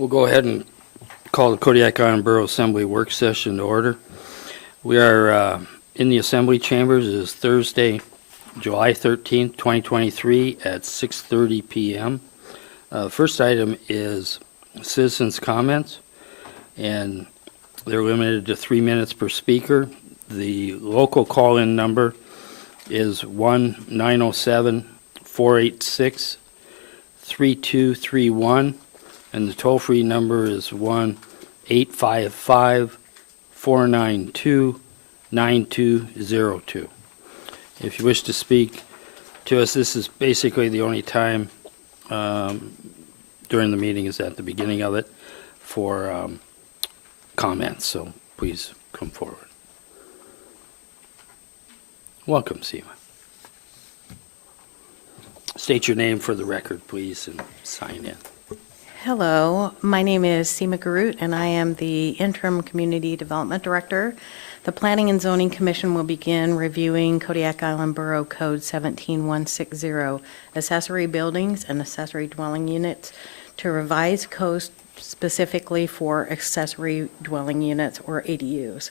We'll go ahead and call the Kodiak Island Borough Assembly work session to order. We are in the Assembly Chambers. It is Thursday, July 13th, 2023 at 6:30 p.m. First item is citizens' comments, and they're limited to 3 minutes per speaker. The local call-in number is 1-907-486-3231, and the toll-free number is 1-855-492-9202. If you wish to speak to us, this is basically the only time during the meeting is at the beginning of it for comments, so please come forward. Welcome, Seema. State your name for the record, please, and sign in. Hello, my name is Seema Garut, and I am the Interim Community Development Director. The Planning and Zoning Commission will begin reviewing Kodiak Island Borough Code 17160, accessory buildings and accessory dwelling units, to revise codes specifically for accessory dwelling units, or ADUs,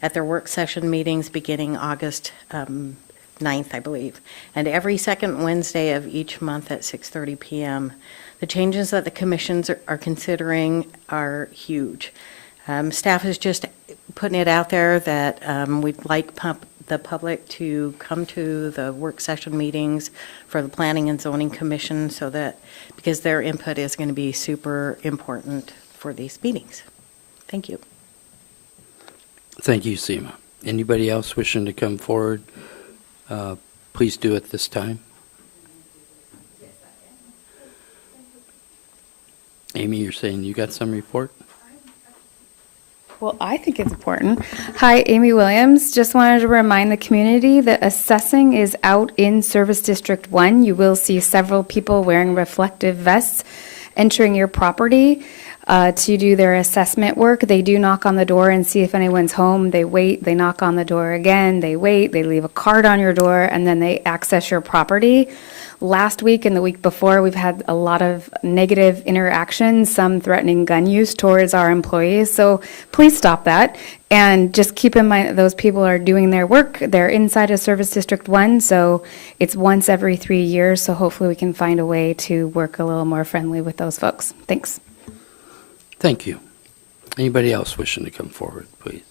at their work session meetings beginning August 9th, I believe, and every second Wednesday of each month at 6:30 p.m. The changes that the commissions are considering are huge. Staff is just putting it out there that we'd like the public to come to the work session meetings for the Planning and Zoning Commission, so that, because their input is going to be super important for these meetings. Thank you. Thank you, Seema. Anybody else wishing to come forward, please do it this time. Amy, you're saying you got some report? Well, I think it's important. Hi, Amy Williams. Just wanted to remind the community that assessing is out in Service District 1. You will see several people wearing reflective vests entering your property to do their assessment work. They do knock on the door and see if anyone's home. They wait, they knock on the door again, they wait, they leave a card on your door, and then they access your property. Last week and the week before, we've had a lot of negative interactions, some threatening gun use towards our employees. So please stop that. And just keep in mind that those people are doing their work. They're inside of Service District 1, so it's once every 3 years. So hopefully we can find a way to work a little more friendly with those folks. Thanks. Thank you. Anybody else wishing to come forward, please?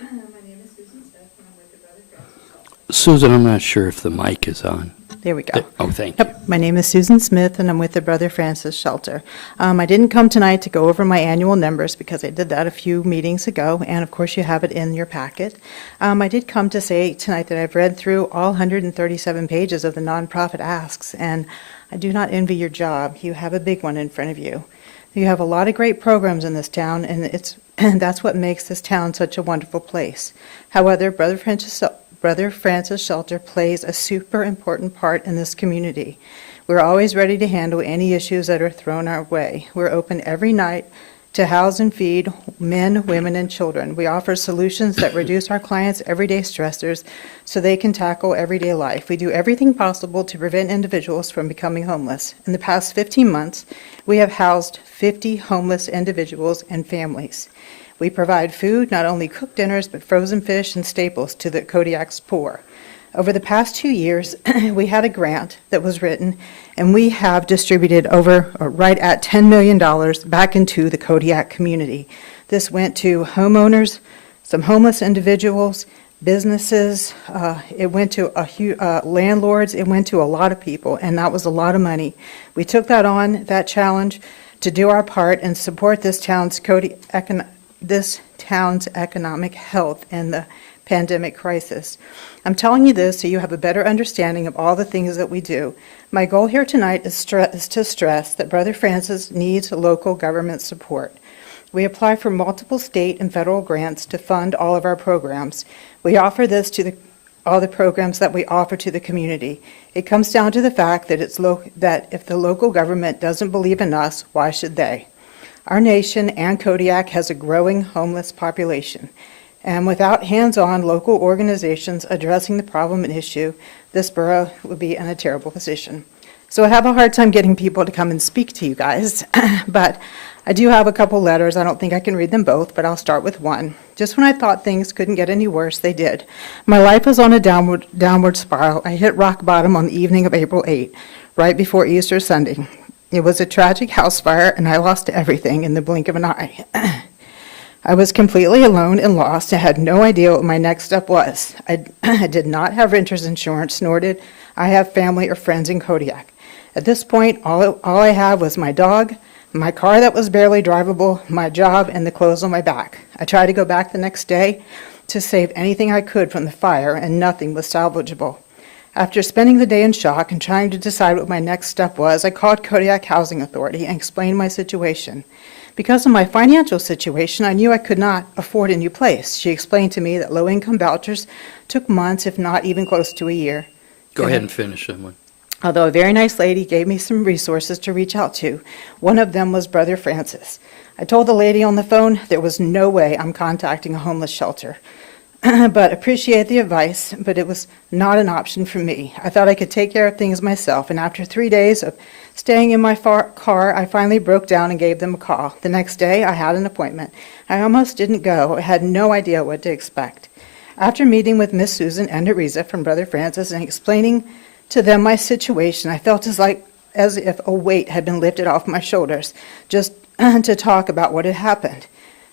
My name is Susan Smith, and I'm with the Borough Francis. Susan, I'm not sure if the mic is on. There we go. Oh, thank you. My name is Susan Smith, and I'm with the Brother Francis Shelter. I didn't come tonight to go over my annual numbers because I did that a few meetings ago, and of course you have it in your packet. I did come to say tonight that I've read through all 137 pages of the nonprofit asks, and I do not envy your job. You have a big one in front of you. You have a lot of great programs in this town, and that's what makes this town such a wonderful place. However, Brother Francis Shelter plays a super important part in this community. We're always ready to handle any issues that are thrown our way. We're open every night to house and feed men, women, and children. We offer solutions that reduce our clients' everyday stressors so they can tackle everyday life. We do everything possible to prevent individuals from becoming homeless. In the past 15 months, we have housed 50 homeless individuals and families. We provide food, not only cooked dinners, but frozen fish and staples to the Kodiak's poor. Over the past 2 years, we had a grant that was written, and we have distributed right at $10 million back into the Kodiak community. This went to homeowners, some homeless individuals, businesses, it went to landlords, it went to a lot of people, and that was a lot of money. We took that on, that challenge, to do our part and support this town's economic health in the pandemic crisis. I'm telling you this so you have a better understanding of all the things that we do. My goal here tonight is to stress that Brother Francis needs local government support. We apply for multiple state and federal grants to fund all of our programs. We offer this to all the programs that we offer to the community. It comes down to the fact that that if the local government doesn't believe in us, why should they? Our nation and Kodiak has a growing homeless population. And without hands-on local organizations addressing the problem and issue, this borough would be in a terrible position. So I have a hard time getting people to come and speak to you guys, but I do have a couple letters. I don't think I can read them both, but I'll start with one. Just when I thought things couldn't get any worse, they did. My life was on a downward spiral. I hit rock bottom on the evening of April 8, right before Easter Sunday. It was a tragic house fire, and I lost everything in the blink of an eye. I was completely alone and lost. I had no idea what my next step was. I did not have renter's insurance, nor did I have family or friends in Kodiak. At this point, all I had was my dog, my car that was barely drivable, my job, and the clothes on my back. I tried to go back the next day to save anything I could from the fire, and nothing was salvageable. After spending the day in shock and trying to decide what my next step was, I called Kodiak Housing Authority and explained my situation. Because of my financial situation, I knew I could not afford a new place. She explained to me that low-income vouchers took months, if not even close to a year. Go ahead and finish, Emily. Although a very nice lady gave me some resources to reach out to. One of them was Brother Francis. I told the lady on the phone there was no way I'm contacting a homeless shelter. But appreciate the advice, but it was not an option for me. I thought I could take care of things myself, and after 3 days of staying in my car, I finally broke down and gave them a call. The next day, I had an appointment. I almost didn't go. I had no idea what to expect. After meeting with Miss Susan and Teresa from Brother Francis and explaining to them my situation, I felt as if a weight had been lifted off my shoulders just to talk about what had happened.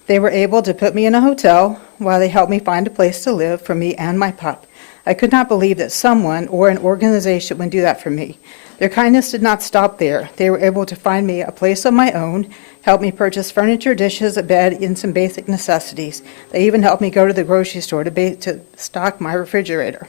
They were able to put me in a hotel while they helped me find a place to live for me and my pup. I could not believe that someone or an organization would do that for me. Their kindness did not stop there. They were able to find me a place of my own, help me purchase furniture, dishes, a bed, and some basic necessities. They even helped me go to the grocery store to stock my refrigerator.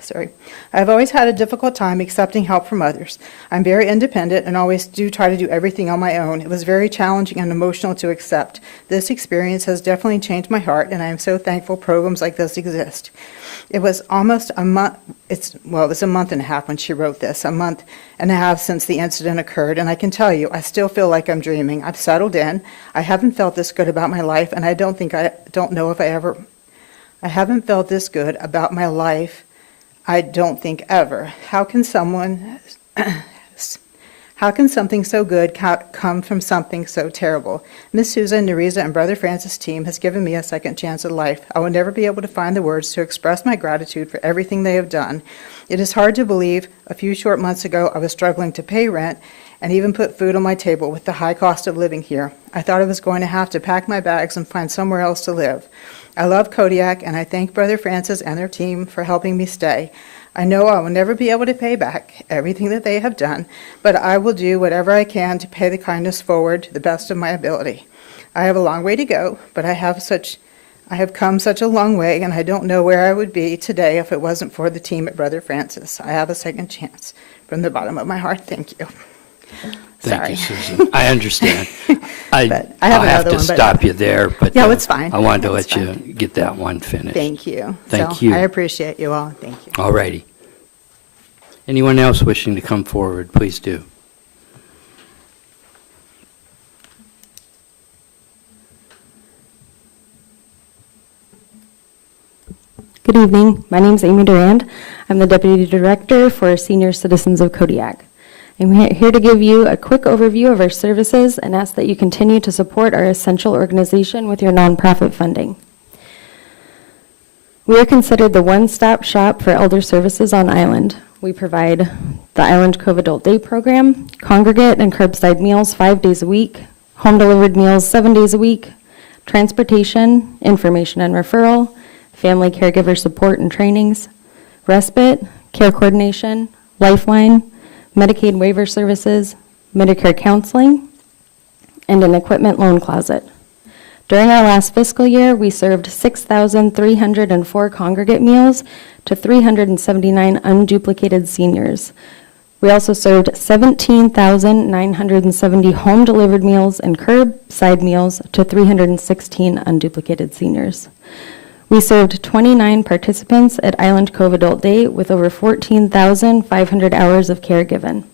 Sorry. I've always had a difficult time accepting help from others. I'm very independent and always do try to do everything on my own. It was very challenging and emotional to accept. This experience has definitely changed my heart, and I am so thankful programs like this exist. It was almost a month, it was a month and a half when she wrote this, a month and a half since the incident occurred, and I can tell you, I still feel like I'm dreaming. I've settled in. I haven't felt this good about my life, and I haven't felt this good about my life, I don't think ever. How can something so good come from something so terrible? Miss Susan, Nereza, and Brother Francis' team has given me a second chance at life. I will never be able to find the words to express my gratitude for everything they have done. It is hard to believe a few short months ago I was struggling to pay rent and even put food on my table with the high cost of living here. I thought I was going to have to pack my bags and find somewhere else to live. I love Kodiak, and I thank Brother Francis and their team for helping me stay. I know I will never be able to pay back everything that they have done, but I will do whatever I can to pay the kindness forward to the best of my ability. I have a long way to go, but I have come such a long way, and I don't know where I would be today if it wasn't for the team at Brother Francis. I have a second chance. From the bottom of my heart, thank you. Thank you, Susan. I understand. But I have I'll have another to one, but- stop you there, but Yeah, it's fine. I wanted to It's let you fine. get that one finished. Thank you. Thank So you. I appreciate you all. Thank you. All righty. Anyone else wishing to come forward, please do. Good evening. My name is Amy Durand. I'm the Deputy Director for Senior Citizens of Kodiak. I'm here to give you a quick overview of our services and ask that you continue to support our essential organization with your nonprofit funding. We are considered the one-stop shop for elder services on island. We provide the Island Cove Adult Day Program, congregate and curbside meals 5 days a week, home-delivered meals 7 days a week, transportation, information and referral, family caregiver support and trainings, respite, care coordination, lifeline, Medicaid waiver services, Medicare counseling, and an equipment loan closet. During our last fiscal year, we served 6,304 congregate meals to 379 unduplicated seniors. We also served 17,970 home-delivered meals and curbside meals to 316 unduplicated seniors. We served 29 participants at Island Cove Adult Day with over 14,500 hours of care given.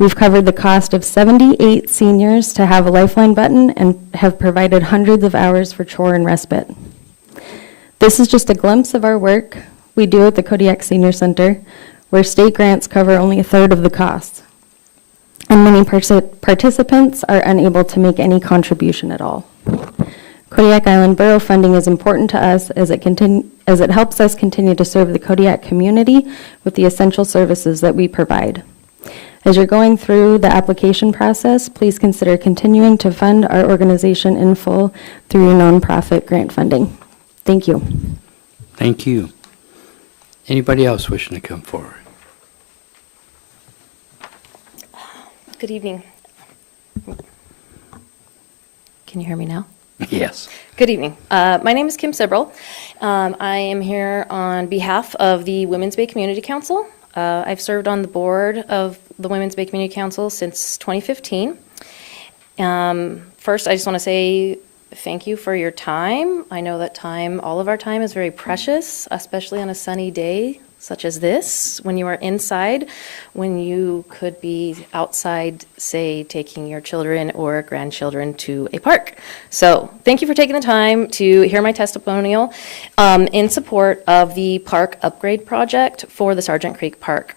We've covered the cost of 78 seniors to have a Lifeline button and have provided hundreds of hours for chore and respite. This is just a glimpse of our work we do at the Kodiak Senior Center, where state grants cover only a third of the costs. And many participants are unable to make any contribution at all. Kodiak Island Borough funding is important to us as it helps us continue to serve the Kodiak community with the essential services that we provide. As you're going through the application process, please consider continuing to fund our organization in full through your nonprofit grant funding. Thank you. Thank you. Anybody else wishing to come forward? Good evening. Can you hear me now? Yes. Good evening. My name is Kim Sibrel. I am here on behalf of the Women's Bay Community Council. I've served on the board of the Women's Bay Community Council since 2015. First, I just want to say thank you for your time. I know that all of our time is very precious, especially on a sunny day such as this, when you are inside, when you could be outside, say, taking your children or grandchildren to a park. So thank you for taking the time to hear my testimonial in support of the park upgrade project for the Sargent Creek Park.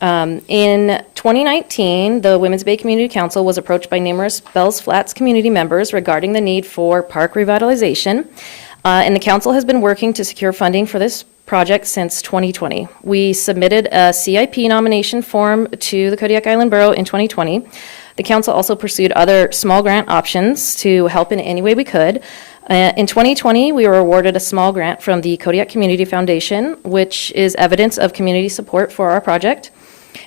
In 2019, the Women's Bay Community Council was approached by numerous Bells Flats community members regarding the need for park revitalization, and the council has been working to secure funding for this project since 2020. We submitted a CIP nomination form to the Kodiak Island Borough in 2020. The council also pursued other small grant options to help in any way we could. In 2020, we were awarded a small grant from the Kodiak Community Foundation, which is evidence of community support for our project.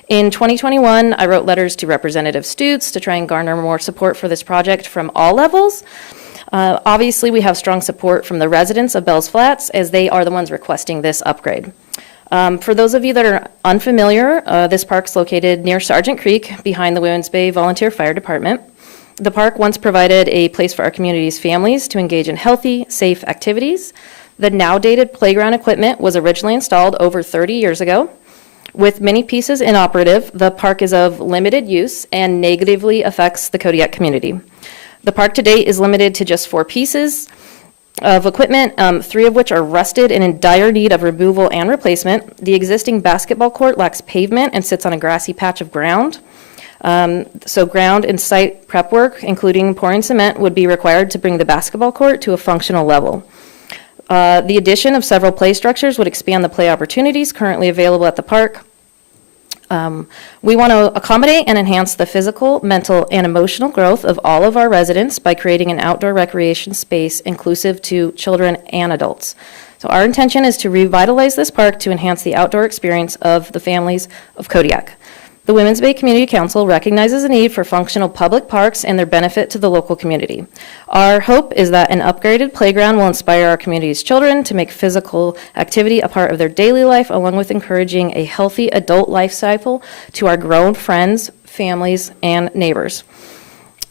In 2021, I wrote letters to Representative Stutes to try and garner more support for this project from all levels. Obviously, we have strong support from the residents of Bells Flats, as they are the ones requesting this upgrade. For those of you that are unfamiliar, this park's located near Sargent Creek behind the Women's Bay Volunteer Fire Department. The park once provided a place for our community's families to engage in healthy, safe activities. The now dated playground equipment was originally installed over 30 years ago. With many pieces inoperative, the park is of limited use and negatively affects the Kodiak community. The park to date is limited to just 4 pieces of equipment, 3 of which are rusted and in dire need of removal and replacement. The existing basketball court lacks pavement and sits on a grassy patch of ground. So ground and site prep work, including pouring cement, would be required to bring the basketball court to a functional level. The addition of several play structures would expand the play opportunities currently available at the park. We want to accommodate and enhance the physical, mental, and emotional growth of all of our residents by creating an outdoor recreation space inclusive to children and adults. So our intention is to revitalize this park to enhance the outdoor experience of the families of Kodiak. The Women's Bay Community Council recognizes the need for functional public parks and their benefit to the local community. Our hope is that an upgraded playground will inspire our community's children to make physical activity a part of their daily life, along with encouraging a healthy adult lifestyle to our grown friends, families, and neighbors.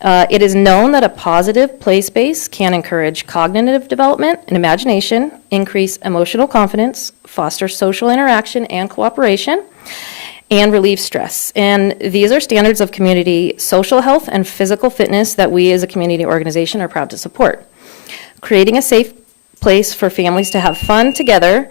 It is known that a positive play space can encourage cognitive development and imagination, increase emotional confidence, foster social interaction and cooperation, and relieve stress. And these are standards of community social health and physical fitness that we as a community organization are proud to support. Creating a safe place for families to have fun together,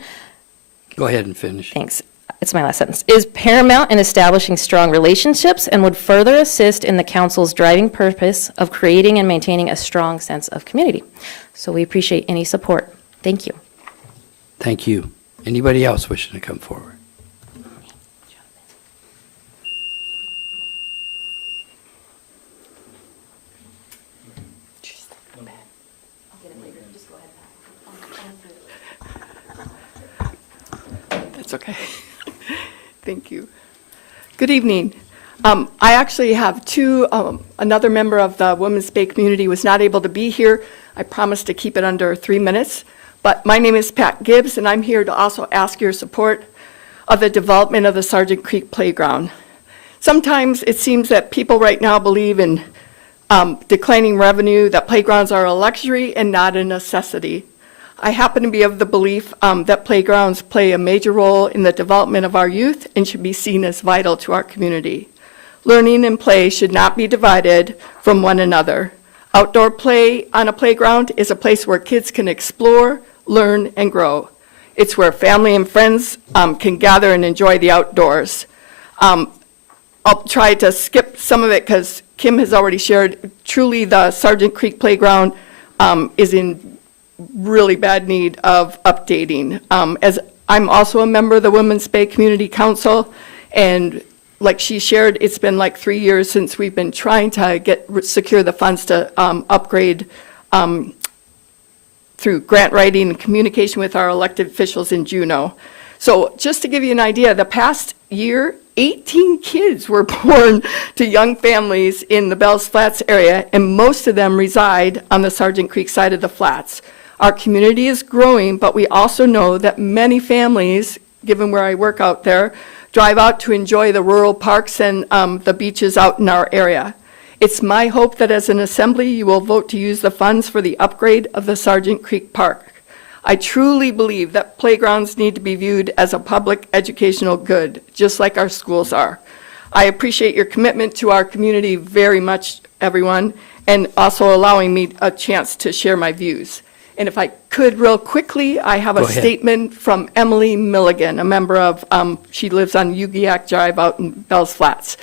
Go ahead and finish. thanks, it's my last sentence, is paramount in establishing strong relationships and would further assist in the council's driving purpose of creating and maintaining a strong sense of community. So we appreciate any support. Thank you. Thank you. Anybody else wishing to come forward? That's okay. Thank you. Good evening. I actually have another member of the Women's Bay community was not able to be here. I promised to keep it under 3 minutes. But my name is Pat Gibbs, and I'm here to also ask your support of the development of the Sargent Creek Playground. Sometimes it seems that people right now believe in declining revenue, that playgrounds are a luxury and not a necessity. I happen to be of the belief that playgrounds play a major role in the development of our youth and should be seen as vital to our community. Learning and play should not be divided from one another. Outdoor play on a playground is a place where kids can explore, learn, and grow. It's where family and friends can gather and enjoy the outdoors. I'll try to skip some of it because Kim has already shared. Truly, the Sargent Creek Playground is in really bad need of updating. As I'm also a member of the Women's Bay Community Council, and like she shared, it's been like 3 years since we've been trying to secure the funds to upgrade through grant writing and communication with our elected officials in Juneau. So just to give you an idea, the past year, 18 kids were born to young families in the Bells Flats area, and most of them reside on the Sargent Creek side of the flats. Our community is growing, but we also know that many families, given where I work out there, drive out to enjoy the rural parks and the beaches out in our area. It's my hope that as an assembly, you will vote to use the funds for the upgrade of the Sargent Creek Park. I truly believe that playgrounds need to be viewed as a public educational good, just like our schools are. I appreciate your commitment to our community very much, everyone, and also allowing me a chance to share my views. And if I could real quickly, I have a Go ahead. statement from Emily Milligan, a member of, she lives on Kodiak Drive out in Bells Flats.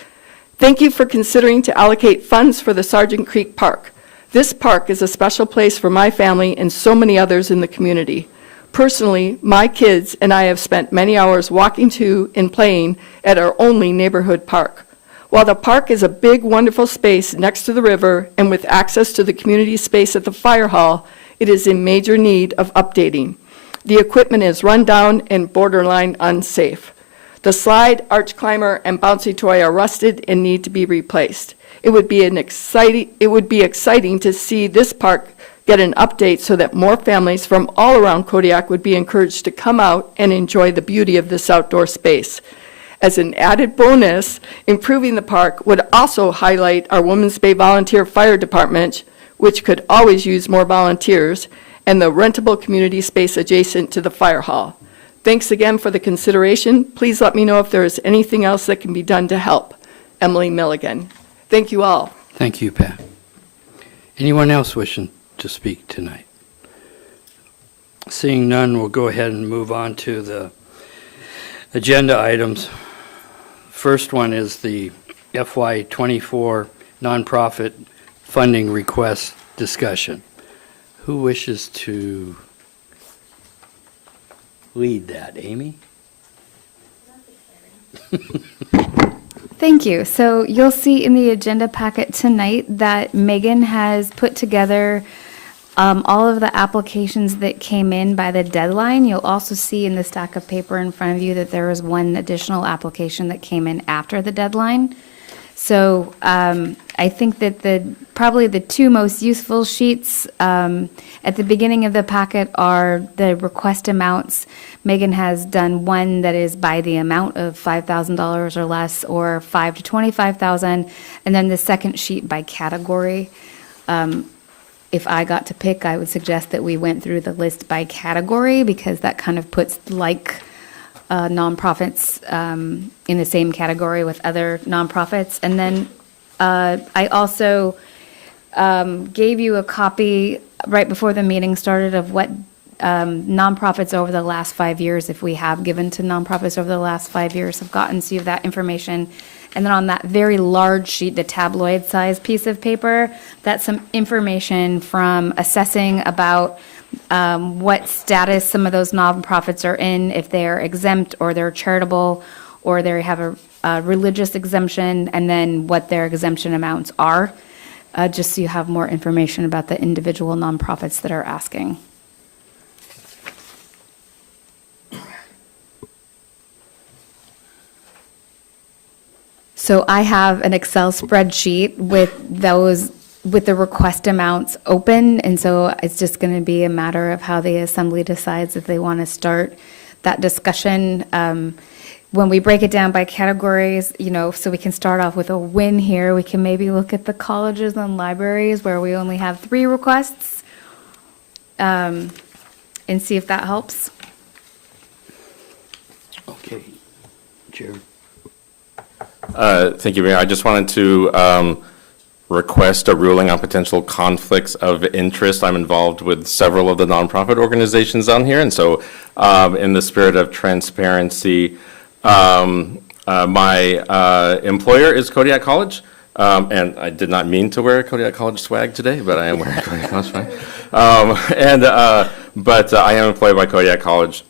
Thank you for considering to allocate funds for the Sargent Creek Park. This park is a special place for my family and so many others in the community. Personally, my kids and I have spent many hours walking to and playing at our only neighborhood park. While the park is a big, wonderful space next to the river and with access to the community space at the fire hall, it is in major need of updating. The equipment is run down and borderline unsafe. The slide, arch climber, and bouncy toy are rusted and need to be replaced. It would be exciting to see this park get an update so that more families from all around Kodiak would be encouraged to come out and enjoy the beauty of this outdoor space. As an added bonus, improving the park would also highlight our Women's Bay Volunteer Fire Department, which could always use more volunteers, and the rentable community space adjacent to the fire hall. Thanks again for the consideration. Please let me know if there is anything else that can be done to help. Emily Milligan. Thank you all. Thank you, Pat. Anyone else wishing to speak tonight? Seeing none, we'll go ahead and move on to the agenda items. First one is the FY24 nonprofit funding request discussion. Who wishes to lead that? Amy? Thank you. So you'll see in the agenda packet tonight that Megan has put together all of the applications that came in by the deadline. You'll also see in the stack of paper in front of you that there was one additional application that came in after the deadline. So I think that probably the two most useful sheets at the beginning of the packet are the request amounts. Megan has done one that is by the amount of $5,000 or less, or $5,000 to $25,000, and then the second sheet by category. If I got to pick, I would suggest that we went through the list by category, because that kind of puts nonprofits in the same category with other nonprofits. And then I also gave you a copy right before the meeting started of what nonprofits over the last 5 years, if we have given to nonprofits over the last 5 years, have gotten, so you have that information. And then on that very large sheet, the tabloid size piece of paper, that's some information from assessing about what status some of those nonprofits are in, if they're exempt or they're charitable or they have a religious exemption, and then what their exemption amounts are, just so you have more information about the individual nonprofits that are asking. So I have an Excel spreadsheet with the request amounts open, and so it's just going to be a matter of how the assembly decides if they want to start that discussion. When we break it down by categories, so we can start off with a win here, we can maybe look at the colleges and libraries where we only have 3 requests, and see if that helps. Okay. Chair. Thank you, Mayor. I just wanted to request a ruling on potential conflicts of interest. I'm involved with several of the nonprofit organizations on here, and so in the spirit of transparency, my employer is Kodiak College, and I did not mean to wear Kodiak College swag today, but I am wearing Kodiak College swag. But I am employed by Kodiak College.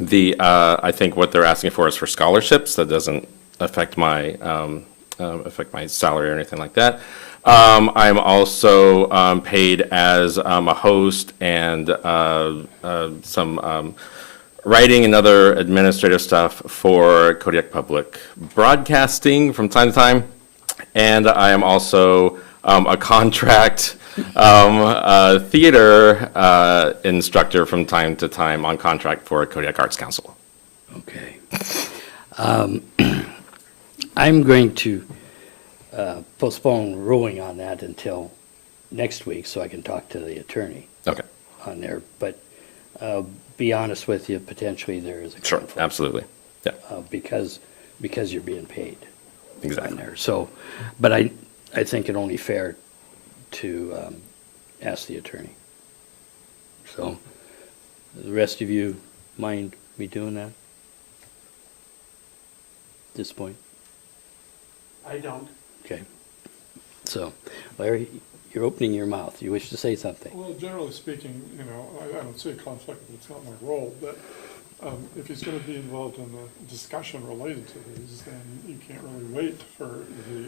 I think what they're asking for is for scholarships. That doesn't affect my salary or anything like that. I'm also paid as a host and some writing and other administrative stuff for Kodiak Public Broadcasting from time to time. And I am also a contract theater instructor from time to time on contract for Kodiak Arts Council. Okay. I'm going to postpone ruling on that until next week so I can talk to the attorney Okay, on there. But be honest with you, potentially there is a sure, conflict. absolutely. Yeah, Because you're being paid on exactly. there. So, but I think it only fair to ask the attorney. So, the rest of you mind me doing that? At this point? I don't. Okay. So, Larry, you're opening your mouth. You wish to say something? Well, generally speaking, I don't see a conflict, but it's not my role. But if he's going to be involved in the discussion related to these, then you can't really wait for the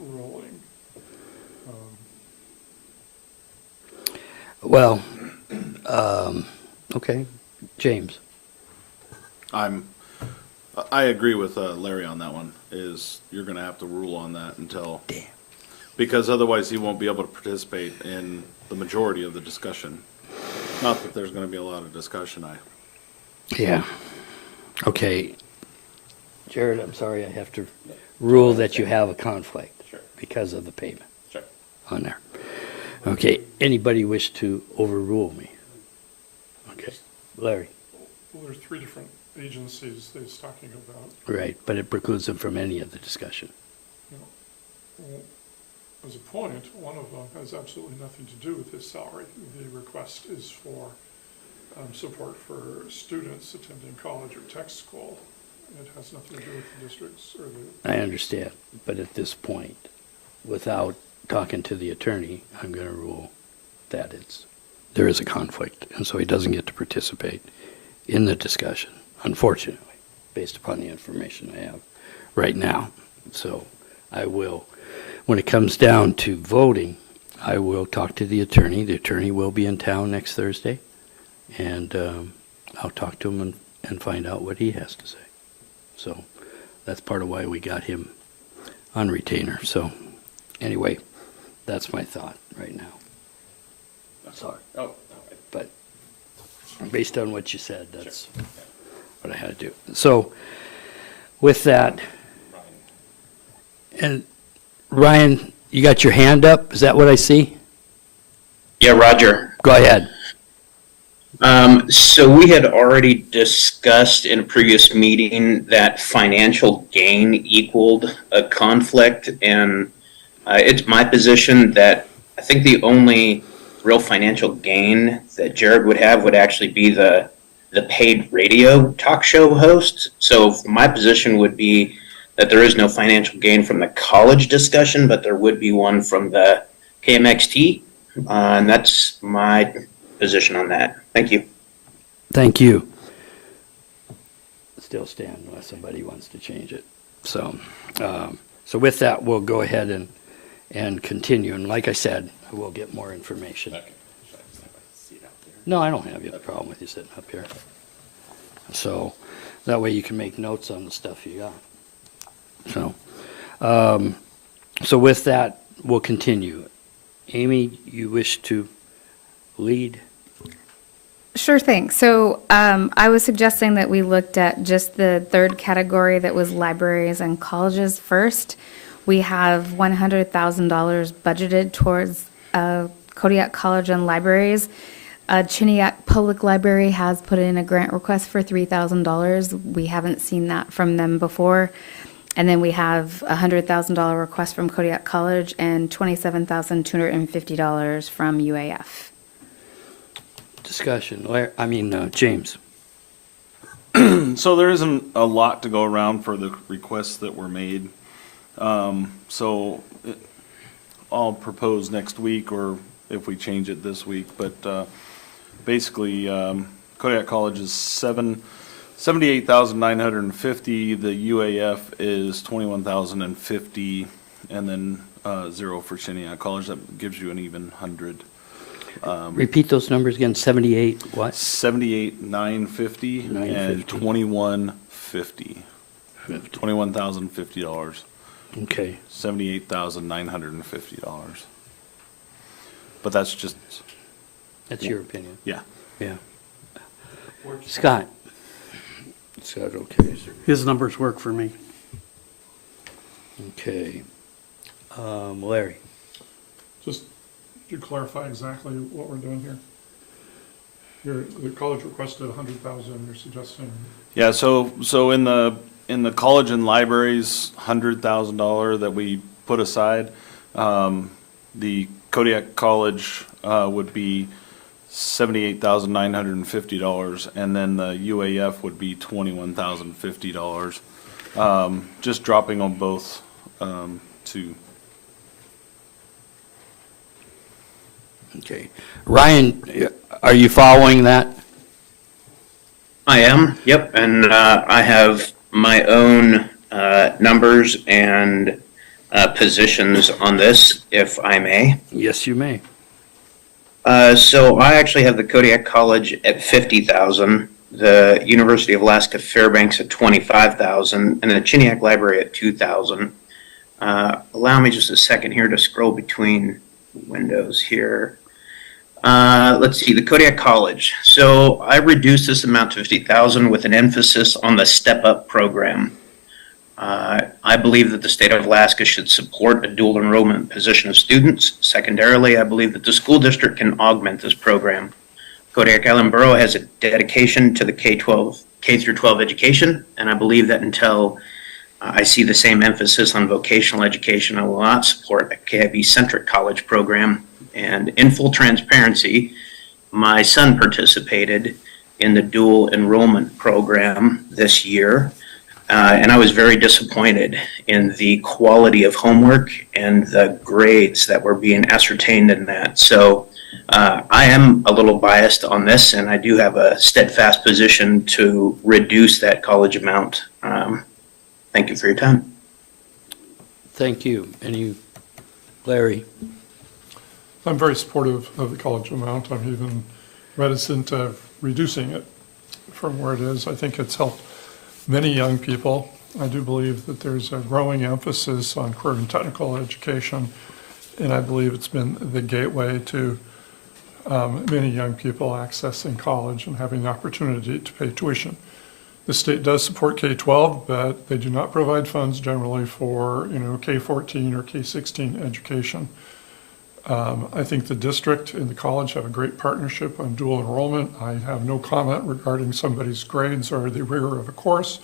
ruling. Well, okay. James? I agree with Larry on that one, is you're gonna have to rule on that until. Damn. Because otherwise he won't be able to participate in the majority of the discussion. Not that there's gonna be a lot of discussion, Yeah. Okay. Jared, I'm sorry, I have to rule that you have a conflict Sure. because of the payment Sure. on there. Okay, anybody wish to overrule me? Okay, Larry, Well, there's three different agencies that he's talking about. right, but it precludes them from any of the discussion. Well, as a point, one of them has absolutely nothing to do with his salary. The request is for support for students attending college or tech school. It has nothing to do with the districts or the. I understand, but at this point, without talking to the attorney, I'm going to rule that there is a conflict, and so he doesn't get to participate in the discussion, unfortunately, based upon the information I have right now. So I will, when it comes down to voting, I will talk to the attorney. The attorney will be in town next Thursday, and I'll talk to him and find out what he has to say. So that's part of why we got him on retainer. So anyway, that's my thought right now. Sorry. Oh, But based on what you said, that's what I had to do. So with that, and Ryan, you got your hand up? Is that what I see? Yeah, Roger. Go ahead. So we had already discussed in a previous meeting that financial gain equaled a conflict, and it's my position that I think the only real financial gain that Jared would have would actually be the paid radio talk show host. So my position would be that there is no financial gain from the college discussion, but there would be one from the KMXT, and that's my position on that. Thank you. Thank you. Still stand unless somebody wants to change it. So, so with that, we'll go ahead and continue. And like I said, we'll get more information. Okay. Should I just have a seat out there? No, I don't have a problem with you sitting up here. So that way you can make notes on the stuff you got. So, so with that, we'll continue. Amy, you wish to lead? Sure thing. So I was suggesting that we looked at just the third category that was libraries and colleges first. We have $100,000 budgeted towards Kodiak College and libraries. Chiniak Public Library has put in a grant request for $3,000. We haven't seen that from them before. And then we have a $100,000 request from Kodiak College and $27,250 from UAF. Discussion, James. So there isn't a lot to go around for the requests that were made. I'll propose next week, or if we change it this week, but basically, Kodiak College is $78,950, the UAF is $21,050, and then 0 for Chiniak College. That gives you an even 100. Repeat those numbers again, 78 what? 78,950 and 950. 2150. $21,050. Okay, $78,950. But that's just, that's your opinion. yeah. Yeah. Scott? Scott, okay. His numbers work for me. Okay. Larry? Just to clarify exactly what we're doing here. The college requested 100,000, you're suggesting, Yeah, so in the college and libraries, $100,000 that we put aside, the Kodiak College would be $78,950, and then the UAF would be $21,050. Just dropping on both to. Okay. Ryan, are you following that? I am, yep, and I have my own numbers and positions on this, if I may. Yes, you may. So I actually have the Kodiak College at 50,000, the University of Alaska Fairbanks at 25,000, and the Chiniak Library at 2,000. Allow me just a second here to scroll between windows here. Let's see, the Kodiak College. So I reduced this amount to 50,000 with an emphasis on the Step Up program. I believe that the state of Alaska should support a dual enrollment position of students. Secondarily, I believe that the school district can augment this program. Kodiak Island Borough has a dedication to the K through 12 education, and I believe that until I see the same emphasis on vocational education, I will not support a KIB-centric college program. And in full transparency, my son participated in the dual enrollment program this year. And I was very disappointed in the quality of homework and the grades that were being ascertained in that. So I am a little biased on this, and I do have a steadfast position to reduce that college amount. Thank you for your time. Thank you. Larry? I'm very supportive of the college amount. I'm even reticent of reducing it from where it is. I think it's helped many young people. I do believe that there's a growing emphasis on career and technical education, and I believe it's been the gateway to many young people accessing college and having the opportunity to pay tuition. The state does support K-12, but they do not provide funds generally for, K-14 or K-16 education. I think the district and the college have a great partnership on dual enrollment. I have no comment regarding somebody's grades or the rigor of a course.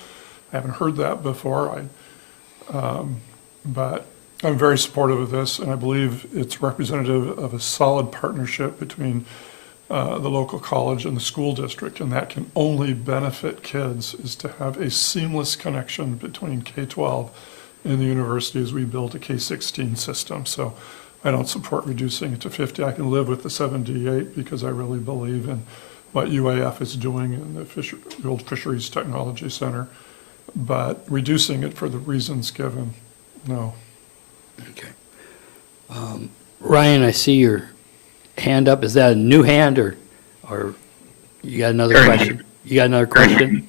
I haven't heard that before. But I'm very supportive of this, and I believe it's representative of a solid partnership between the local college and the school district, and that can only benefit kids, is to have a seamless connection between K-12 and the university as we build a K-16 system. So I don't support reducing it to 50. I can live with the 78 because I really believe in what UAF is doing in the old Fisheries Technology Center. But reducing it for the reasons given, no. Okay. Ryan, I see your hand up. Is that a new hand or you got another Current question? hand. You got another question?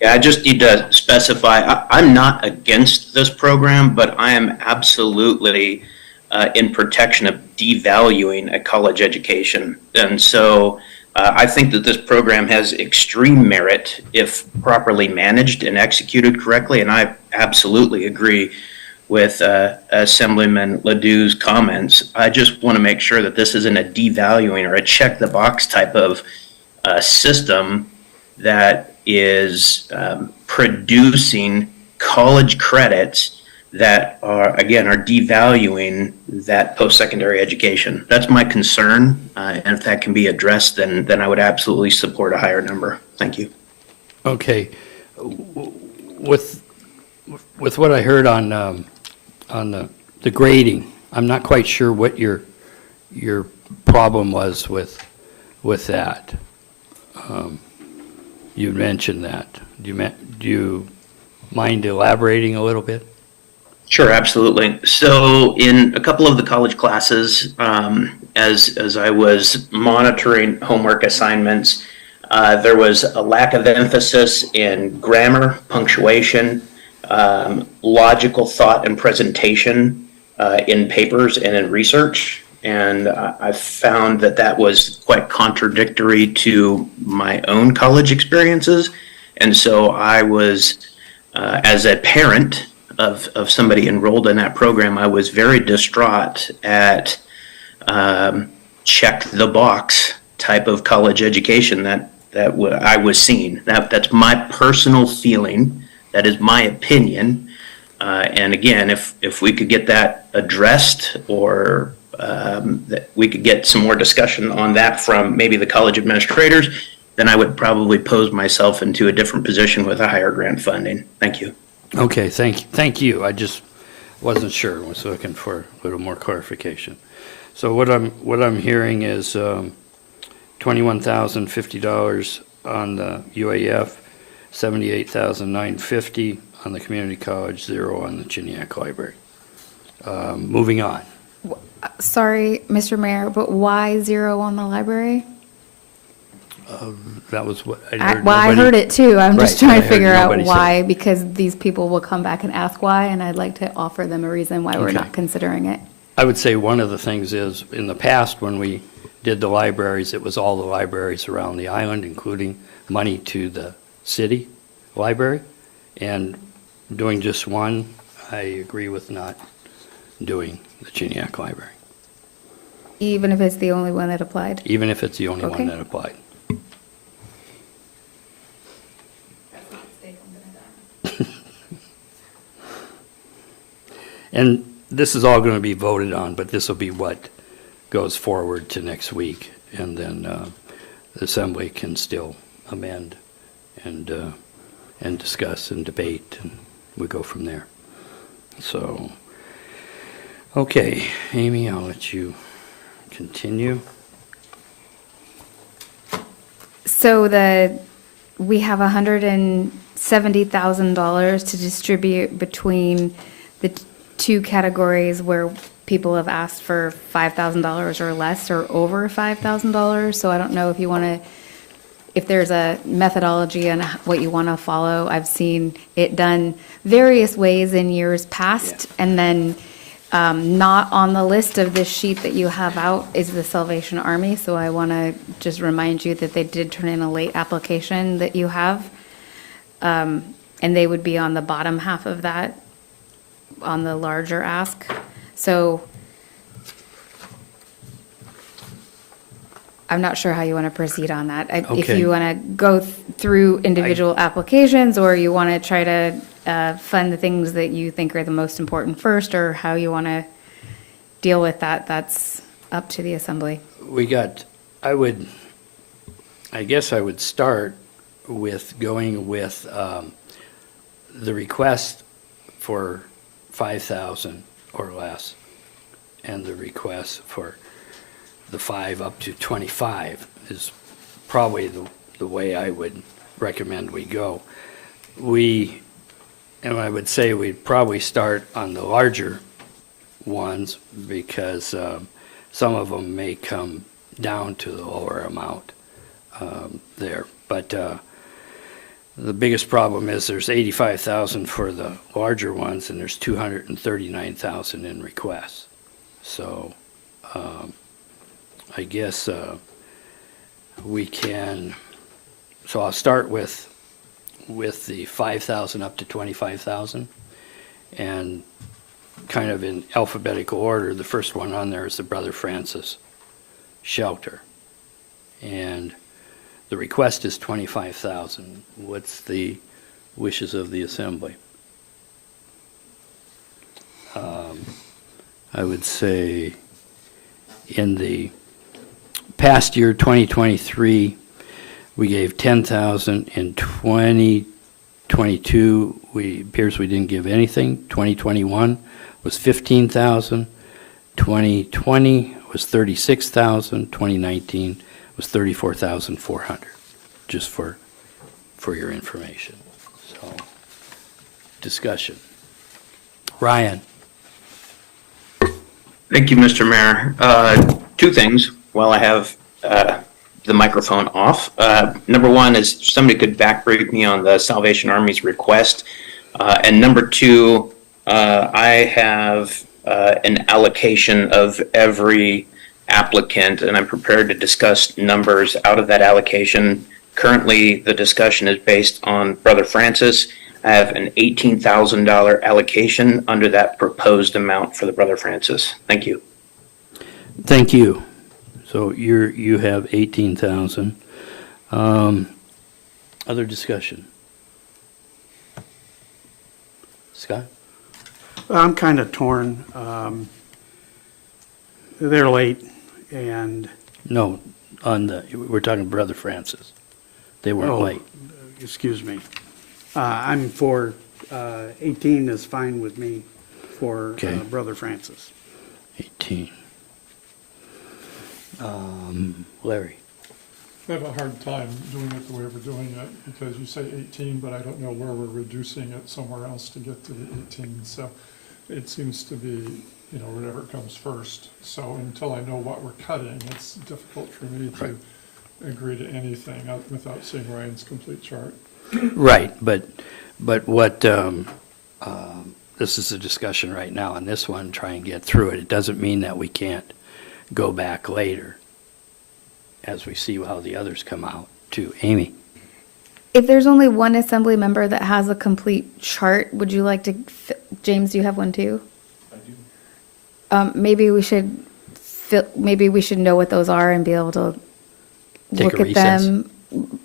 Yeah, I just need to specify, I'm not against this program, but I am absolutely in protection of devaluing a college education. And so I think that this program has extreme merit if properly managed and executed correctly. And I absolutely agree with Assemblyman Ledoux's comments. I just want to make sure that this isn't a devaluing or a check the box type of system that is producing college credits that are, again, are devaluing that post-secondary education. That's my concern, and if that can be addressed, then I would absolutely support a higher number. Thank you. Okay. With what I heard on the grading, I'm not quite sure what your problem was with that. You mentioned that. Do you mind elaborating a little bit? Sure, absolutely. So in a couple of the college classes, as I was monitoring homework assignments, there was a lack of emphasis in grammar, punctuation, logical thought and presentation in papers and in research. And I found that was quite contradictory to my own college experiences. And so I was, as a parent of somebody enrolled in that program, I was very distraught at check the box type of college education that I was seeing. That's my personal feeling. That is my opinion. And again, if we could get that addressed, or that we could get some more discussion on that from maybe the college administrators, then I would probably pose myself into a different position with a higher grant funding. Thank you. Okay, thank you. I just wasn't sure. I was looking for a little more clarification. So what I'm hearing is $21,050 on the UAF, $78,950 on the community college, 0 on the Kodiak Library. Moving on. Sorry, Mr. Mayor, but why 0 on the library? That was what I heard. Well, I heard it too. I'm just Right, trying I to heard figure out nobody say why, because these people will come back and ask why, and I'd like to offer them a reason why we're Okay. not considering it. I would say one of the things is, in the past, when we did the libraries, it was all the libraries around the island, including money to the city library. And doing just one, I agree with not doing the Kodiak Library, Even if it's the only one that applied? even if it's the only Okay. one that applied. And this is all going to be voted on, but this will be what goes forward to next week. And then the Assembly can still amend and discuss and debate, and we go from there. So, okay, Amy, I'll let you continue. So we have $170,000 to distribute between the two categories where people have asked for $5,000 or less, or over $5,000. So I don't know if you want to, if there's a methodology on what you want to follow. I've seen it done various ways in years past. And then not on the list of this sheet that you have out is the Salvation Army. So I want to just remind you that they did turn in a late application that you have. And they would be on the bottom half of that, on the larger ask. So I'm not sure how you want to proceed on that. If Okay. you want to go through individual applications, or you want to try to fund the things that you think are the most important first, or how you want to deal with that, that's up to the Assembly. I guess I would start with going with the request for 5,000 or less, and the request for the 5 up to 25 is probably the way I would recommend we go. And I would say we'd probably start on the larger ones, because some of them may come down to the lower amount there. But the biggest problem is there's 85,000 for the larger ones, and there's 239,000 in requests. So I guess we can, so I'll start with the 5,000 up to 25,000, and kind of in alphabetical order. The first one on there is the Brother Francis Shelter, and the request is 25,000. What's the wishes of the Assembly? I would say in the past year, 2023, we gave 10,000. In 2022, appears we didn't give anything. 2021 was 15,000. 2020 was 36,000. 2019 was 34,400, just for your information. So, discussion. Ryan? Thank you, Mr. Mayor. Two things while I have the microphone off. Number one is somebody could backbreak me on the Salvation Army's request. And number two, I have an allocation of every applicant, and I'm prepared to discuss numbers out of that allocation. Currently, the discussion is based on Brother Francis. I have an $18,000 allocation under that proposed amount for the Brother Francis. Thank you. Thank you. So you have 18,000. Other discussion? Scott? Well, I'm kind of torn. They're late, and, No, we're talking Brother Francis. They weren't oh, late. excuse me. I'm for, 18 is fine with me for Okay. Brother Francis. 18. Larry? I have a hard time doing it the way we're doing it, because you say 18, but I don't know where we're reducing it somewhere else to get to the 18. So it seems to be, whatever comes first. So until I know what we're cutting, it's difficult for me to agree to anything without seeing Ryan's complete chart. Right, but what, this is a discussion right now on this one, try and get through it. It doesn't mean that we can't go back later as we see how the others come out too. Amy? If there's only one assembly member that has a complete chart, would you like to, James, do you have one too? I do. Maybe we should know what those are and be able to Take look a at recess. them.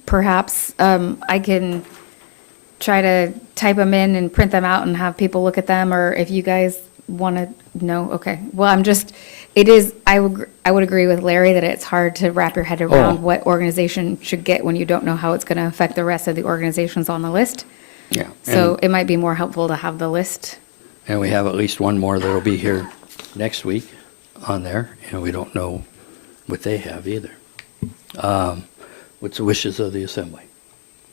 Perhaps I can try to type them in and print them out and have people look at them, or if you guys want to know, okay. Well, I would agree with Larry that it's hard to wrap your head around what organization should get when you don't know how it's going to affect the rest of the organizations on the list. Yeah. So it might be more helpful to have the list. And we have at least one more that'll be here next week on there, and we don't know what they have either. What's the wishes of the assembly?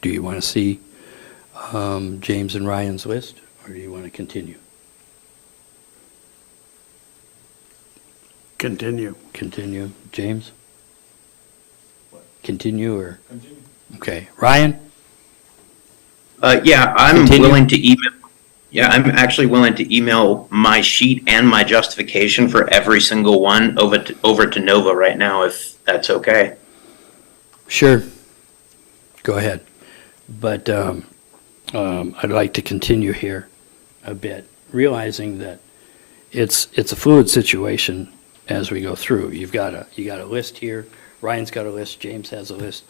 Do you want to see James and Ryan's list, or do you want to continue? Continue. Continue. James? Continue or? Continue. Okay. Ryan? Yeah, I'm Continue. willing to email. Yeah, I'm actually willing to email my sheet and my justification for every single one over to Nova right now, if that's okay. Sure. Go ahead. But I'd like to continue here a bit, realizing that it's a fluid situation as we go through. You got a list here. Ryan's got a list. James has a list.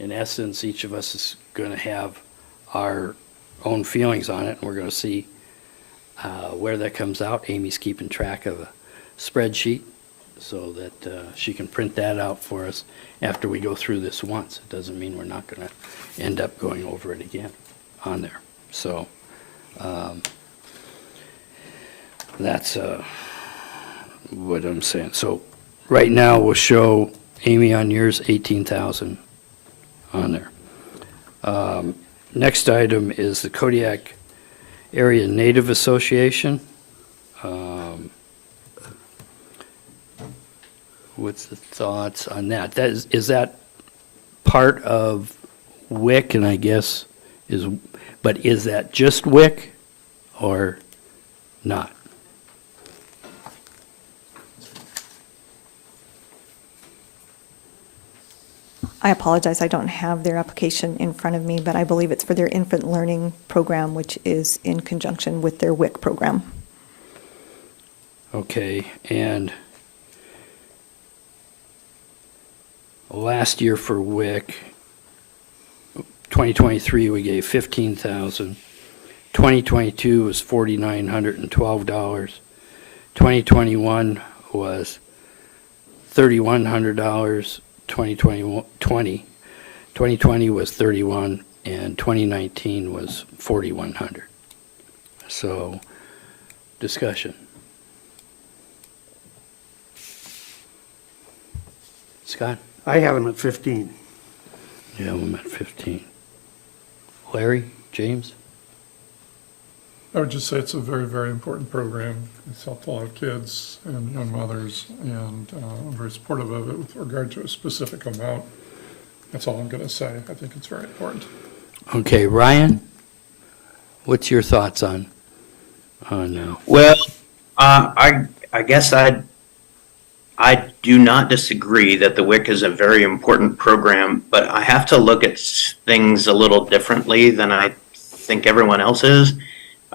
In essence, each of us is going to have our own feelings on it, and we're going to see where that comes out. Amy's keeping track of a spreadsheet so that she can print that out for us after we go through this once. It doesn't mean we're not going to end up going over it again on there. So that's what I'm saying. So right now we'll show Amy on yours 18,000 on there. Next item is the Kodiak Area Native Association. What's the thoughts on that? Is that part of WIC, and I guess but is that just WIC or not? I apologize, I don't have their application in front of me, but I believe it's for their infant learning program, which is in conjunction with their WIC program. Okay, and last year for WIC, 2023, we gave $15,000. 2022 was $4,912. 2021 was $3,100, 2020 was 31, and 2019 was 4,100. So, discussion. Scott? I have them at 15. Yeah, I'm at 15. Larry, James? I would just say it's a very, very important program. It's helped a lot of kids and young mothers, and I'm very supportive of it with regard to a specific amount. That's all I'm going to say. I think it's very important. Okay, Ryan, what's your thoughts on Well, I guess I do not disagree that the WIC is a very important program, but I have to look at things a little differently than I think everyone else is.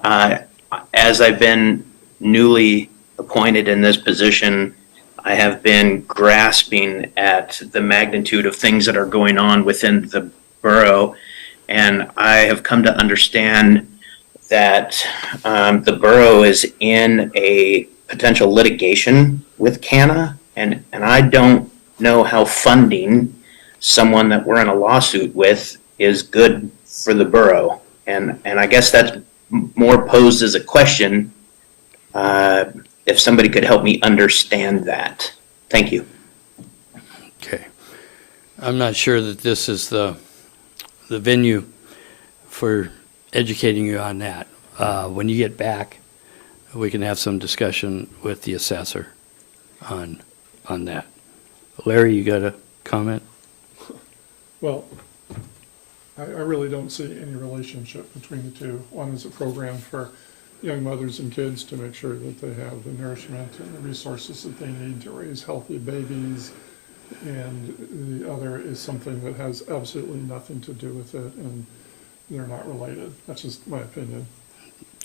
As I've been newly appointed in this position, I have been grasping at the magnitude of things that are going on within the borough, and I have come to understand that the borough is in a potential litigation with CANA, and I don't know how funding someone that we're in a lawsuit with is good for the borough. And I guess that's more posed as a question, if somebody could help me understand that. Thank you. Okay. I'm not sure that this is the venue for educating you on that. When you get back, we can have some discussion with the assessor on that. Larry, you got a comment? Well, I really don't see any relationship between the two. One is a program for young mothers and kids to make sure that they have the nourishment and the resources that they need to raise healthy babies. And the other is something that has absolutely nothing to do with it, and they're not related. That's just my opinion.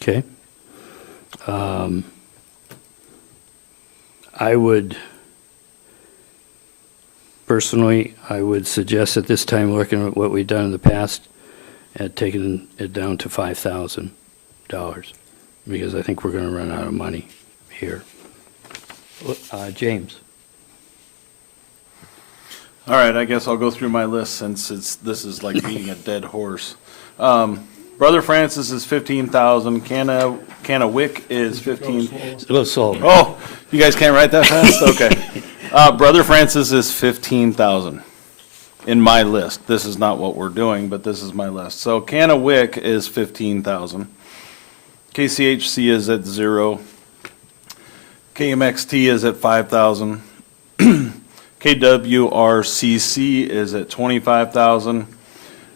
Okay. I would suggest at this time, looking at what we've done in the past, and taking it down to $5,000, because I think we're going to run out of money here. James? All right, I guess I'll go through my list since this is like beating a dead horse. Brother Francis is 15,000. Canna Wick is 15. A little slow. Oh, you guys can't write that fast? Okay. Brother Francis is 15,000 in my list. This is not what we're doing, but this is my list. So Canna Wick is 15,000. KCHC is at 0. KMXT is at 5,000. KWRCC is at 25,000.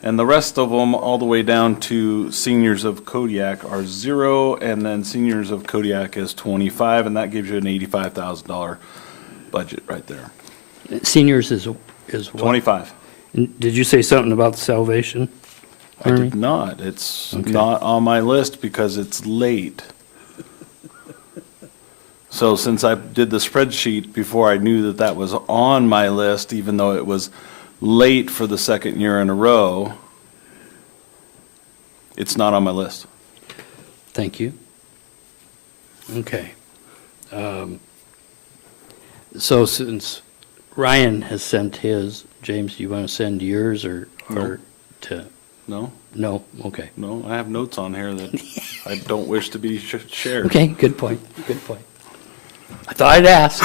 And the rest of them, all the way down to Seniors of Kodiak, are 0, and then Seniors of Kodiak is 25, and that gives you an $85,000 budget right there. Seniors is what? 25. Did you say something about Salvation I Army? did not. It's Okay. not on my list because it's late. So since I did the spreadsheet before I knew that that was on my list, even though it was late for the second year in a row, it's not on my list. Thank you. Okay. So since Ryan has sent his, James, do you want to send yours or to? No, No? Okay. no, I have notes on here that I don't wish to be shared. Okay, good point, good point. I thought I'd ask.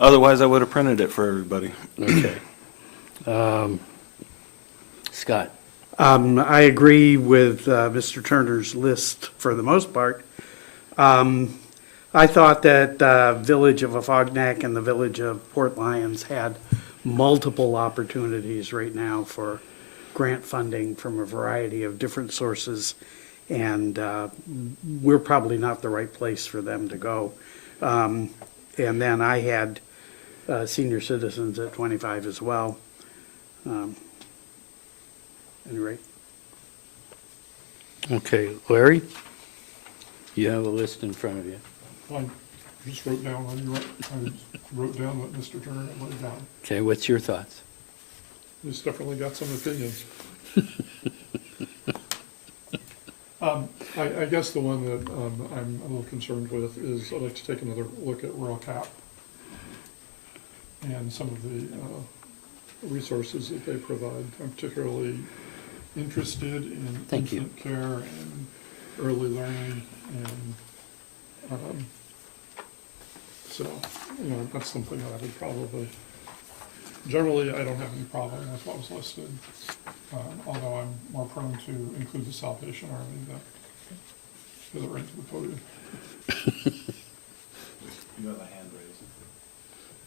Otherwise, I would have printed it for everybody. Okay. Scott? I agree with Mr. Turner's list for the most part. I thought that Village of Afognak and the Village of Port Lions had multiple opportunities right now for grant funding from a variety of different sources, and we're probably not the right place for them to go. And then I had senior citizens at 25 as well. Anyway. Okay, Larry? You have a list in front of you. I just wrote down what Mr. Turner had laid down. Okay, what's your thoughts? He's definitely got some opinions. I guess the one that I'm a little concerned with is I'd like to take another look at rural cap and some of the resources that they provide. I'm particularly interested in Thank you. infant care and early learning, and so, that's something that I would probably, generally, I don't have any problem with what was listed, although I'm more prone to include the Salvation Army that goes right to the podium. You have a hand raised.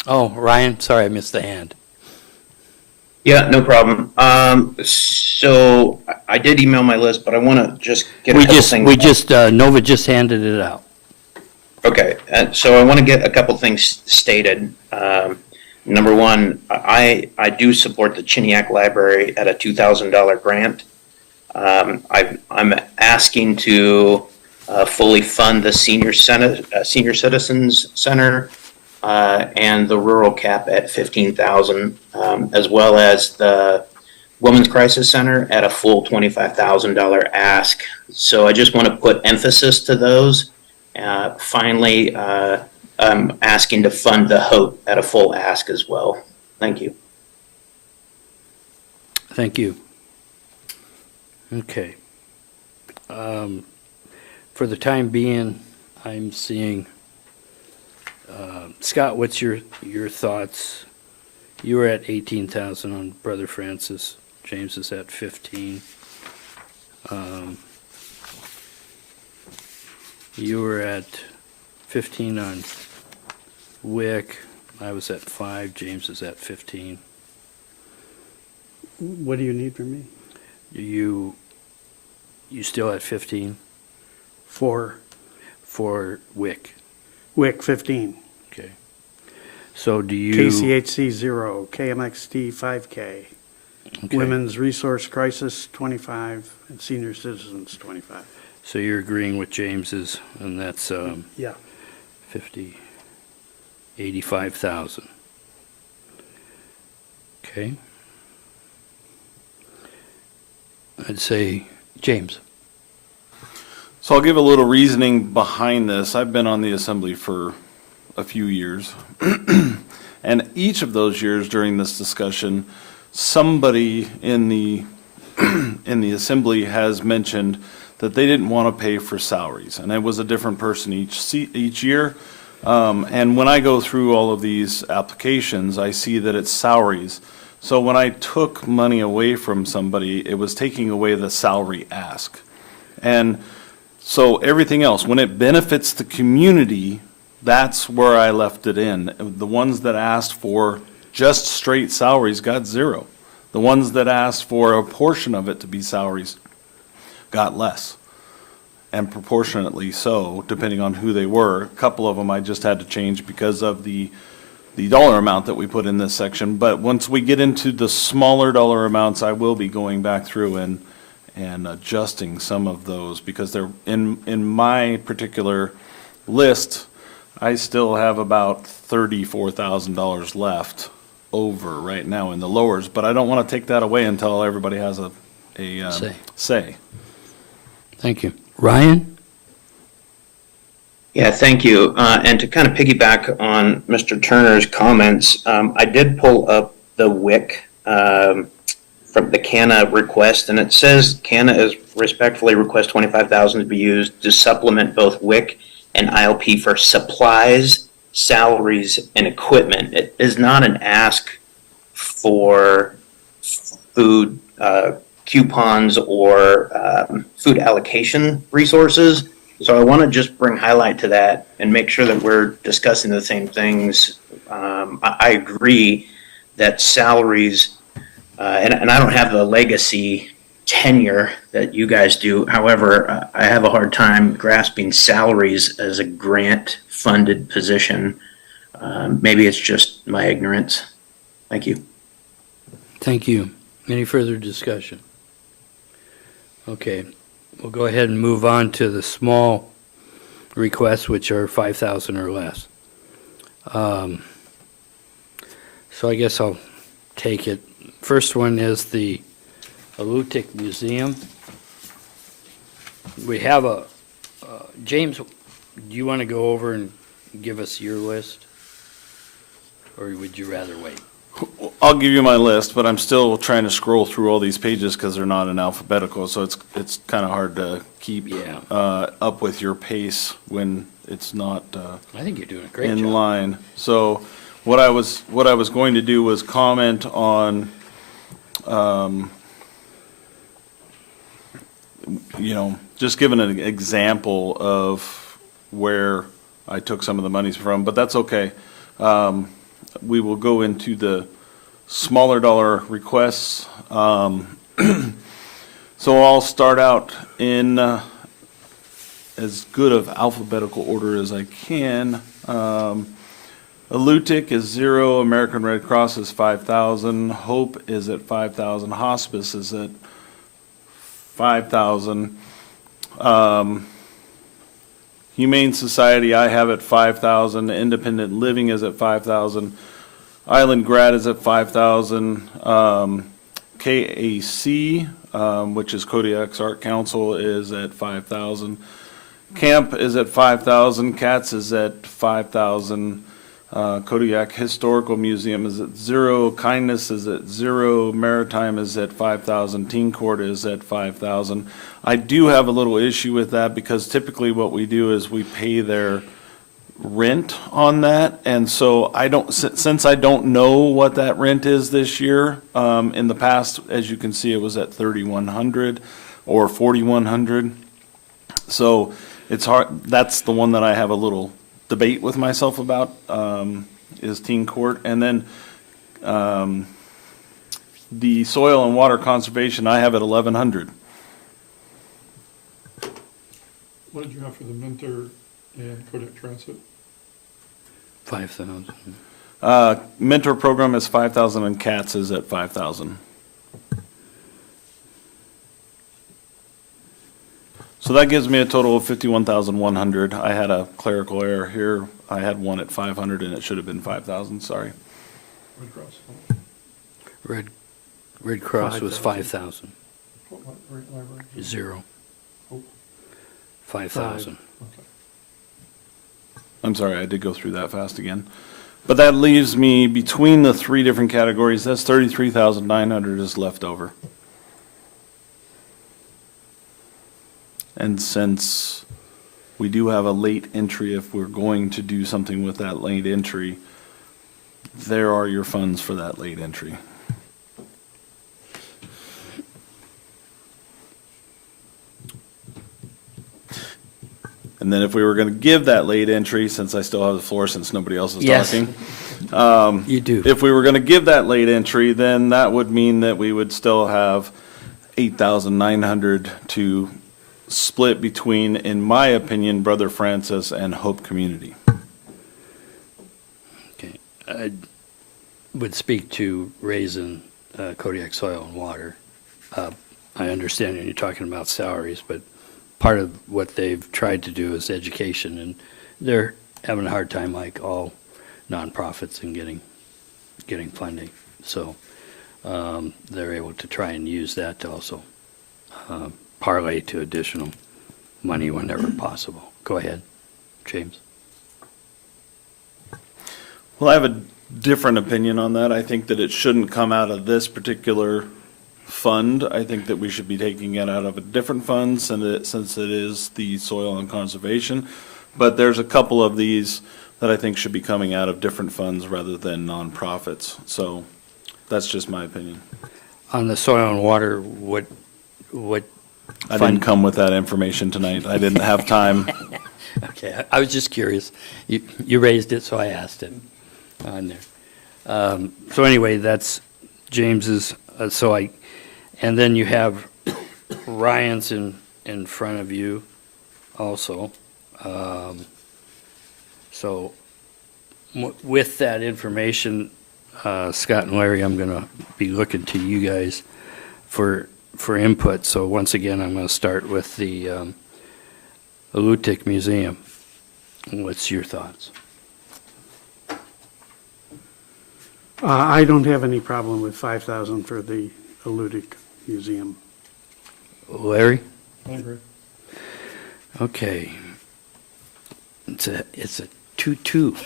Oh, Ryan, sorry, I missed the hand. Yeah, no problem. So I did email my list, but I want to just get a couple things. Nova just handed it out. Okay, so I want to get a couple things stated. Number one, I do support the Chiniac Library at a $2,000 grant. I'm asking to fully fund the Senior Citizens Center and the rural cap at $15,000, as well as the Women's Crisis Center at a full $25,000 ask. So I just want to put emphasis to those. Finally, I'm asking to fund the HOPE at a full ask as well. Thank you. Thank you. Okay. For the time being, I'm seeing, Scott, what's your thoughts? You were at 18,000 on Brother Francis. James is at 15. You were at 15 on WIC. I was at 5. James is at 15. What do you need from me? You still at 15 For for WIC? WIC, 15. Okay. So do you? KCHC 0, KMXT 5K, Okay. Women's Resource Crisis 25, and Senior Citizens 25. So you're agreeing with James's, and that's Yeah. 50, 85,000. Okay. I'd say James. So I'll give a little reasoning behind this. I've been on the assembly for a few years. And each of those years during this discussion, somebody in the in the assembly has mentioned that they didn't want to pay for salaries, and it was a different person each year. And when I go through all of these applications, I see that it's salaries. So when I took money away from somebody, it was taking away the salary ask. And so everything else, when it benefits the community, that's where I left it in. The ones that asked for just straight salaries got 0. The ones that asked for a portion of it to be salaries got less. And proportionately so, depending on who they were. A couple of them I just had to change because of the dollar amount that we put in this section. But once we get into the smaller dollar amounts, I will be going back through and adjusting some of those, because they're in my particular list, I still have about $34,000 left over right now in the lowers, but I don't want to take that away until everybody has a say. Thank you. Ryan? Yeah, thank you. And to kind of piggyback on Mr. Turner's comments, I did pull up the WIC from the CANA request, and it says CANA is respectfully request $25,000 to be used to supplement both WIC and ILP for supplies, salaries, and equipment. It is not an ask for food coupons or food allocation resources. So I want to just bring highlight to that and make sure that we're discussing the same things. I agree that salaries, and I don't have the legacy tenure that you guys do. However, I have a hard time grasping salaries as a grant-funded position. Maybe it's just my ignorance. Thank you. Thank you. Any further discussion? Okay, we'll go ahead and move on to the small requests, which are 5,000 or less. So I guess I'll take it. First one is the Alutiiq Museum. we have James, do you want to go over and give us your list? Or would you rather wait? I'll give you my list, but I'm still trying to scroll through all these pages because they're not in alphabetical, so it's kind of hard to keep Yeah. up with your pace when it's not I think you're doing a great in job. line. So what I was going to do was comment on, just giving an example of where I took some of the monies from, but that's okay. We will go into the smaller dollar requests. So I'll start out in as good of alphabetical order as I can. Alutic is 0, American Red Cross is 5,000, Hope is at 5,000, Hospice is at 5,000. Humane Society I have at 5,000, Independent Living is at 5,000, Island Grad is at 5,000, KAC, which is Kodiak's Art Council, is at 5,000. Camp is at 5,000, Cats is at 5,000, Kodiak Historical Museum is at 0, Kindness is at 0, Maritime is at 5,000, Teen Court is at 5,000. I do have a little issue with that because typically what we do is we pay their rent on that, and so since I don't know what that rent is this year, in the past, as you can see, it was at 3,100 or 4,100. So it's hard, that's the one that I have a little debate with myself about, is Teen Court. And then the soil and water conservation I have at 1,100. What did you have for the Minter and Kodiak Transit? 5,000. Mentor program is 5,000 and CATS is at 5,000. So that gives me a total of 51,100. I had a clerical error here. I had one at 500 and it should have been 5,000, sorry. Red Cross? Red Cross was 5,000. What library? 0. Oh. 5,000. Okay. I'm sorry, I did go through that fast again. But that leaves me between the three different categories. That's 33,900 is left over. And since we do have a late entry, if we're going to do something with that late entry, there are your funds for that late entry. And then if we were going to give that late entry, since I still have the floor, since nobody else is Yes. talking. You do. If we were going to give that late entry, then that would mean that we would still have 8,900 to split between, in my opinion, Brother Francis and Hope Community. Okay. I would speak to raising Kodiak Soil and Water. I understand you're talking about salaries, but part of what they've tried to do is education, and they're having a hard time, like all nonprofits, in getting funding. So they're able to try and use that to also parlay to additional money whenever possible. Go ahead, James. Well, I have a different opinion on that. I think that it shouldn't come out of this particular fund. I think that we should be taking it out of a different fund since it is the soil and conservation. But there's a couple of these that I think should be coming out of different funds rather than nonprofits. So that's just my opinion. On the soil and water, what I didn't come with that information tonight. I didn't have time. Okay, I was just curious. You raised it, so I asked it on there. So anyway, that's James's, and then you have Ryan's in front of you also. So with that information, Scott and Larry, I'm going to be looking to you guys for input. So once again, I'm going to start with the Alutic Museum. What's your thoughts? I don't have any problem with 5,000 for the Alutic Museum. Larry? I agree. Okay. It's a 2-2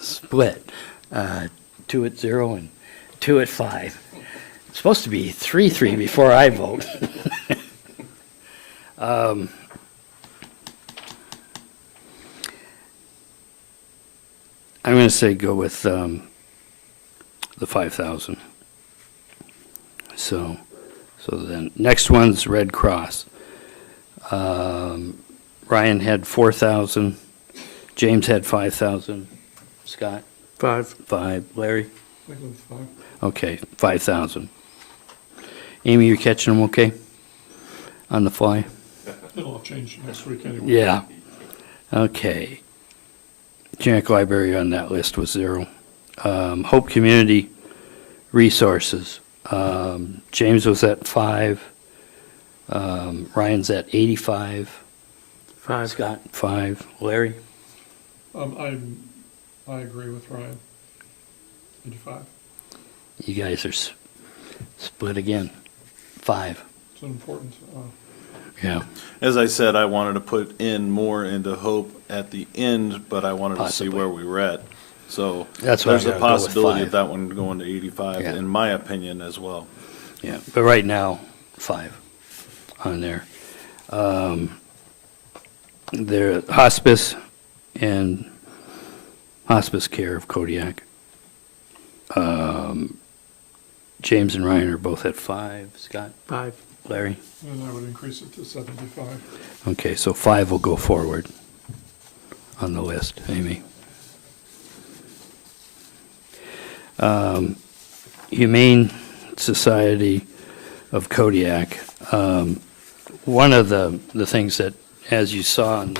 split. 2 at 0 and 2 at 5. It's supposed to be 3-3 before I vote. I'm going to say go with the 5,000. So then, next one's Red Cross. Ryan had 4,000. James had 5,000. Scott? 5. 5. Larry? I go with 5. Okay, 5,000. Amy, you're catching them okay? On the fly? It'll have changed next week anyway. Yeah. Okay. Jack Library on that list was 0. Hope Community Resources. James was at 5. Ryan's at 85. 5. Scott, 5. Larry? I agree with Ryan. 85. You guys are split again. 5. It's an important, Yeah. As I said, I wanted to put in more into Hope at the end, but I wanted to see Possibly. where we were at. So That's why there's I a gotta go with possibility 5. of that one going to 85, Yeah. in my opinion, as well. Yeah, but right now, 5 on there. There, hospice and hospice care of Kodiak. James and Ryan are both at 5. Scott? 5. Larry? and I would increase it to 75. Okay, so 5 will go forward on the list. Amy? Humane Society of Kodiak. One of the things that, as you saw on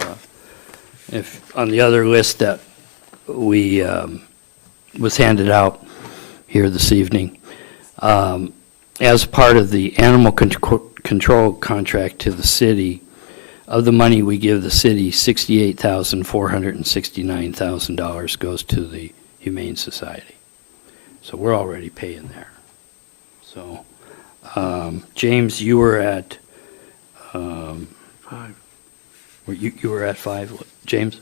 the other list that we was handed out here this evening, as part of the animal control contract to the city, of the money we give the city, $68,469,000 goes to the Humane Society. So we're already paying there. So, James, you were at, 5. you were at 5, James?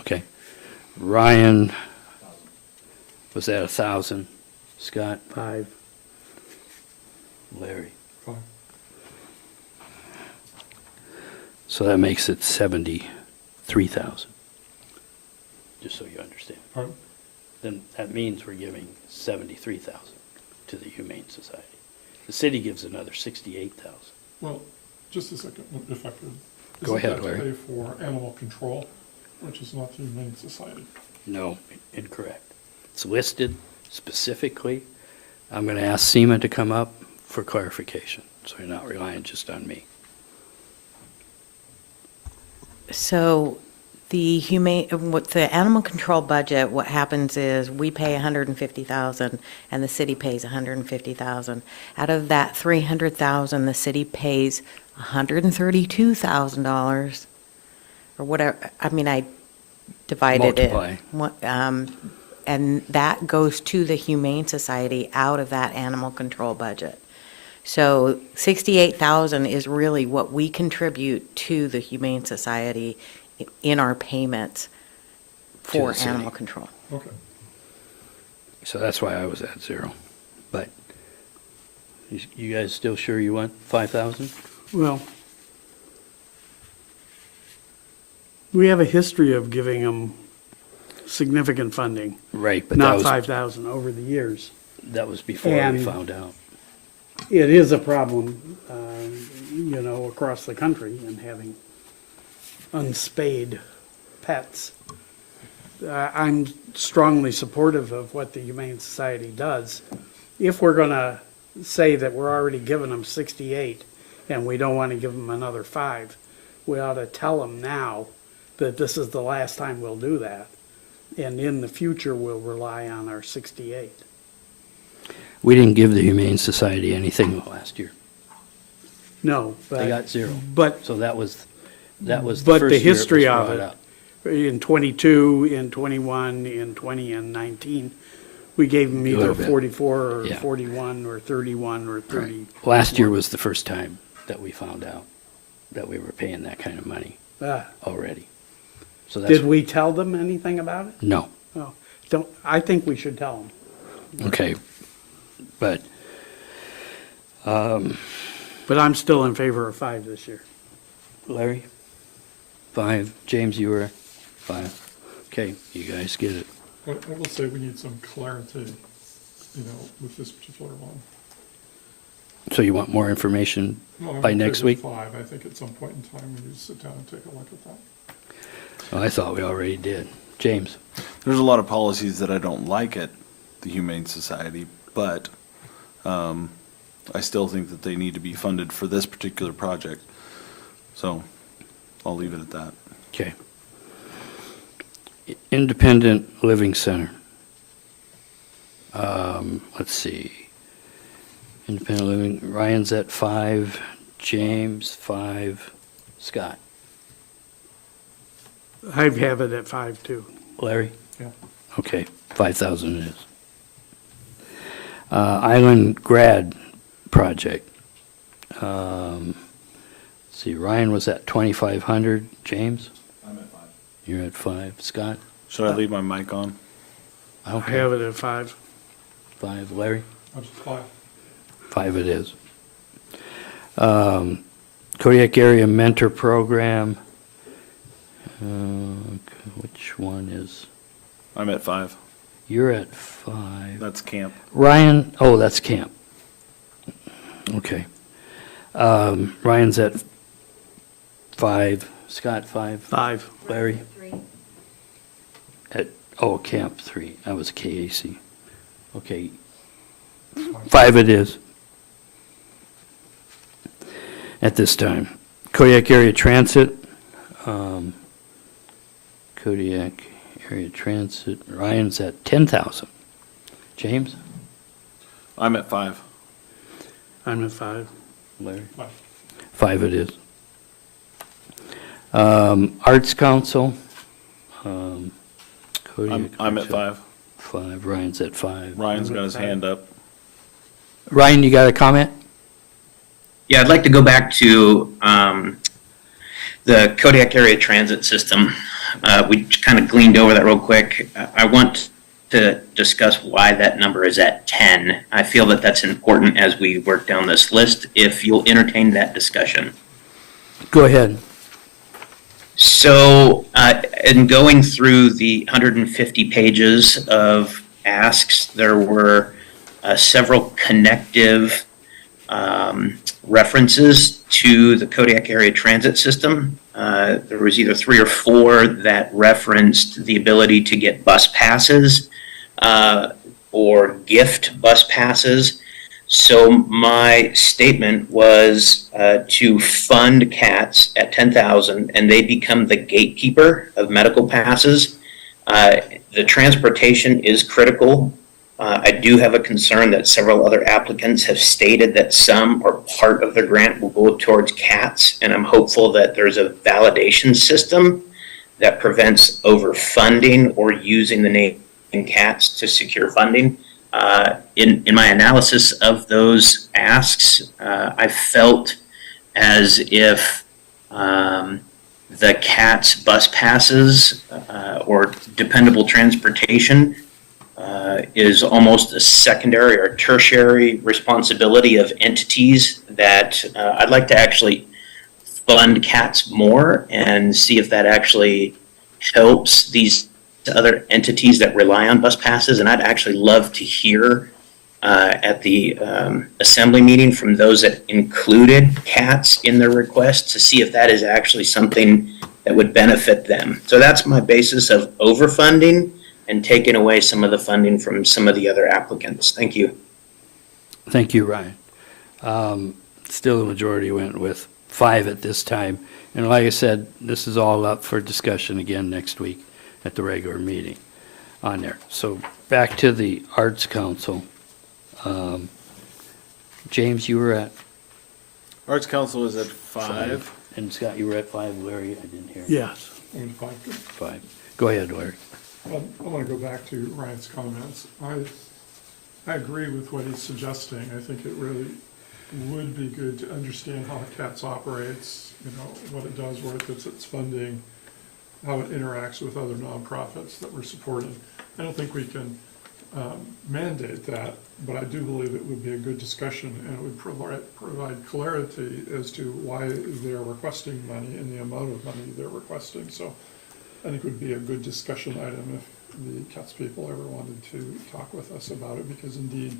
Okay. Ryan was at 1,000. Scott? 5. Larry? 5. So that makes it 73,000, just so you understand. Pardon? Then that means we're giving 73,000 to the Humane Society. The city gives another 68,000. Well, just a second, if I could. Go ahead, Isn't that Larry. to pay for animal control, which is not the Humane Society? No, incorrect. It's listed specifically. I'm going to ask SEMA to come up for clarification, so you're not relying just on me. So the with the animal control budget, what happens is we pay $150,000 and the city pays $150,000. Out of that $300,000, the city pays $132,000 or whatever. I mean, I divided Multiply. it. And that goes to the Humane Society out of that animal control budget. So 68,000 is really what we contribute to the Humane Society in our payments for the city. animal control. Okay. So that's why I was at 0. But you guys still sure you want 5,000? Well, we have a history of giving them significant funding, Right, but that not was, 5,000 over the years. that was before we And- found out. It is a problem, across the country and having unspayed pets. I'm strongly supportive of what the Humane Society does. If we're going to say that we're already giving them 68 and we don't want to give them another 5, we ought to tell them now that this is the last time we'll do that. And in the future, we'll rely on our 68. We didn't give the Humane Society anything last year. No, They got 0. But So that was the But first the year it was history of brought it, up. in '22, in '21, in '20, and '19, we gave them either little bit. 44 or Yeah. 41 or 31 or 30. Last year was the first time that we found out. that we were paying that kind of money Uh, already. So that's, Did we tell them anything about it? no, No. Don't, I think we should tell them. okay. But, But I'm still in favor of 5 this year. Larry? 5. James, you were 5. Okay, you guys get it. I will say we need some clarity, with this particular one. So you want more information Well, I'm by okay next with week? 5. I think at some point in time, we need to sit down and take a look at that. Oh, I thought we already did. James? There's a lot of policies that I don't like at the Humane Society, but I still think that they need to be funded for this particular project. So I'll leave it at that. Okay. Independent Living Center. Let's see. Independent Living, Ryan's at 5, James, 5, Scott. I have it at 5 too. Larry? Yeah. Okay, 5,000 it is. Island Grad Project. Let's see, Ryan was at 2,500, James? I'm at 5. You're at 5, Scott? Should I leave my mic on? I have it at 5. 5, Larry? I'm just 5. 5 it is. Kodiak Area Mentor Program. Which one is, I'm at 5. you're at 5. That's camp. Ryan, oh, that's camp. Okay. Ryan's at 5. Scott, 5. 5. Larry? At, oh, camp 3. That was KAC. Okay. 5 it is. At this time. Kodiak Area Transit. Kodiak Area Transit. Ryan's at 10,000. James? I'm at 5. I'm at 5. Larry? 5. 5 it is. Arts Council. Kodiak I'm at Arts- 5. 5. Ryan's at 5. Ryan's got his hand up. Ryan, you got a comment? Yeah, I'd like to go back to the Kodiak Area Transit System. We kind of gleaned over that real quick. I want to discuss why that number is at 10. I feel that that's important as we work down this list, if you'll entertain that discussion. Go ahead. So, in going through the 150 pages of asks, there were several connective references to the Kodiak Area Transit System. There was either 3 or 4 that referenced the ability to get bus passes or gift bus passes. So my statement was to fund CATS at 10,000, and they become the gatekeeper of medical passes. The transportation is critical. I do have a concern that several other applicants have stated that some or part of the grant will go towards CATS, and I'm hopeful that there's a validation system that prevents overfunding or using the name CATS to secure funding. In my analysis of those asks, I felt as if the CATS bus passes or dependable transportation is almost a secondary or tertiary responsibility of entities that I'd like to actually fund CATS more and see if that actually helps these other entities that rely on bus passes. And I'd actually love to hear at the assembly meeting from those that included CATS in their request to see if that is actually something that would benefit them. So that's my basis of overfunding and taking away some of the funding from some of the other applicants. Thank you. Thank you, Ryan. Still, the majority went with 5 at this time. And like I said, this is all up for discussion again next week at the regular meeting on there. So back to the Arts Council. James, you were at, Arts Council is at 5. and Scott, you were at 5. Larry, I didn't hear. Yes. I'm at 5. 5. Go ahead, Larry. I want to go back to Ryan's comments. I agree with what he's suggesting. I think it really would be good to understand how CATS operates, you know, what it does, where it gets its funding, how it interacts with other nonprofits that we're supporting. I don't think we can mandate that, but I do believe it would be a good discussion, and it would provide clarity as to why they're requesting money and the amount of money they're requesting. So I think it would be a good discussion item if the CATS people ever wanted to talk with us about it, because indeed,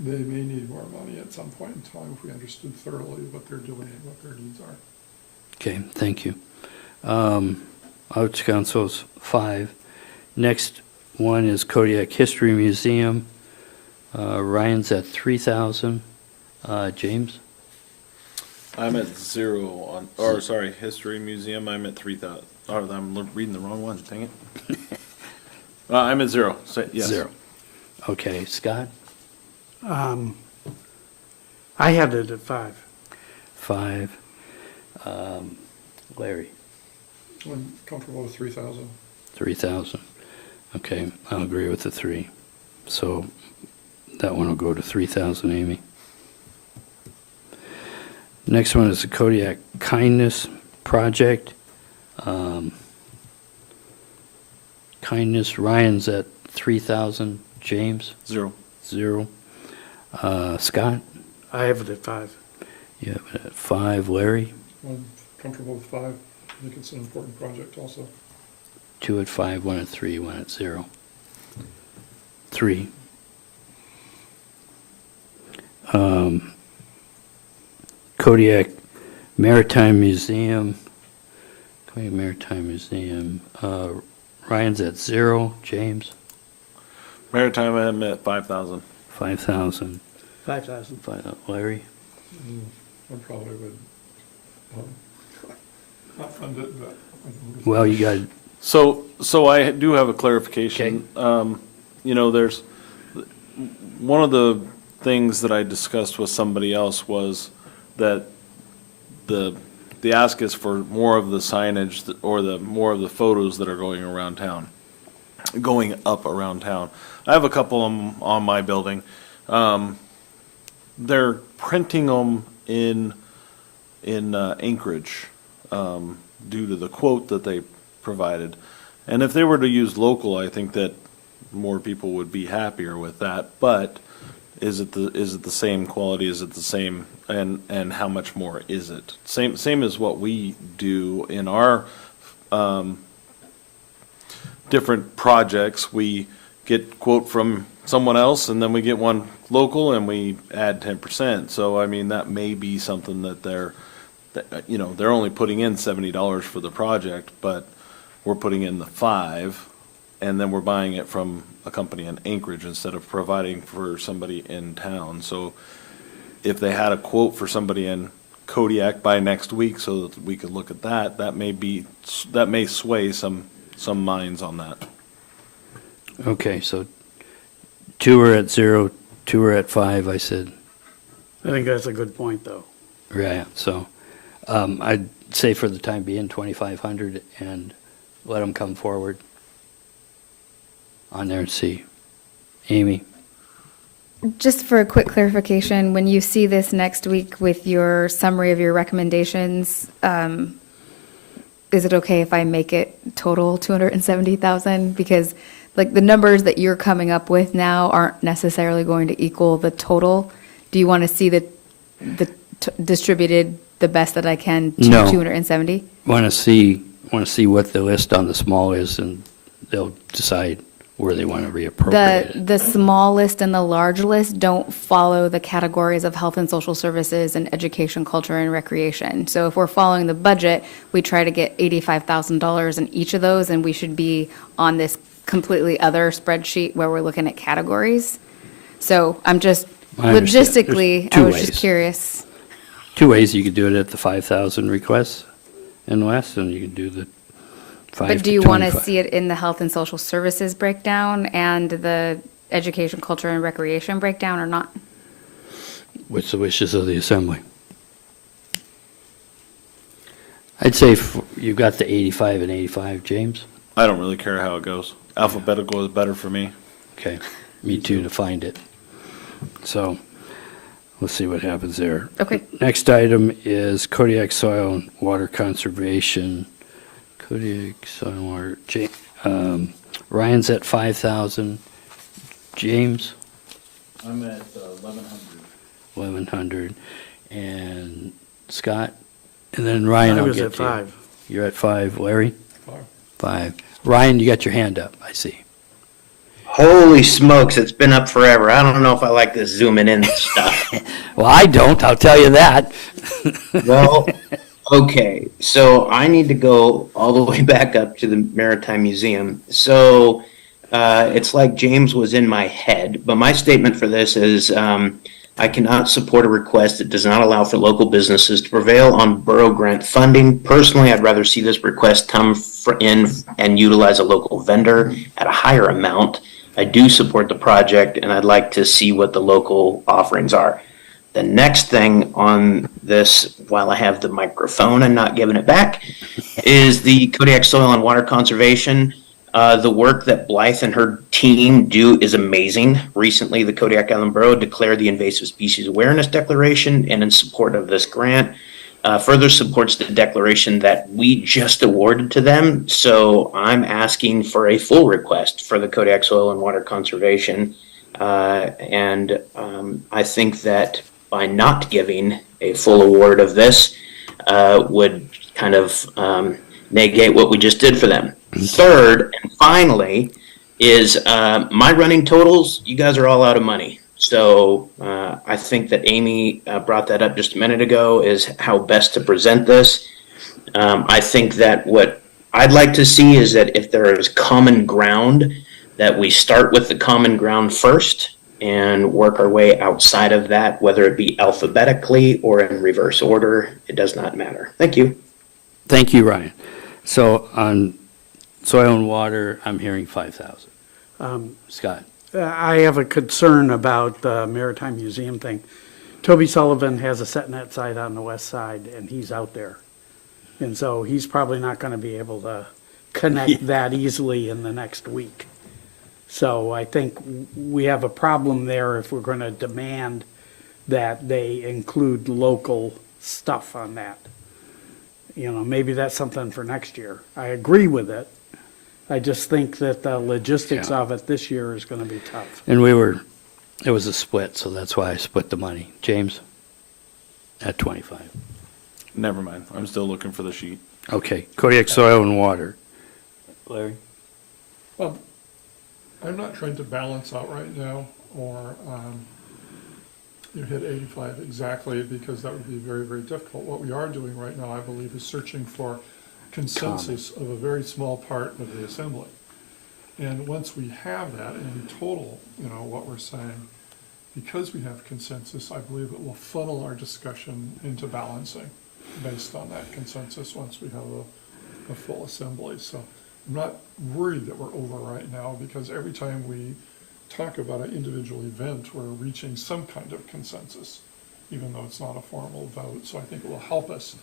they may need more money at some point in time if we understood thoroughly what they're doing and what their needs are. Okay, thank you. Arts Council's 5. Next one is Kodiak History Museum. Ryan's at 3,000. James? I'm at 0 on, or sorry, History Museum, I'm at 3,000. Oh, I'm reading the wrong one, dang it. I'm at 0, so, yes. 0. Okay, Scott? I had it at 5. 5. Larry? I'm comfortable with 3,000. 3,000. Okay, I'll agree with the 3. So that one will go to 3,000, Amy. Next one is the Kodiak Kindness Project. Kindness, Ryan's at 3,000. James? 0. 0. Scott? I have it at 5. You have it at 5. Larry? I'm comfortable with 5. I think it's an important project also. 2 at 5, 1 at 3, 1 at 0. 3. Kodiak Maritime Museum. Kodiak Maritime Museum. Ryan's at 0. James? Maritime, I'm at 5,000. 5,000. 5,000. Larry? I probably would not fund it, but. Well, you got, So I do have a clarification. You know, there's, one of the things that I discussed with somebody else was that the ask is for more of the signage or more of the photos that are going around town, going up around town. I have a couple of them on my building. They're printing them in Anchorage due to the quote that they provided. And if they were to use local, I think that more people would be happier with that. But is it the same quality? Is it the same? And how much more is it? Same as what we do in our different projects. We get quote from someone else, and then we get one local, and we add 10%. So I mean, that may be something that they're only putting in $70 for the project, but we're putting in the 5, and then we're buying it from a company in Anchorage instead of providing for somebody in town. So if they had a quote for somebody in Kodiak by next week, so that we could look at that, that may sway some minds on that. okay, so 2 are at 0, 2 are at 5, I said. I think that's a good point, though. Right, so I'd say for the time being 2,500 and let them come forward on there and see. Amy? Just for a quick clarification, when you see this next week with your summary of your recommendations, is it okay if I make it total 270,000? Because like the numbers that you're coming up with now aren't necessarily going to equal the total. Do you want to see the distributed the best that I can to No. 270? Want to see what the list on the small is, and they'll decide where they want to reappropriate it. The small list and the large list don't follow the categories of health and social services and education, culture, and recreation. So if we're following the budget, we try to get $85,000 in each of those, and we should be on this completely other spreadsheet where we're looking at categories. So I'm just, I understand. logistically, There's I was two just ways. curious. 2 ways you could do it at the 5,000 requests and less, and you could do the 5 But to do you want to 25. see it in the health and social services breakdown and the education, culture, and recreation breakdown or not? What's the wishes of the assembly? I'd say you've got the 85 and 85, James? I don't really care how it goes. Alphabetical is better for me. Okay, me too, to find it. So, We'll see what happens there. Okay. Next item is Kodiak Soil and Water Conservation. Kodiak Soil and Water, Ryan's at 5,000. James? I'm at 1,100. 1,100. And Scott? And then Ryan, I I'll was get at to you. 5. You're at 5. Larry? 5. 5. Ryan, you got your hand up, I see. Holy smokes, it's been up forever. I don't know if I like this zooming in stuff. Well, I don't, I'll tell you that. Well, okay, so I need to go all the way back up to the Maritime Museum. So it's like James was in my head, but my statement for this is I cannot support a request that does not allow for local businesses to prevail on borough grant funding. Personally, I'd rather see this request come in and utilize a local vendor at a higher amount. I do support the project, and I'd like to see what the local offerings are. The next thing on this, while I have the microphone and not giving it back, is the Kodiak Soil and Water Conservation. The work that Blythe and her team do is amazing. Recently, the Kodiak Island Borough declared the Invasive Species Awareness Declaration, and in support of this grant, further supports the declaration that we just awarded to them. So I'm asking for a full request for the Kodiak Soil and Water Conservation. And I think that by not giving a full award of this would kind of negate what we just did for them. Third, and finally, is my running totals. You guys are all out of money. So I think that Amy brought that up just a minute ago, is how best to present this. I think that what I'd like to see is that if there is common ground, that we start with the common ground first and work our way outside of that, whether it be alphabetically or in reverse order. It does not matter. Thank you. Thank you, Ryan. So on soil and water, I'm hearing 5,000. Scott? I have a concern about the Maritime Museum thing. Toby Sullivan has a SetNet site on the west side, and he's out there. And so he's probably not going to be able to connect that easily in the next week. So I think we have a problem there if we're going to demand that they include local stuff on that. You know, maybe that's something for next year. I agree with it. I just think that the logistics Yeah. of it this year is going to be tough. And it was a split, so that's why I split the money. James? At 25. Never mind. I'm still looking for the sheet. Okay, Kodiak Soil and Water. Larry? Well, I'm not trying to balance out right now or hit 85 exactly, because that would be very, very difficult. What we are doing right now, I believe, is searching for consensus of a very small part of the assembly. And once we have that and we total, what we're saying, because we have consensus, I believe it will funnel our discussion into balancing based on that consensus once we have a full assembly. So I'm not worried that we're over right now, because every time we talk about an individual event, we're reaching some kind of consensus, even though it's not a formal vote. So I think it will help us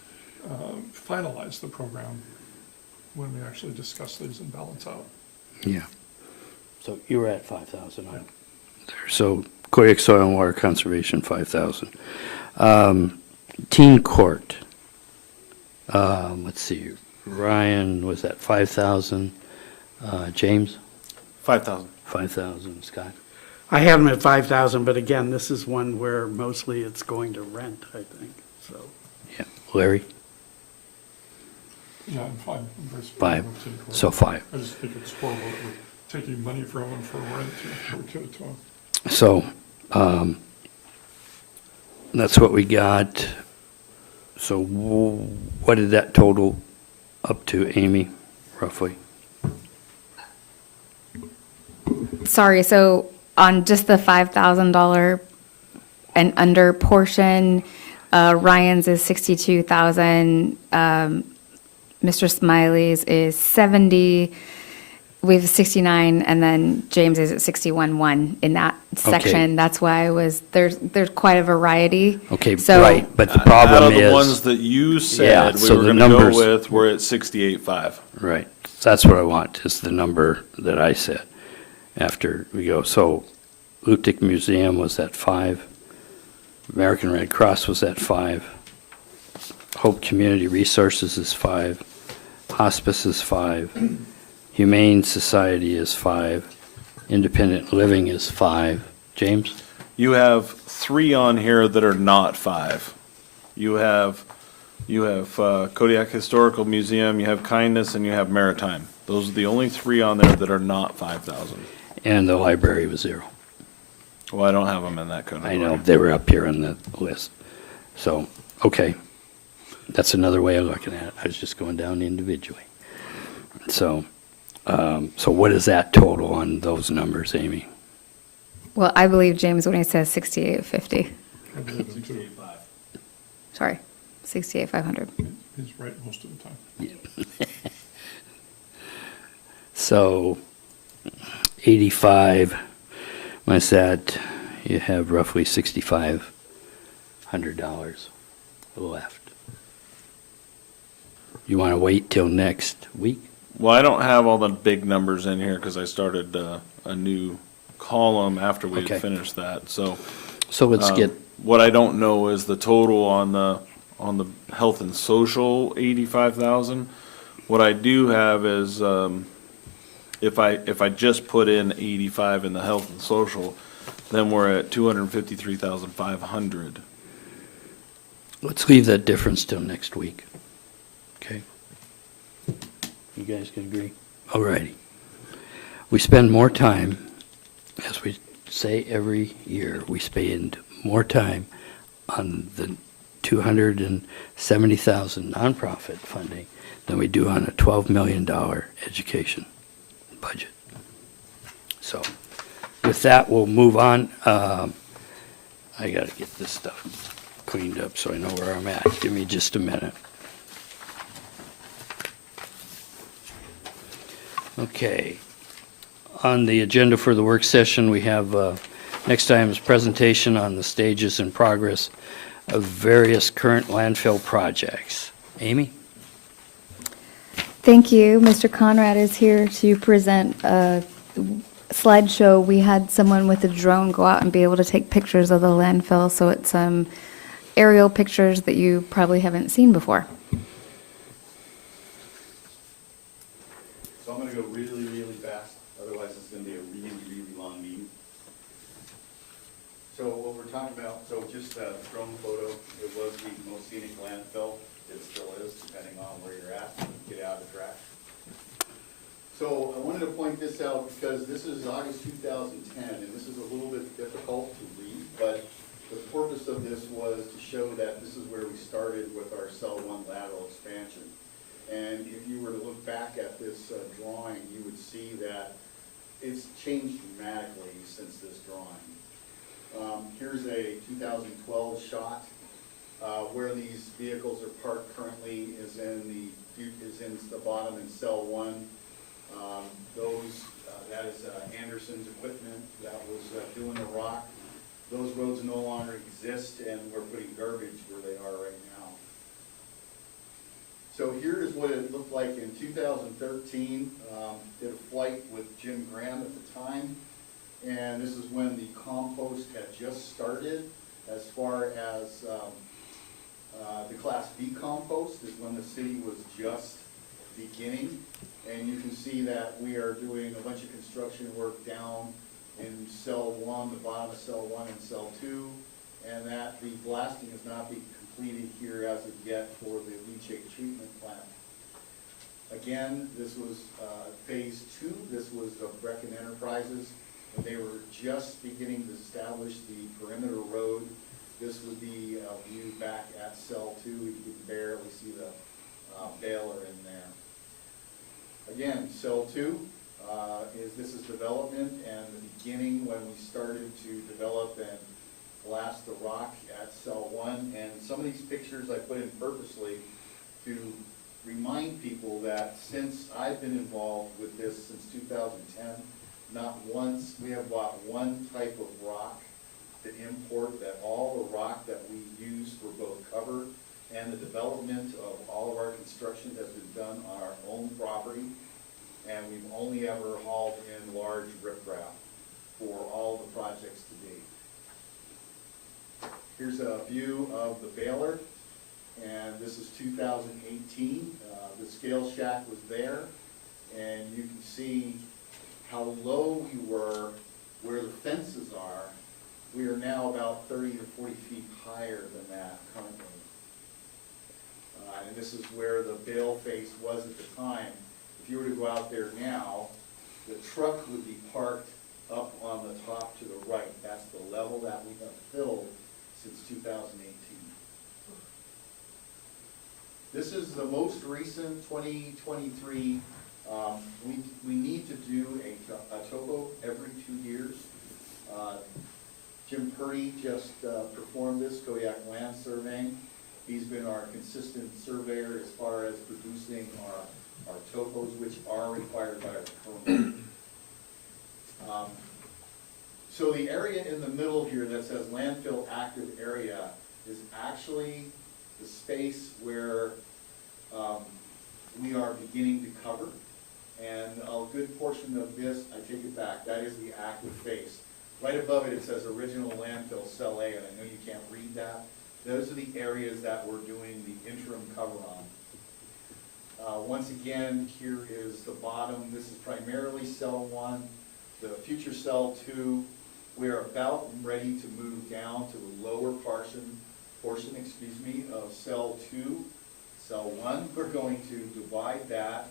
finalize the program when we actually discuss these and balance out. Yeah. So you were at 5,000 there. So Kodiak Soil and Water Conservation, 5,000. Teen Court. Let's see. Ryan was at 5,000. James? 5,000. 5,000. Scott? I have them at 5,000, but again, this is one where mostly it's going to rent, I think, so. Yeah. Larry? Yeah, I'm fine. I'm very supportive 5. of Teen Court. So 5. I just think it's horrible that we're taking money from them for rent to give it to them. So, that's what we got. So what did that total up to, Amy, roughly? Sorry, so on just the $5,000 and under portion, Ryan's is 62,000, Mr. Smiley's is 70, we have 69, and then James is at 61.1 in that section. That's why there's quite a variety. Okay, So- right, but the Out problem of the is. ones that you Yeah, said we so were the going to go numbers- with, we're at 68.5. Right, that's what I want, is the number that I said after we go. So Lutic Museum was at 5, American Red Cross was at 5. Hope Community Resources is 5. Hospice is 5. Humane Society is 5. Independent Living is 5. James? You have 3 on here that are not 5. You have Kodiak Historical Museum, you have Kindness, and you have Maritime. Those are the only 3 on there that are not 5,000. And the library was 0. Well, I don't have them in that category. I know, they were up here on the list. So, okay. That's another way of looking at it. I was just going down individually. So, so what is that total on those numbers, Amy? Well, I believe James when he says 6850. I believe them too. Sorry, 68,500. He's right most of the time. So, 85 minus that, you have roughly $6,500 left. You want to wait till next week? Well, I don't have all the big numbers in here because I started a new column after we Okay. had finished that, so. So let's get, What I don't know is the total on the health and social, 85,000. What I do have is, if I just put in 85 in the health and social, then we're at 253,500. let's leave that difference till next week. Okay? You guys can agree? All righty. We spend more time, as we say every year, we spend more time on the 270,000 nonprofit funding than we do on a $12 million education budget. So with that, we'll move on. I got to get this stuff cleaned up so I know where I'm at. Give me just a minute. Okay. On the agenda for the work session, we have next item is presentation on the stages and progress of various current landfill projects. Amy? Thank you. Mr. Conrad is here to present a slideshow. We had someone with a drone go out and be able to take pictures of the landfill, so it's aerial pictures that you probably haven't seen before. So I'm gonna go really, really fast, otherwise it's gonna be a really, really long meeting. So what we're talking about, so just a drone photo, it was the most scenic landfill, it still is, depending on where you're at, get out of the track. So I wanted to point this out because this is August 2010, and this is a little bit difficult to read, but the purpose of this was to show that this is where we started with our cell 1 lateral expansion. And if you were to look back at this drawing, you would see that it's changed dramatically since this drawing. Here's a 2012 shot. Where these vehicles are parked currently is in the bottom in cell 1. That is Anderson's equipment that was doing the rock. Those roads no longer exist, and we're putting garbage where they are right now. So here is what it looked like in 2013. Did a flight with Jim Graham at the time, and this is when the compost had just started. As far as the Class B compost is when the city was just beginning, and you can see that we are doing a bunch of construction work down in cell 1, the bottom of cell 1 and cell 2, and that the blasting has not been completed here as of yet for the leachate treatment plant. Again, this was phase 2. This was Brecken Enterprises, and they were just beginning to establish the perimeter road. This would be viewed back at cell 2. You can barely see the baler in there. Again, cell 2 this is development, and the beginning when we started to develop and blast the rock at cell 1. And some of these pictures I put in purposely to remind people that since I've been involved with this since 2010, not once, we have bought one type of rock to import, that all the rock that we use for both cover and the development of all of our construction has been done on our own property. And we've only ever hauled in large riprap for all the projects to date. Here's a view of the baler, and this is 2018. The scale shack was there, and you can see how low we were where the fences are. We are now about 30 to 40 feet higher than that currently. And this is where the bale face was at the time. If you were to go out there now, the truck would be parked up on the top to the right. That's the level that we have filled since 2018. This is the most recent 2023. We need to do a topo every 2 years. Jim Purdy just performed this Kodiak land surveying. He's been our consistent surveyor as far as producing our topos, which are required by our permit. So the area in the middle here that says landfill active area is actually the space where we are beginning to cover. And a good portion of this, I take it back, that is the active face. Right above it, it says original landfill cell A, and I know you can't read that. Those are the areas that we're doing the interim cover on. Once again, here is the bottom. This is primarily cell 1. The future cell 2, we're about ready to move down to the lower portion of cell 2. Cell 1, we're going to divide that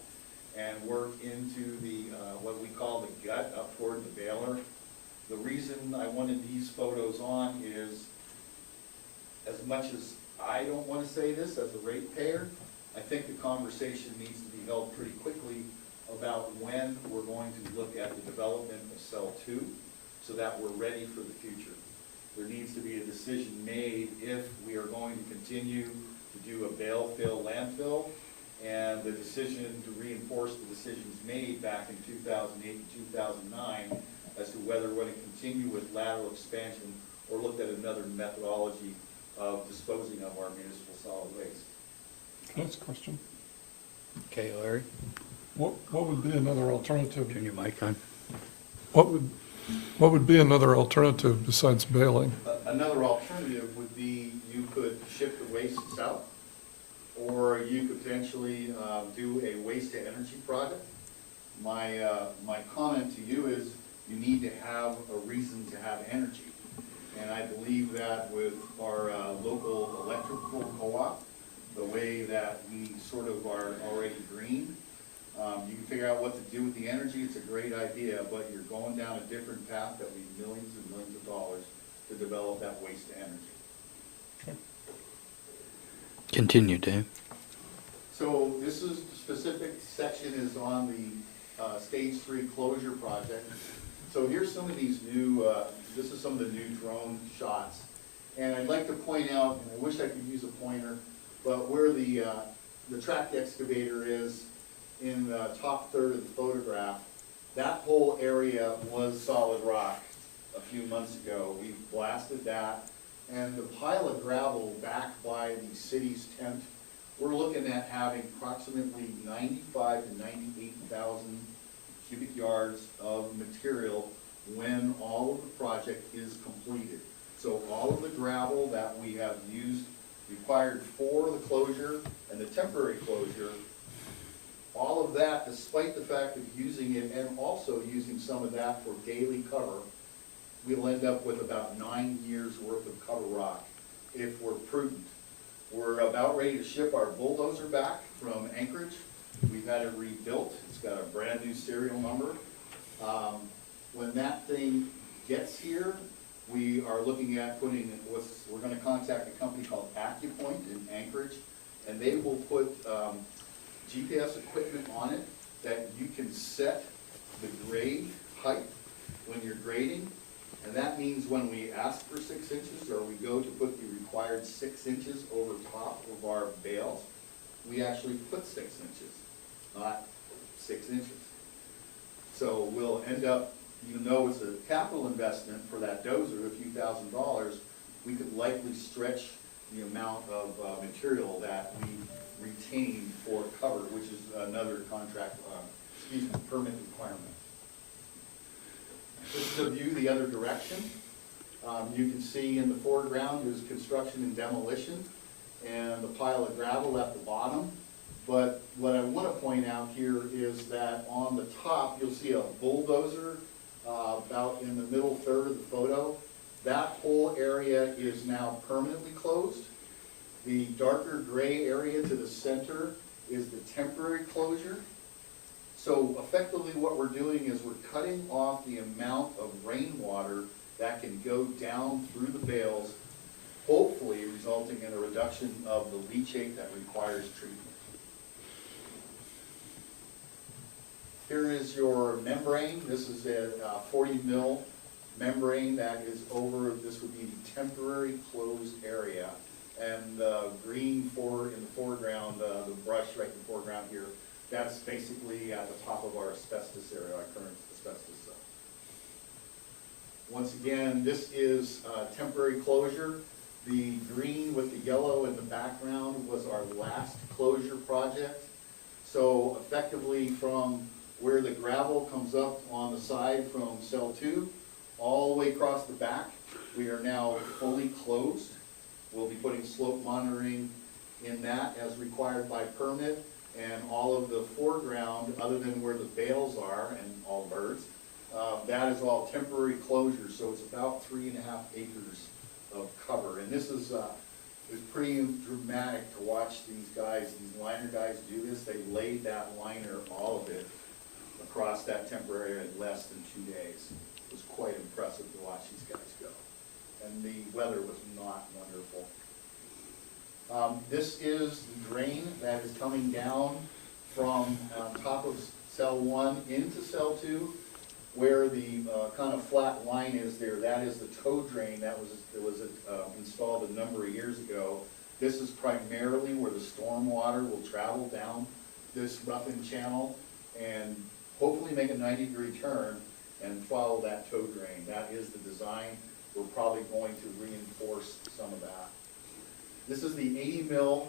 and work into the what we call the gut up toward the baler. The reason I wanted these photos on is, as much as I don't want to say this as a ratepayer, I think the conversation needs to be held pretty quickly about when we're going to look at the development of cell 2 so that we're ready for the future. There needs to be a decision made if we are going to continue to do a bale fill landfill, and the decision to reinforce the decisions made back in 2008 and 2009 as to whether we're going to continue with lateral expansion or look at another methodology of disposing of our municipal solid waste. Can I ask a question? Okay, Larry, What would be another alternative? turn your mic on. What would be another alternative besides baling? Another alternative would be you could ship the waste south, or you could potentially do a waste to energy project. My comment to you is you need to have a reason to have energy. And I believe that with our local electrical co-op, the way that we sort of are already green, you can figure out what to do with the energy. It's a great idea, but you're going down a different path that we need millions and millions of dollars to develop that waste to energy. Continue, Dave. So this is, the specific section is on the stage 3 closure project. So here's some of these new, this is some of the new drone shots. And I'd like to point out, and I wish I could use a pointer, but where the tracked excavator is in the top third of the photograph, that whole area was solid rock a few months ago. We blasted that, and the pile of gravel back by the city's tent, we're looking at having approximately 95 to 98,000 cubic yards of material when all of the project is completed. So all of the gravel that we have used required for the closure and the temporary closure, all of that, despite the fact of using it and also using some of that for daily cover, we'll end up with about 9 years worth of cover rock if we're prudent. We're about ready to ship our bulldozer back from Anchorage. We've had it rebuilt. It's got a brand new serial number. When that thing gets here, we are looking at putting, we're going to contact a company called AccuPoint in Anchorage, and they will put GPS equipment on it that you can set the grade height when you're grading. And that means when we ask for 6 inches or we go to put the required 6 inches over top of our bales, we actually put 6 inches, not 6 inches. So we'll end up, even though it's a capital investment for that dozer, a few $1,000s, we could likely stretch the amount of material that we retain for cover, which is another contract, permit requirement. This is a view the other direction. You can see in the foreground is construction and demolition, and the pile of gravel at the bottom. But what I want to point out here is that on the top, you'll see a bulldozer about in the middle third of the photo. That whole area is now permanently closed. The darker gray area to the center is the temporary closure. So effectively what we're doing is we're cutting off the amount of rainwater that can go down through the bales, hopefully resulting in a reduction of the leachate that requires treatment. Here is your membrane. This is a 40 mil membrane that is over, this would be the temporary closed area. And green in the foreground, the brush right in the foreground here, that's basically at the top of our asbestos area, our current asbestos zone. Once again, this is temporary closure. The green with the yellow in the background was our last closure project. So effectively from where the gravel comes up on the side from cell 2, all the way across the back, we are now fully closed. We'll be putting slope monitoring in that as required by permit, and all of the foreground, other than where the bales are and all birds, that is all temporary closure, so it's about 3.5 acres of cover. And this is it's pretty dramatic to watch these guys, these liner guys do this. They laid that liner, all of it, across that temporary area in less than 2 days. It was quite impressive to watch these guys go. And the weather was not wonderful. This is the drain that is coming down from top of cell 1 into cell 2, where the kind of flat line is there. That is the tow drain that was installed a number of years ago. This is primarily where the storm water will travel down this roughened channel and hopefully make a 90-degree turn and follow that tow drain. That is the design. We're probably going to reinforce some of that. This is the 80 mil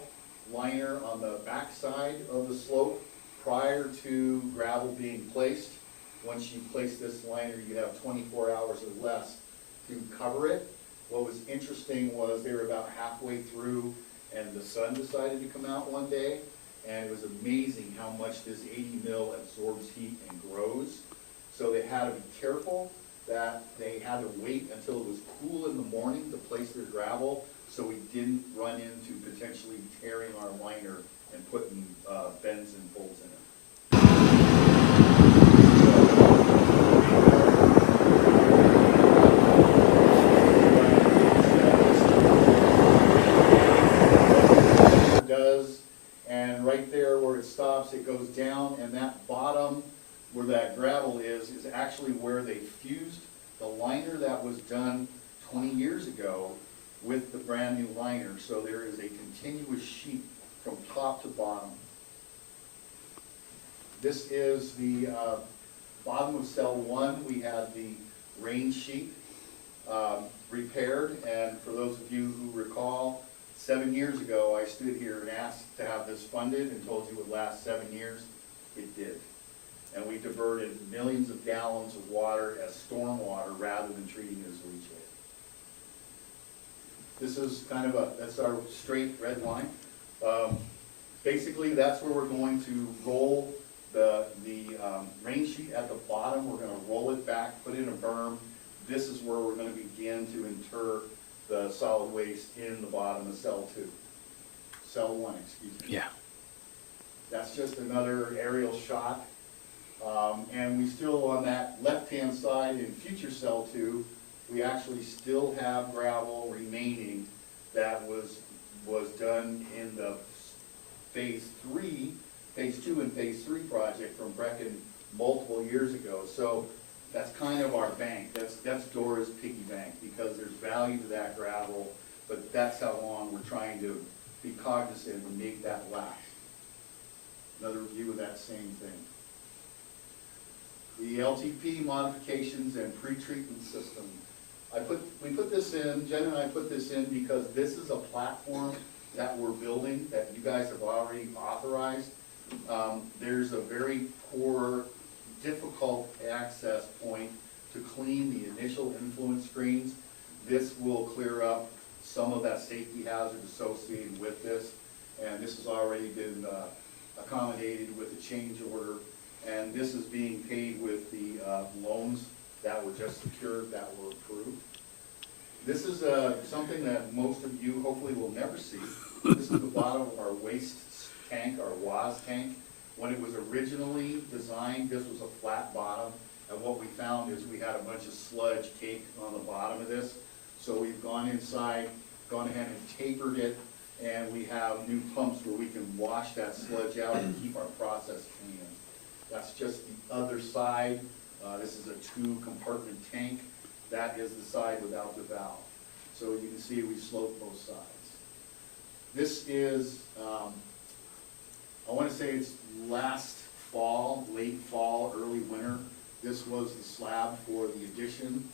liner on the back side of the slope prior to gravel being placed. Once you place this liner, you have 24 hours or less to cover it. What was interesting was they were about halfway through and the sun decided to come out one day, and it was amazing how much this 80 mil absorbs heat and grows. So they had to be careful that they had to wait until it was cool in the morning to place their gravel, so we didn't run into potentially tearing our liner and putting bends and bolts in it. And right there where it stops, it goes down, and that bottom where that gravel is actually where they fused the liner that was done 20 years ago with the brand new liner. So there is a continuous sheet from top to bottom. This is the bottom of cell 1. We had the rain sheet repaired, and for those of you who recall, 7 years ago I stood here and asked to have this funded and told you it would last 7 years. It did. And we diverted millions of gallons of water as storm water rather than treating it as leachate. This is kind of that's our straight red line. Basically, that's where we're going to roll the rain sheet at the bottom. We're going to roll it back, put in a berm. This is where we're going to begin to inter the solid waste in the bottom of cell 2. Cell 1, excuse me. Yeah. That's just another aerial shot. And we still, on that left-hand side in future cell 2, we actually still have gravel remaining that was done in the phase 2 and phase 3 project from Brecken multiple years ago. So that's kind of our bank. That's Dora's piggy bank, because there's value to that gravel, but that's how long we're trying to be cognizant and make that last. Another view of that same thing. The LTP modifications and pre-treatment system. We put this in, Jen and I put this in because this is a platform that we're building that you guys have already authorized. There's a very poor, difficult access point to clean the initial influence screens. This will clear up some of that safety hazard associated with this, and this has already been accommodated with the change order, and this is being paid with the loans that were just secured, that were approved. This is something that most of you hopefully will never see. This is the bottom of our waste tank, our WAS tank. When it was originally designed, this was a flat bottom, and what we found is we had a bunch of sludge cake on the bottom of this. So we've gone inside, gone ahead and tapered it, and we have new pumps where we can wash that sludge out and keep our process clean. That's just the other side. This is a 2-compartment tank. That is the side without the valve. So you can see we slope both sides. This is, I want to say it's last fall, late fall, early winter. This was the slab for the addition.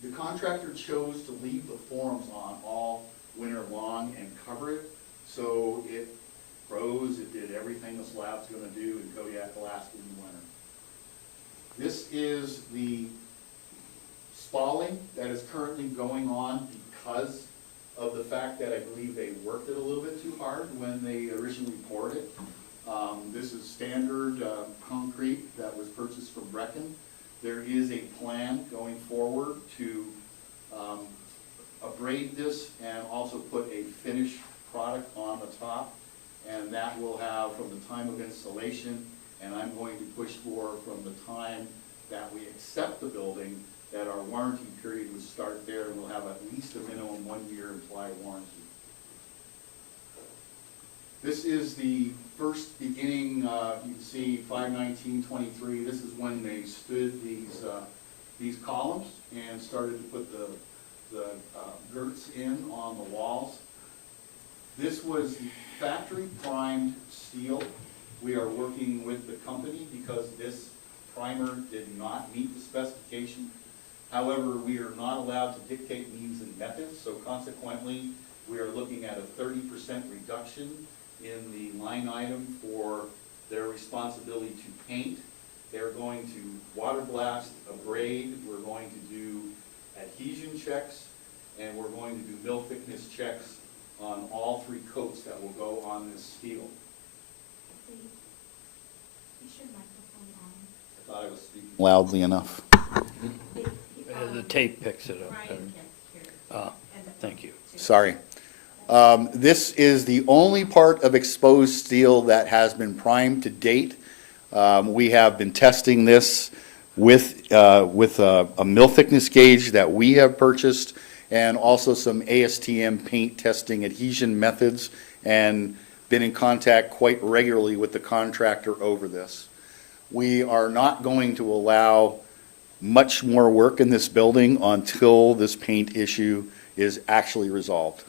The contractor chose to leave the forms on all winter long and cover it, so it froze, it did everything the slab's going to do, and Kodiak lasted in the winter. This is the spalling that is currently going on because of the fact that I believe they worked it a little bit too hard when they originally poured it. This is standard concrete that was purchased from Brecken. There is a plan going forward to abrade this and also put a finished product on the top, and that will have from the time of installation, and I'm going to push for from the time that we accept the building, that our warranty period would start there, and we'll have at least a minimum 1-year implied warranty. This is the first beginning, you can see 5/19/23, this is when they stood these columns and started to put the girts in on the walls. This was factory primed steel. We are working with the company because this primer did not meet the specification. However, we are not allowed to dictate means and methods, so consequently, we are looking at a 30% reduction in the line item for their responsibility to paint. They're going to water blast, abrade, we're going to do adhesion checks, and we're going to do mill thickness checks on all 3 coats that will go on this steel. I thought I was speaking loudly enough. The tape picks it up. Thank you. Sorry. This is the only part of exposed steel that has been primed to date. We have been testing this with a mill thickness gauge that we have purchased, and also some ASTM paint testing adhesion methods, and been in contact quite regularly with the contractor over this. We are not going to allow much more work in this building until this paint issue is actually resolved.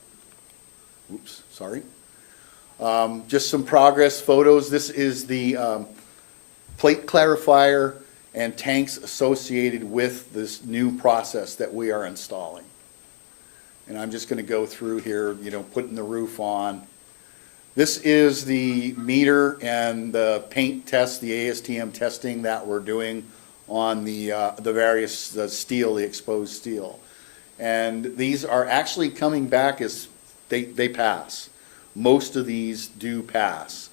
Oops, sorry. Just some progress photos. This is the plate clarifier and tanks associated with this new process that we are installing. And I'm just going to go through here, putting the roof on. This is the meter and the paint test, the ASTM testing that we're doing on the various steel, the exposed steel. And these are actually coming back as they pass. Most of these do pass.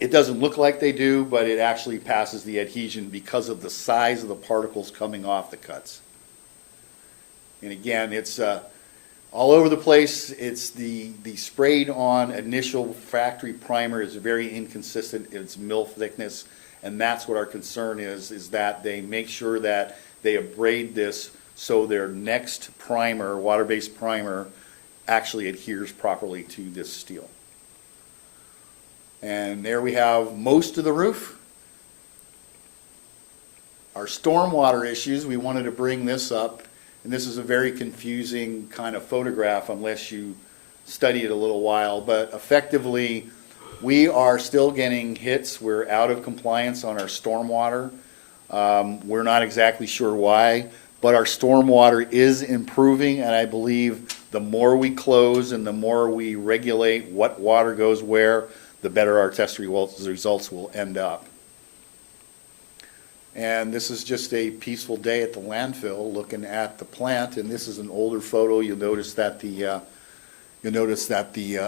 It doesn't look like they do, but it actually passes the adhesion because of the size of the particles coming off the cuts. And again, it's all over the place. It's the sprayed on initial factory primer is very inconsistent in its mill thickness, and that's what our concern is that they make sure that they abrade this so their next primer, water-based primer, actually adheres properly to this steel. And there we have most of the roof. Our stormwater issues, we wanted to bring this up, and this is a very confusing kind of photograph unless you study it a little while, but effectively, we are still getting hits. We're out of compliance on our stormwater. We're not exactly sure why, but our stormwater is improving, and I believe the more we close and the more we regulate what water goes where, the better our test results will end up. And this is just a peaceful day at the landfill, looking at the plant, and this is an older photo. You'll notice that the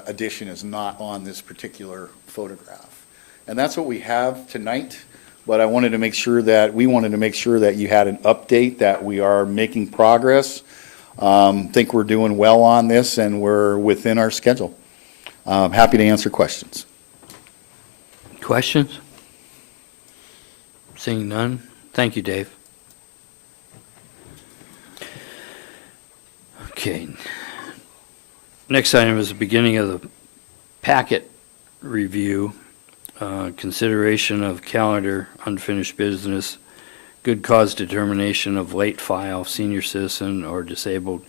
addition is not on this particular photograph. And that's what we have tonight, but we wanted to make sure that you had an update, that we are making progress. Think we're doing well on this, and we're within our schedule. Happy to answer questions. Questions? Seeing none. Thank you, Dave. Okay. Next item is the beginning of the packet review. Consideration of calendar, unfinished business, good cause determination of late file, senior citizen or disabled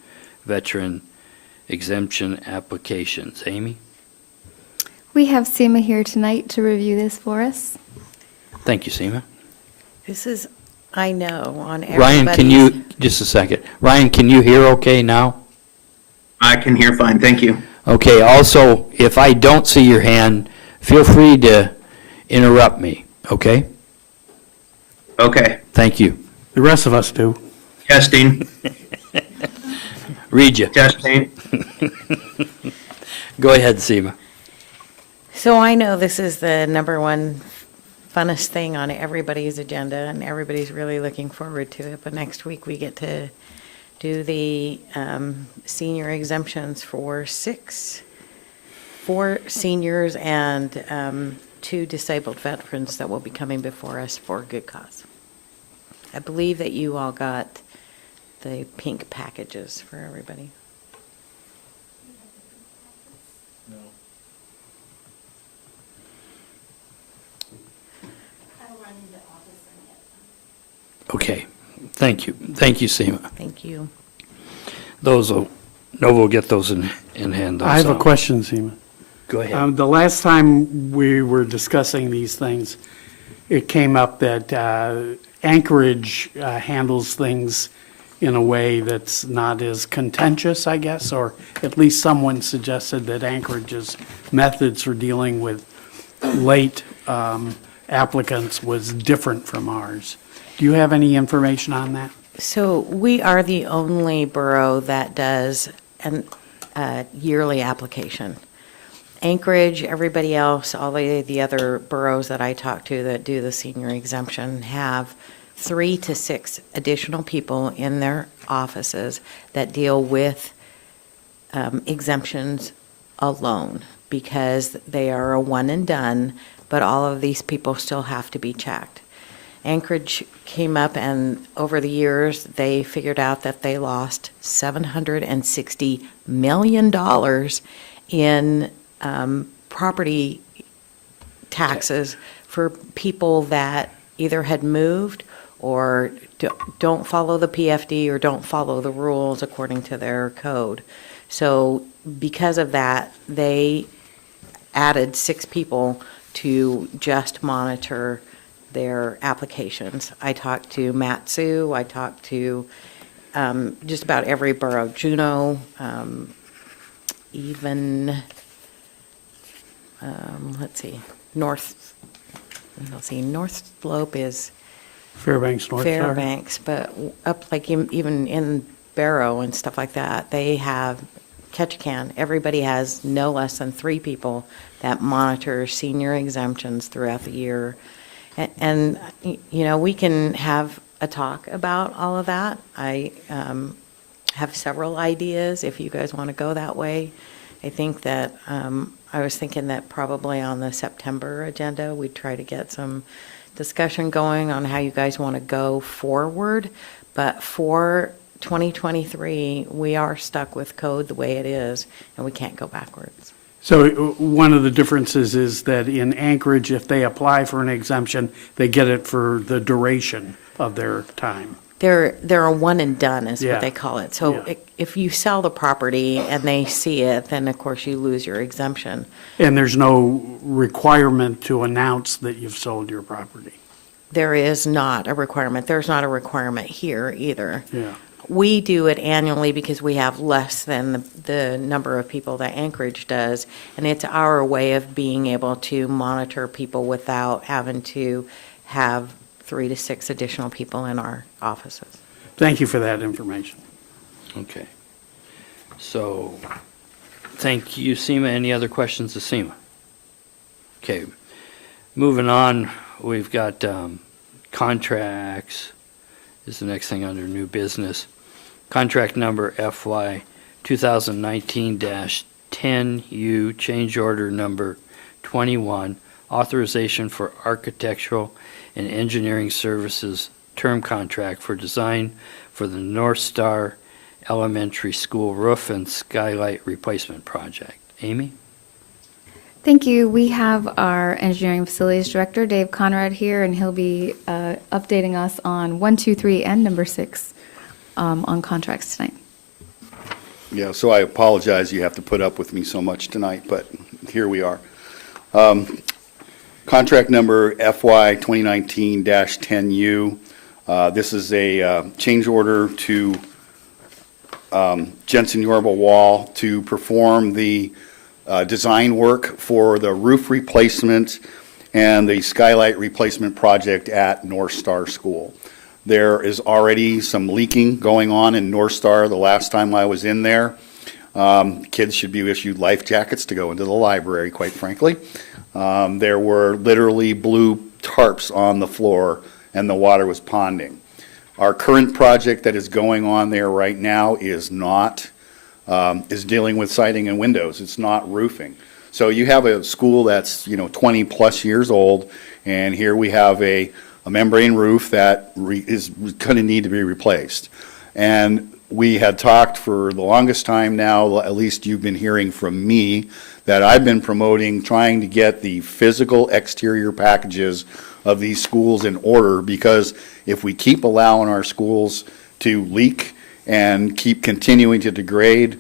veteran exemption applications. Amy? We have Seema here tonight to review this for us. Thank you, Seema. This is, I know, on everybody's. Ryan, can you, just a second. Ryan, can you hear okay now? I can hear fine, thank you. Okay, also, if I don't see your hand, feel free to interrupt me, okay? Okay, Thank you. The rest of us do. testing, Read you. testing. Go ahead, Seema. So I know this is the number one funnest thing on everybody's agenda, and everybody's really looking forward to it. But next week, we get to do the senior exemptions for four seniors and 2 disabled veterans that will be coming before us for a good cause. I believe that you all got the pink packages for everybody. Okay, thank you. Thank you, Seema. Thank you. Nova will get those in hand. I have a also. question, Seema. Go ahead. The last time we were discussing these things, it came up that Anchorage handles things in a way that's not as contentious, I guess, or at least someone suggested that Anchorage's methods for dealing with late applicants was different from ours. Do you have any information on that? So we are the only borough that does a yearly application. Anchorage, everybody else, all the other boroughs that I talk to that do the senior exemption have 3 to 6 additional people in their offices that deal with exemptions alone, because they are a one and done, but all of these people still have to be checked. Anchorage came up, and over the years, they figured out that they lost $760 million in property taxes for people that either had moved or don't follow the PFD or don't follow the rules according to their code. So because of that, they added 6 people to just monitor their applications. I talked to Matsu, I talked to just about every borough, Juneau, even, North Slope is Fairbanks, North Star? Fairbanks, but up like even in Borough and stuff like that, they have Ketchikan. Everybody has no less than 3 people that monitor senior exemptions throughout the year. And we can have a talk about all of that. I have several ideas if you guys want to go that way. I think that I was thinking that probably on the September agenda, we'd try to get some discussion going on how you guys want to go forward. But for 2023, we are stuck with code the way it is, and we can't go backwards. So one of the differences is that in Anchorage, if they apply for an exemption, they get it for the duration of their time. They're a one and done is Yeah. what they call it. So Yeah. if you sell the property and they see it, then of course you lose your exemption. And there's no requirement to announce that you've sold your property. There is not a requirement. There's not a requirement here either. Yeah. We do it annually because we have less than the number of people that Anchorage does. And it's our way of being able to monitor people without having to have 3 to 6 additional people in our offices. Thank you for that information. Okay. So, thank you, Seema. Any other questions of Seema? Okay. Moving on, we've got contracts is the next thing under new business. Contract number FY 2019-10U, change order number 21, authorization for architectural and engineering services term contract for design for the North Star Elementary School roof and skylight replacement project. Amy? Thank you. We have our Engineering Facilities Director, Dave Conrad, here, and he'll be updating us on 1, 2, 3, and number 6 on contracts tonight. Yeah, so I apologize you have to put up with me so much tonight, but here we are. Contract number FY 2019-10U. This is a change order to Jensen Yorba Wall to perform the design work for the roof replacement and the skylight replacement project at North Star School. There is already some leaking going on in North Star. The last time I was in there, kids should be issued life jackets to go into the library, quite frankly. There were literally blue tarps on the floor and the water was ponding. Our current project that is going on there right now is not is dealing with siding and windows. It's not roofing. So you have a school that's 20 plus years old, and here we have a membrane roof that is going to need to be replaced. And we had talked for the longest time now, at least you've been hearing from me, that I've been promoting trying to get the physical exterior packages of these schools in order, because if we keep allowing our schools to leak and keep continuing to degrade.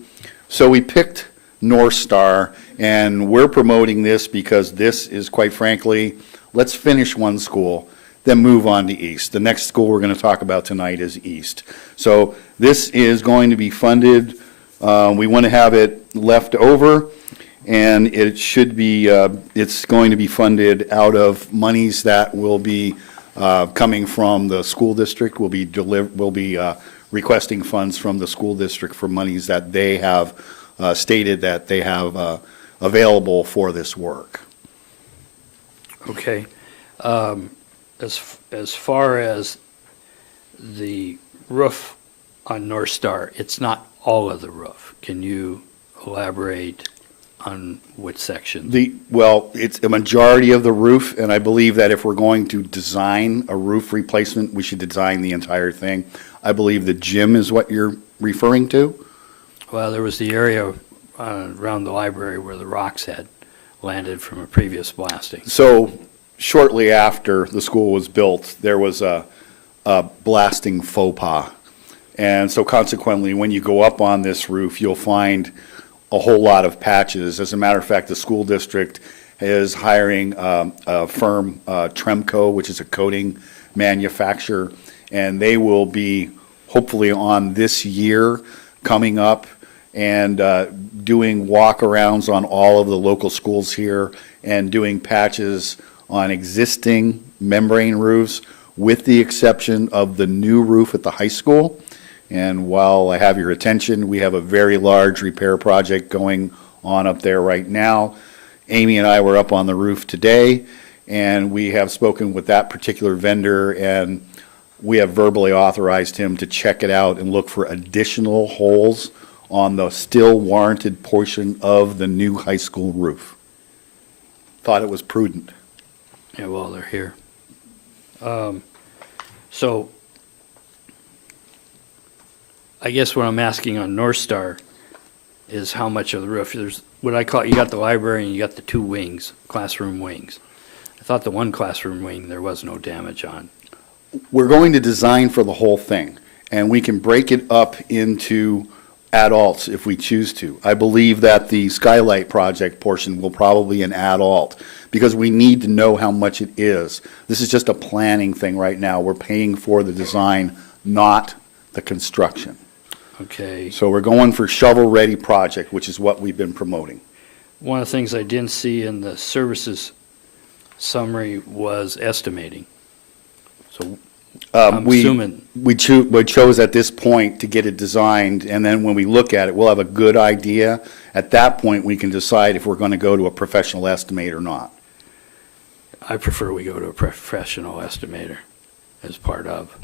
So we picked North Star, and we're promoting this because this is, quite frankly, let's finish one school, then move on to East. The next school we're going to talk about tonight is East. So this is going to be funded. We want to have it left over, and it should be, it's going to be funded out of monies that will be coming from the school district. We'll be requesting funds from the school district for monies that they have stated that they have available for this work. Okay. As far as the roof on North Star, it's not all of the roof. Can you elaborate on which section? Well, it's a majority of the roof, and I believe that if we're going to design a roof replacement, we should design the entire thing. I believe the gym is what you're referring to? Well, there was the area around the library where the rocks had landed from a previous blasting. So shortly after the school was built, there was a blasting faux pas. And so consequently, when you go up on this roof, you'll find a whole lot of patches. As a matter of fact, the school district is hiring a firm, Tremco, which is a coating manufacturer, and they will be hopefully on this year coming up and doing walk-arounds on all of the local schools here and doing patches on existing membrane roofs, with the exception of the new roof at the high school. And while I have your attention, we have a very large repair project going on up there right now. Amy and I were up on the roof today, and we have spoken with that particular vendor, and we have verbally authorized him to check it out and look for additional holes on the still warranted portion of the new high school roof. Thought it was prudent. Yeah, well, they're here. So I guess what I'm asking on North Star is how much of the roof. There's what I call, you got the library and you got the two wings, classroom wings. I thought the one classroom wing there was no damage on. We're going to design for the whole thing, and we can break it up into adults if we choose to. I believe that the skylight project portion will probably be an adult, because we need to know how much it is. This is just a planning thing right now. We're paying for the design, not the construction. Okay. So we're going for shovel-ready project, which is what we've been promoting. One of the things I didn't see in the services summary was estimating. So I'm assuming, We chose at this point to get it designed, and then when we look at it, we'll have a good idea. At that point, we can decide if we're going to go to a professional estimate or not. I prefer we go to a professional estimator as part of.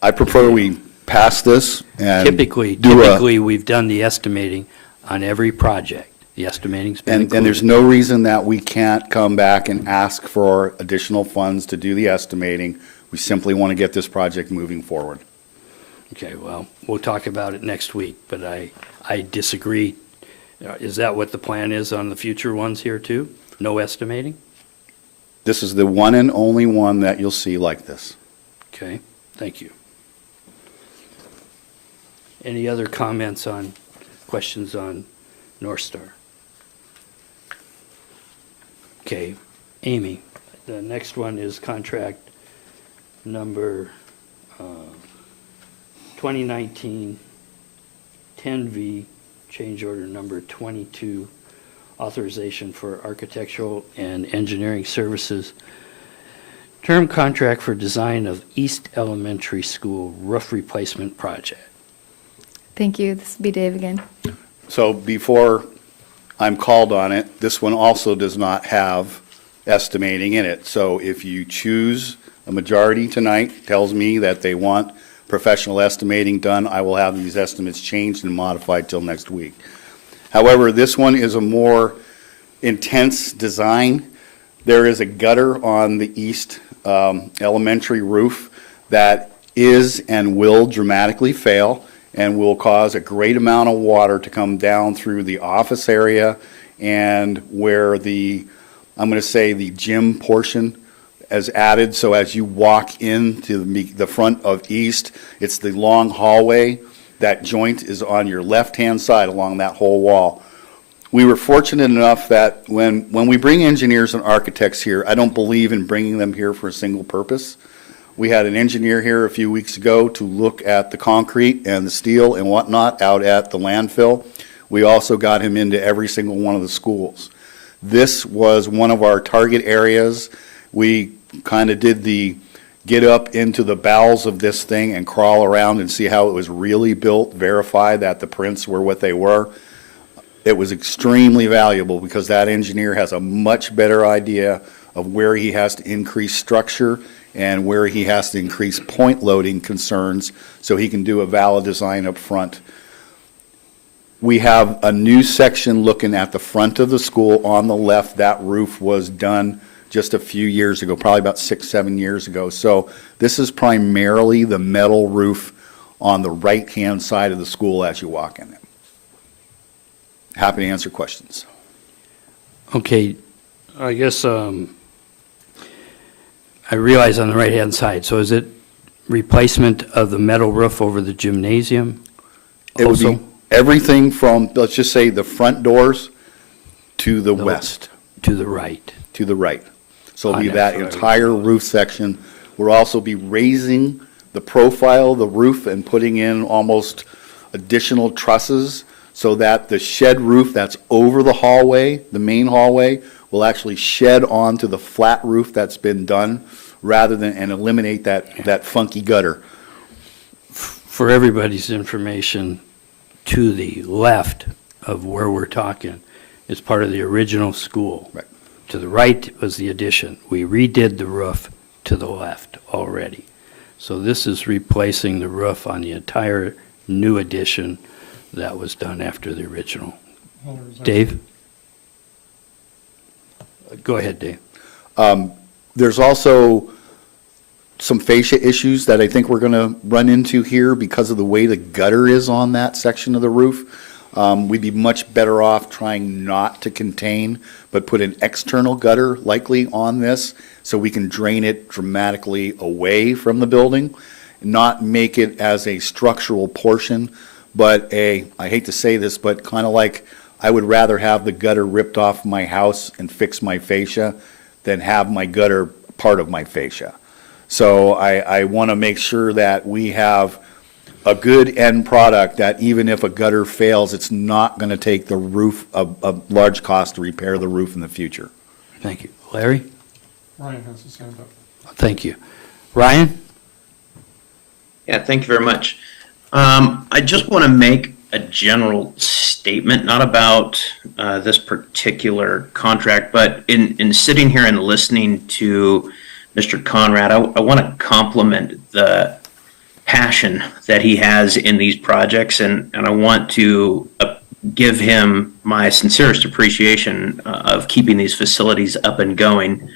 I prefer we pass this and Typically, do we've done the estimating on every project. The estimating's been and included. there's no reason that we can't come back and ask for additional funds to do the estimating. We simply want to get this project moving forward. Okay, well, we'll talk about it next week, but I disagree. Is that what the plan is on the future ones here too? No estimating? This is the one and only one that you'll see like this. Okay, thank you. Any other comments on, questions on North Star? Okay, Amy, the next one is contract number 2019 10V, change order number 22, authorization for architectural and engineering services. Term contract for design of East Elementary School roof replacement project. Thank you. This will be Dave again. So before I'm called on it, this one also does not have estimating in it. So if you choose a majority tonight, tells me that they want professional estimating done, I will have these estimates changed and modified till next week. However, this one is a more intense design. There is a gutter on the east elementary roof that is and will dramatically fail and will cause a great amount of water to come down through the office area and where the, I'm going to say the gym portion is added. So as you walk into the front of East, it's the long hallway. That joint is on your left-hand side along that whole wall. We were fortunate enough that when we bring engineers and architects here, I don't believe in bringing them here for a single purpose. We had an engineer here a few weeks ago to look at the concrete and the steel and whatnot out at the landfill. We also got him into every single one of the schools. This was one of our target areas. We kind of did the get up into the bowels of this thing and crawl around and see how it was really built, verify that the prints were what they were. It was extremely valuable because that engineer has a much better idea of where he has to increase structure and where he has to increase point loading concerns so he can do a valid design up front. We have a new section looking at the front of the school on the left. That roof was done just a few years ago, probably about 6-7 years ago. So this is primarily the metal roof on the right-hand side of the school as you walk in it. Happy to answer questions. Okay, I guess I realize on the right-hand side, so is it replacement of the metal roof over the gymnasium? It would be Also? everything from, let's just say, the front doors to the west, To the right. to the right. So it'll be On that that side. entire roof section. We'll also be raising the profile of the roof and putting in almost additional trusses so that the shed roof that's over the hallway, the main hallway, will actually shed onto the flat roof that's been done rather than, and eliminate that funky gutter. For everybody's information, to the left of where we're talking is part of the original school. Right. To the right was the addition. We redid the roof to the left already. So this is replacing the roof on the entire new addition that was done after the original. Well, there's Dave? Go ahead, Dave. There's also some fascia issues that I think we're going to run into here because of the way the gutter is on that section of the roof. We'd be much better off trying not to contain, but put an external gutter likely on this so we can drain it dramatically away from the building, not make it as a structural portion, but I hate to say this, but kind of like I would rather have the gutter ripped off my house and fix my fascia than have my gutter part of my fascia. So I want to make sure that we have a good end product that even if a gutter fails, it's not going to take the roof a large cost to repair the roof in the future. Thank you. Larry? Ryan has his hand up. Thank you. Ryan? Yeah, thank you very much. I just want to make a general statement, not about this particular contract, but in sitting here and listening to Mr. Conrad, I want to compliment the passion that he has in these projects, and I want to give him my sincerest appreciation of keeping these facilities up and going.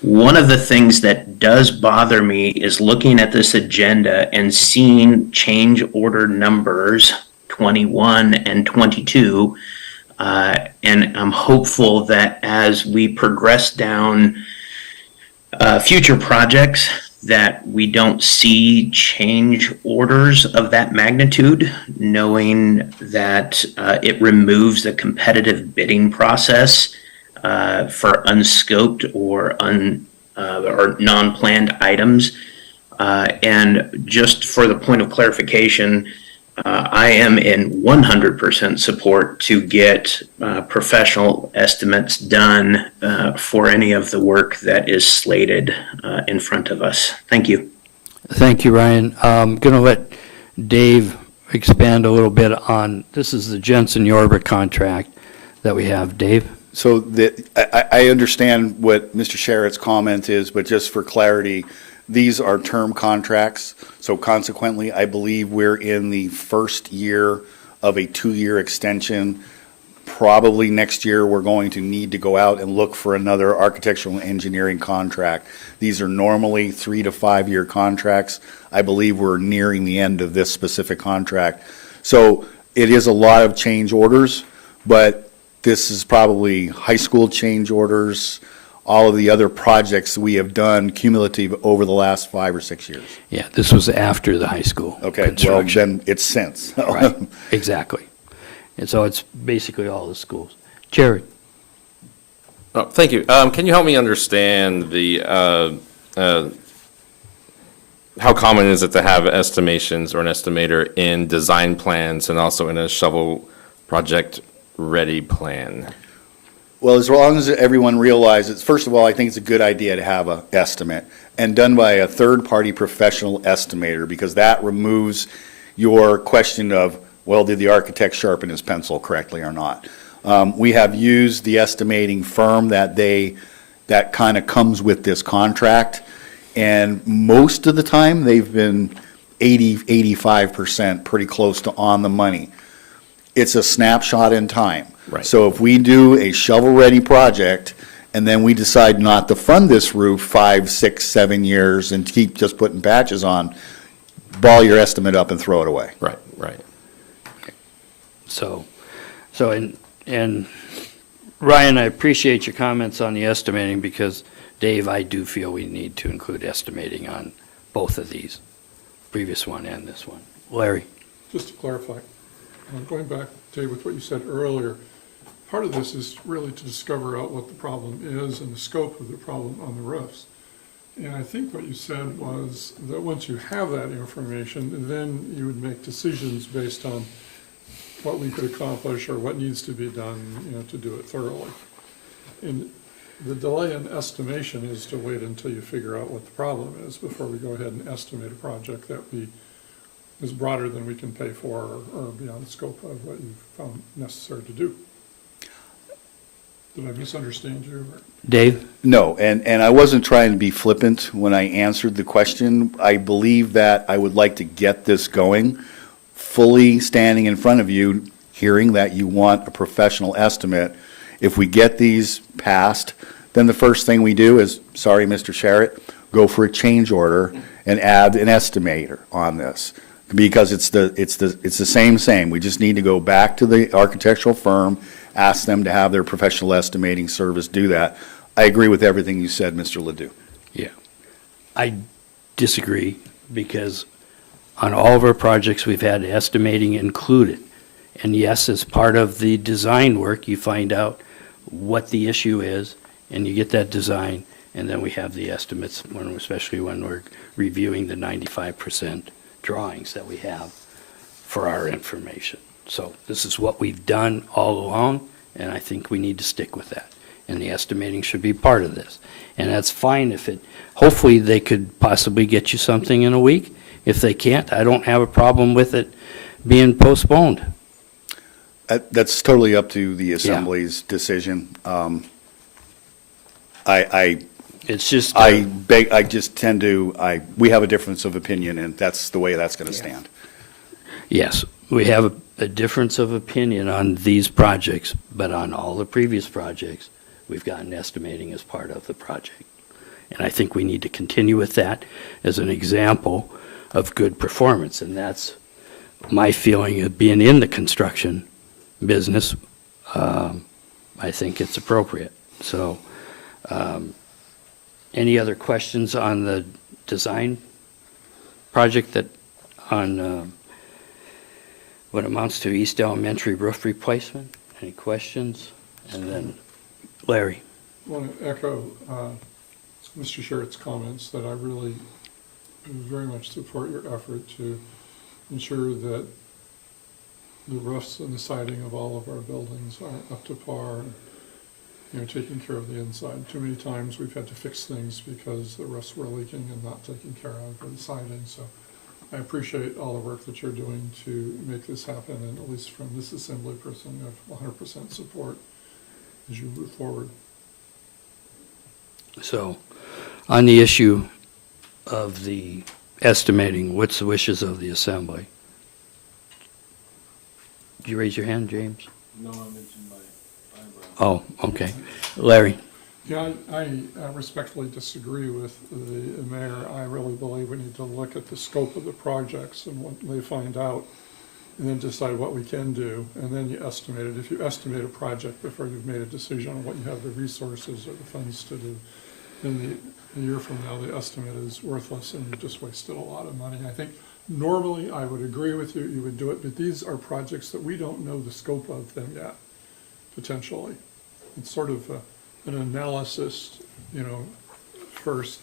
One of the things that does bother me is looking at this agenda and seeing change order numbers 21 and 22. And I'm hopeful that as we progress down future projects, that we don't see change orders of that magnitude, knowing that it removes the competitive bidding process for unscoped or non-planned items. And just for the point of clarification, I am in 100% support to get professional estimates done for any of the work that is slated in front of us. Thank you. Thank you, Ryan. I'm going to let Dave expand a little bit on, this is the Jensen Yorba contract that we have. Dave? So I understand what Mr. Sherritt's comment is, but just for clarity, these are term contracts. So consequently, I believe we're in the first year of a 2-year extension. Probably next year, we're going to need to go out and look for another architectural engineering contract. These are normally 3 to 5 year contracts. I believe we're nearing the end of this specific contract. So it is a lot of change orders, but this is probably high school change orders, all of the other projects we have done cumulative over the last 5 or 6 years. Yeah, this was after the high school Okay, well, construction. then it's since. Right, exactly. And so it's basically all the schools. Jerry? Oh, thank you. Can you help me understand the, how common is it to have estimations or an estimator in design plans and also in a shovel project ready plan? Well, as long as everyone realizes, first of all, I think it's a good idea to have an estimate and done by a third-party professional estimator, because that removes your question of, well, did the architect sharpen his pencil correctly or not? We have used the estimating firm that kind of comes with this contract, and most of the time, they've been 85% pretty close to on the money. It's a snapshot in time. Right. So if we do a shovel-ready project, and then we decide not to fund this roof 5, 6, 7 years and keep just putting patches on, ball your estimate up and throw it away. Right, right. So and Ryan, I appreciate your comments on the estimating, because Dave, I do feel we need to include estimating on both of these, previous one and this one. Larry? Just to clarify, going back, Dave, with what you said earlier, part of this is really to discover out what the problem is and the scope of the problem on the roofs. And I think what you said was that once you have that information, then you would make decisions based on what we could accomplish or what needs to be done, to do it thoroughly. And the delay in estimation is to wait until you figure out what the problem is before we go ahead and estimate a project that is broader than we can pay for or beyond the scope of what you've found necessary to do. Did I misunderstand you? Dave? No, and I wasn't trying to be flippant when I answered the question. I believe that I would like to get this going, fully standing in front of you, hearing that you want a professional estimate. If we get these passed, then the first thing we do is, sorry, Mr. Sherritt, go for a change order and add an estimator on this. Because it's the same. We just need to go back to the architectural firm, ask them to have their professional estimating service do that. I agree with everything you said, Mr. Ledoux. Yeah. I disagree, because on all of our projects, we've had estimating included. And yes, as part of the design work, you find out what the issue is, and you get that design, and then we have the estimates, especially when we're reviewing the 95% drawings that we have for our information. So this is what we've done all along, and I think we need to stick with that. and the estimating should be part of this. And that's fine if it, hopefully they could possibly get you something in a week. If they can't, I don't have a problem with it being postponed. That's totally up to the Assembly's decision. It's just, I just tend to, we have a difference of opinion, and that's the way that's going to stand. yes, we have a difference of opinion on these projects, but on all the previous projects, we've gotten estimating as part of the project. And I think we need to continue with that as an example of good performance, and that's my feeling of being in the construction business. I think it's appropriate. So, any other questions on the design project that, on what amounts to East Elementary roof replacement? Any questions? And then Larry. I want to echo Mr. Sherritt's comments that I really very much support your effort to ensure that the roofs and the siding of all of our buildings are up to par, and, taking care of the inside. Too many times we've had to fix things because the roofs were leaking and not taken care of, or the siding. So I appreciate all the work that you're doing to make this happen, and at least from this assembly person, you have 100% support as you move forward. So, on the issue of the estimating, what's the wishes of the assembly? Did you raise your hand, James? No, I mentioned my eyebrow. Oh, okay. Larry? Yeah, I respectfully disagree with the mayor. I really believe we need to look at the scope of the projects and what they find out, and then decide what we can do, and then you estimate it. If you estimate a project before you've made a decision on what you have the resources or the funds to do, then a year from now, the estimate is worthless and you just wasted a lot of money. I think normally I would agree with you, you would do it, but these are projects that we don't know the scope of them yet, potentially. It's sort of an analysis, first,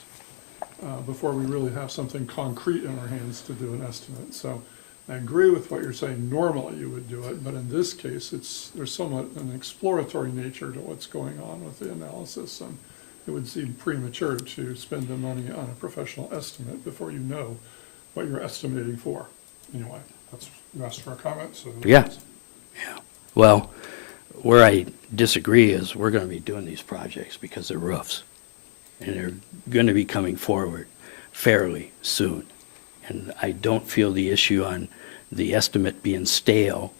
before we really have something concrete in our hands to do an estimate. So I agree with what you're saying. Normally you would do it, but in this case, there's somewhat an exploratory nature to what's going on with the analysis, and it would seem premature to spend the money on a professional estimate before you know what you're estimating for. Anyway, you asked for a comment, so. Yeah. Well, where I disagree is we're going to be doing these projects because they're roofs. And they're going to be coming forward fairly soon. And I don't feel the issue on the estimate being stale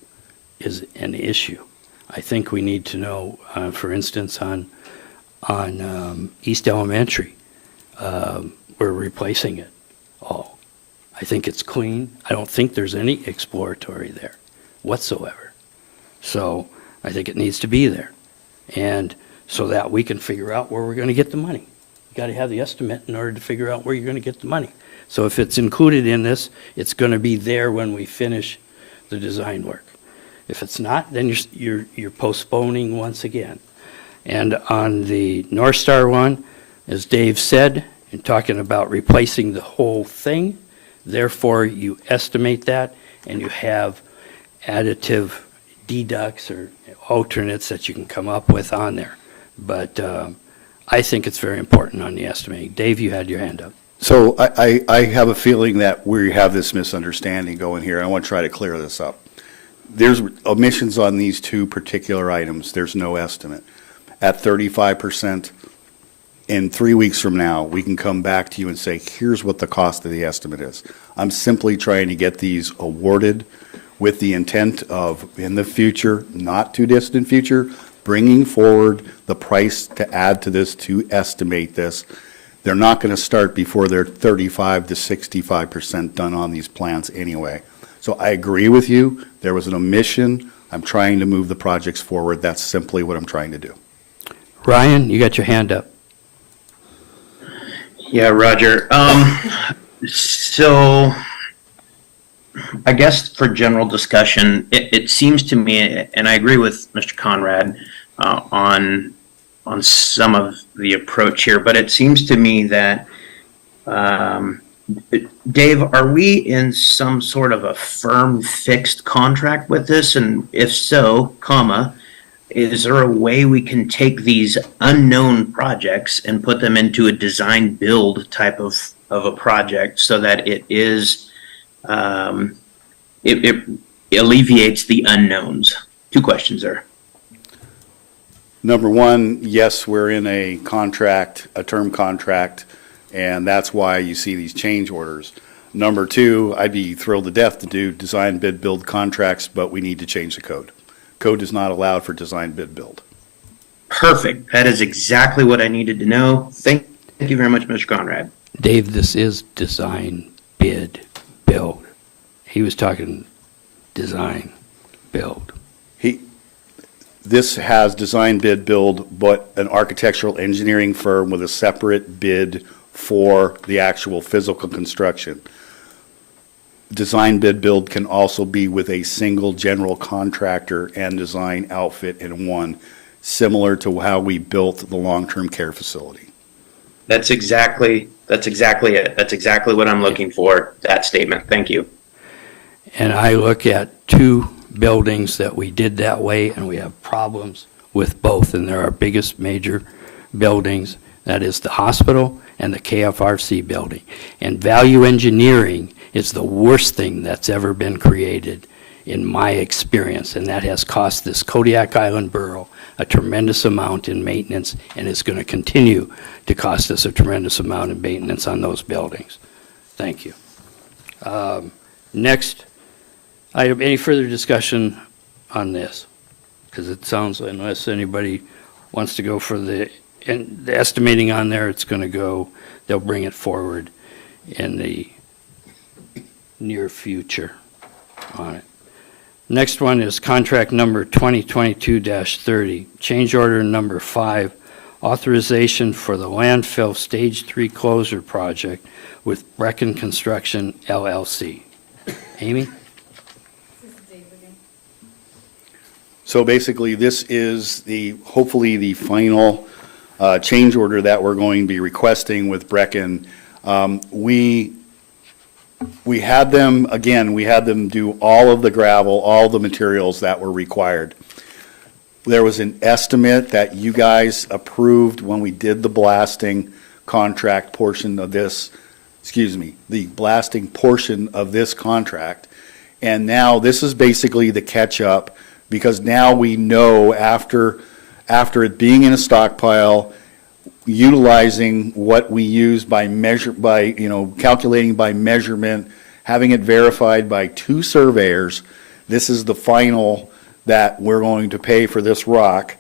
is an issue. I think we need to know, for instance, on East Elementary, we're replacing it all. I think it's clean. I don't think there's any exploratory there whatsoever. So I think it needs to be there. And so that we can figure out where we're going to get the money. You got to have the estimate in order to figure out where you're going to get the money. So if it's included in this, it's going to be there when we finish the design work. If it's not, then you're postponing once again. And on the North Star one, as Dave said, in talking about replacing the whole thing, therefore you estimate that and you have additive deducts or alternates that you can come up with on there. But I think it's very important on the estimating. Dave, you had your hand up. So I have a feeling that we have this misunderstanding going here. I want to try to clear this up. There's omissions on these two particular items. There's no estimate. At 35%, in 3 weeks from now, we can come back to you and say, here's what the cost of the estimate is. I'm simply trying to get these awarded with the intent of, in the future, not too distant future, bringing forward the price to add to this to estimate this. They're not going to start before they're 35 to 65% done on these plans anyway. So I agree with you. There was an omission. I'm trying to move the projects forward. That's simply what I'm trying to do. Ryan, you got your hand up. Yeah, Roger. So I guess for general discussion, it seems to me, and I agree with Mr. Conrad on some of the approach here, but it seems to me that, Dave, are we in some sort of a firm fixed contract with this? And if so, is there a way we can take these unknown projects and put them into a design build type of a project so that it is, it alleviates the unknowns? Two questions there. Number one, yes, we're in a contract, a term contract, and that's why you see these change orders. Number two, I'd be thrilled to death to do design, bid, build contracts, but we need to change the code. Code is not allowed for design, bid, build. Perfect. That is exactly what I needed to know. Thank you very much, Mr. Conrad. Dave, this is design, bid, build. He was talking design, build. This has design, bid, build, but an architectural engineering firm with a separate bid for the actual physical construction. Design, bid, build can also be with a single general contractor and design outfit in one, similar to how we built the long-term care facility. That's exactly it. That's exactly what I'm looking for, that statement. Thank you. And I look at two buildings that we did that way, and we have problems with both, and they're our biggest major buildings. That is the hospital and the KFRC building. And value engineering is the worst thing that's ever been created in my experience, and that has cost this Kodiak Island Borough a tremendous amount in maintenance, and is going to continue to cost us a tremendous amount in maintenance on those buildings. Thank you. Next item, any further discussion on this? Because it sounds, unless anybody wants to go for the estimating on there, it's going to go, they'll bring it forward in the near future on it. Next one is contract number 2022-30, change order number 5, authorization for the landfill stage 3 closure project with Brecken Construction LLC. Amy? So basically, this is hopefully the final change order that we're going to be requesting with Brecken. We had them do all of the gravel, all the materials that were required. There was an estimate that you guys approved when we did the blasting contract portion of this, the blasting portion of this contract. And now this is basically the catch-up, because now we know after it being in a stockpile, utilizing what we use calculating by measurement, having it verified by 2 surveyors, this is the final that we're going to pay for this rock.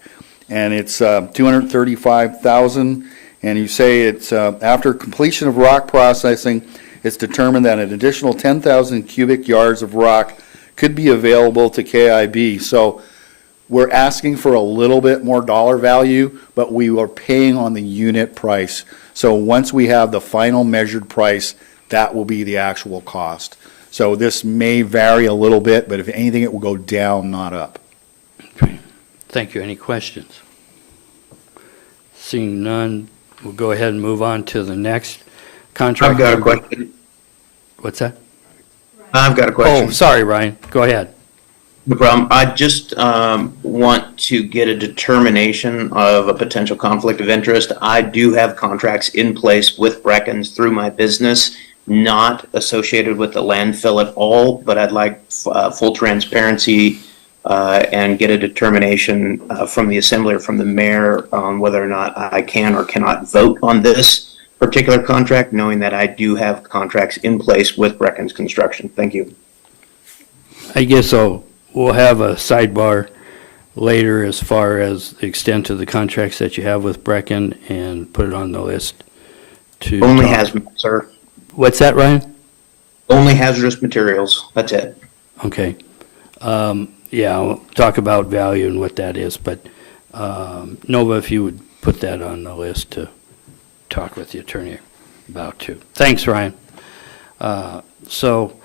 And it's $235,000, and you say it's after completion of rock processing, it's determined that an additional 10,000 cubic yards of rock could be available to KIB. So we're asking for a little bit more dollar value, but we are paying on the unit price. So once we have the final measured price, that will be the actual cost. So this may vary a little bit, but if anything, it will go down, not up. Okay. Thank you. Any questions? Seeing none, we'll go ahead and move on to the next contract. I've got a question. What's that? I've got a question. Oh, sorry, Ryan. Go ahead. No problem. I just want to get a determination of a potential conflict of interest. I do have contracts in place with Breckens through my business, not associated with the landfill at all, but I'd like full transparency and get a determination from the assembly or from the mayor on whether or not I can or cannot vote on this particular contract, knowing that I do have contracts in place with Breckens Construction. Thank you. I guess we'll have a sidebar later as far as the extent of the contracts that you have with Brecken, and put it on the list to Only talk. hazmat, sir. What's that, Ryan? Only hazardous materials. That's it. Okay. Yeah, I'll talk about value and what that is, but Nova, if you would put that on the list to talk with the attorney about too. Thanks, Ryan. So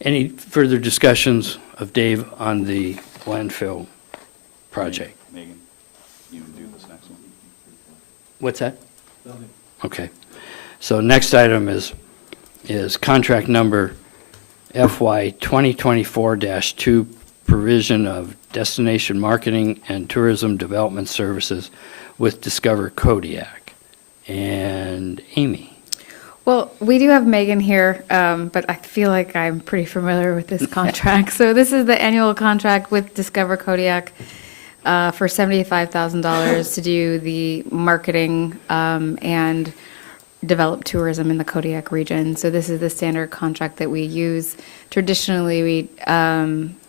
any further discussions of Dave on the landfill project? Megan, you can do this next one. What's that? Okay. So next item is contract number FY 2024-2 provision of destination marketing and tourism development services with Discover Kodiak. And Amy? Well, we do have Megan here, but I feel like I'm pretty familiar with this contract. So this is the annual contract with Discover Kodiak for $75,000 to do the marketing and develop tourism in the Kodiak region. So this is the standard contract that we use. Traditionally, we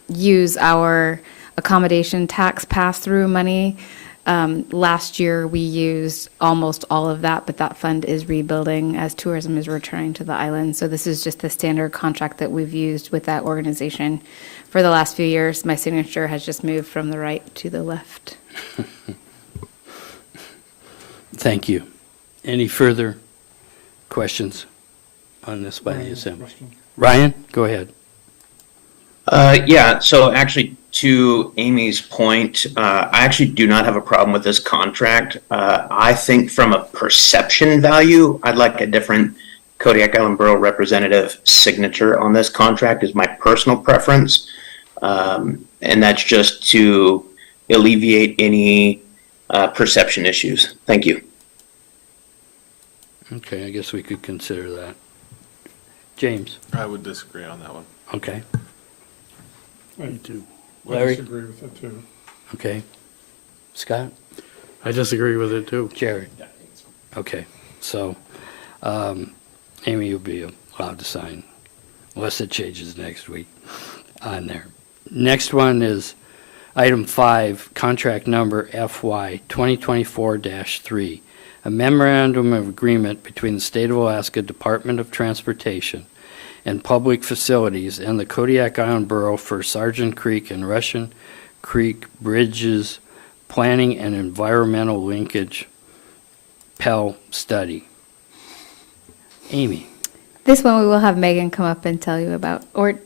use our accommodation tax pass-through money. Last year, we used almost all of that, but that fund is rebuilding as tourism is returning to the island. So this is just the standard contract that we've used with that organization for the last few years. My signature has just moved from the right to the left. Thank you. Any further questions on this by the Assembly? Ryan, go ahead. Yeah, so actually, to Amy's point, I actually do not have a problem with this contract. I think from a perception value, I'd like a different Kodiak Island Borough representative signature on this contract is my personal preference. And that's just to alleviate any perception issues. Thank you. Okay, I guess we could consider that. James? I would disagree on that one. Okay. Me too. I Larry? disagree with it too. Okay. Scott? I disagree with it too. Jared? Okay, so, Amy, you'll be allowed to sign, unless it changes next week on there. Next one is item 5, contract number FY 2024-3, a memorandum of agreement between the State of Alaska Department of Transportation and Public Facilities and the Kodiak Island Borough for Sargent Creek and Russian Creek Bridges Planning and Environmental Linkage Pell Study. Amy? This one we will have Megan come up and tell you about. Or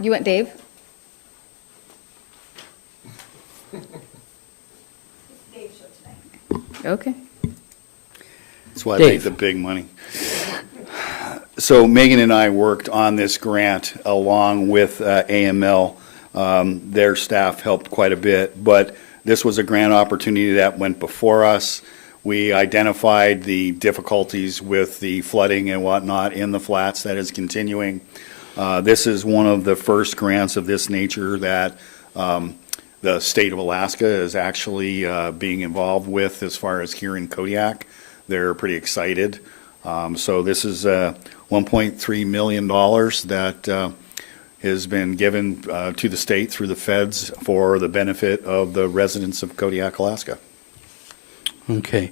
you want Dave? Okay. That's why I Dave. make the big money. So Megan and I worked on this grant along with AML. Their staff helped quite a bit, but this was a grant opportunity that went before us. We identified the difficulties with the flooding and whatnot in the flats that is continuing. This is one of the first grants of this nature that the state of Alaska is actually being involved with as far as here in Kodiak. They're pretty excited. So this is $1.3 million that has been given to the state through the feds for the benefit of the residents of Kodiak, Alaska. Okay.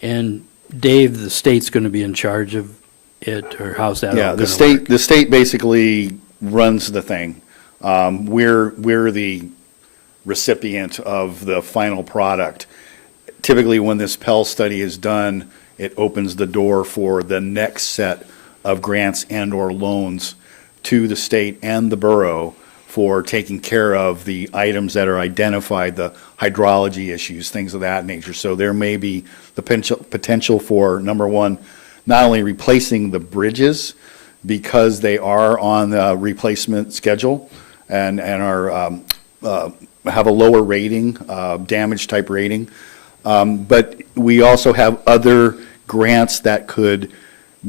And Dave, the state's going to be in charge of it, or how's that all Yeah, going the to state, work? the state basically runs the thing. We're the recipient of the final product. Typically, when this Pell study is done, it opens the door for the next set of grants and/or loans to the state and the borough for taking care of the items that are identified, the hydrology issues, things of that nature. So there may be the potential for, number one, not only replacing the bridges because they are on the replacement schedule and are have a lower rating, damage type rating, but we also have other grants that could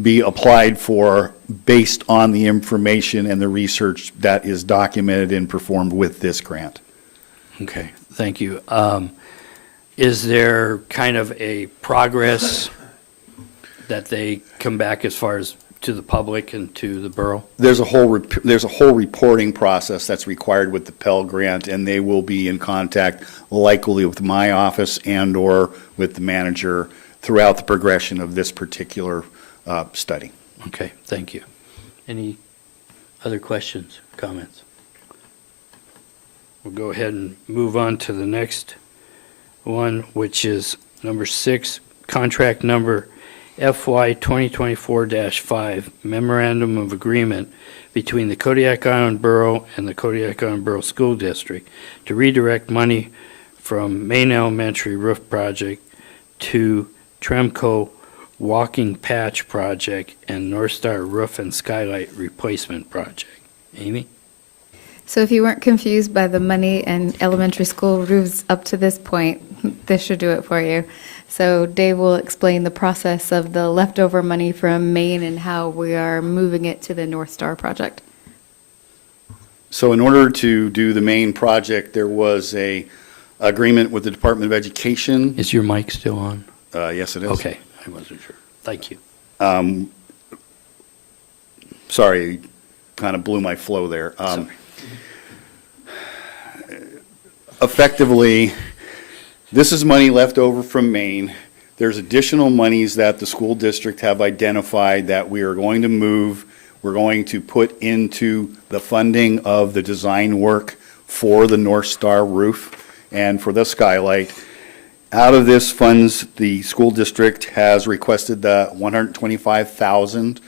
be applied for based on the information and the research that is documented and performed with this grant. Okay, thank you. Is there kind of a progress that they come back as far as to the public and to the borough? There's a whole reporting process that's required with the Pell Grant, and they will be in contact likely with my office and/or with the manager throughout the progression of this particular study. Okay, thank you. Any other questions, comments? We'll go ahead and move on to the next one, which is number 6, contract number FY 2024-5, Memorandum of Agreement between the Kodiak Island Borough and the Kodiak Island Borough School District to redirect money from Main Elementary Roof Project to Tremco Walking Patch Project and North Star Roof and Skylight Replacement Project. Amy? So if you weren't confused by the money and elementary school roofs up to this point, this should do it for you. So Dave will explain the process of the leftover money from Maine and how we are moving it to the North Star project. So in order to do the main project, there was a agreement with the Department of Education. Is your mic still on? Yes, it is. Okay, I wasn't sure. Thank you. Sorry, kind of blew my flow there. Sorry. Effectively, this is money left over from Maine. There's additional monies that the school district have identified that we are going to move. We're going to put into the funding of the design work for the North Star roof and for the skylight. Out of this funds, the school district has requested the $125,000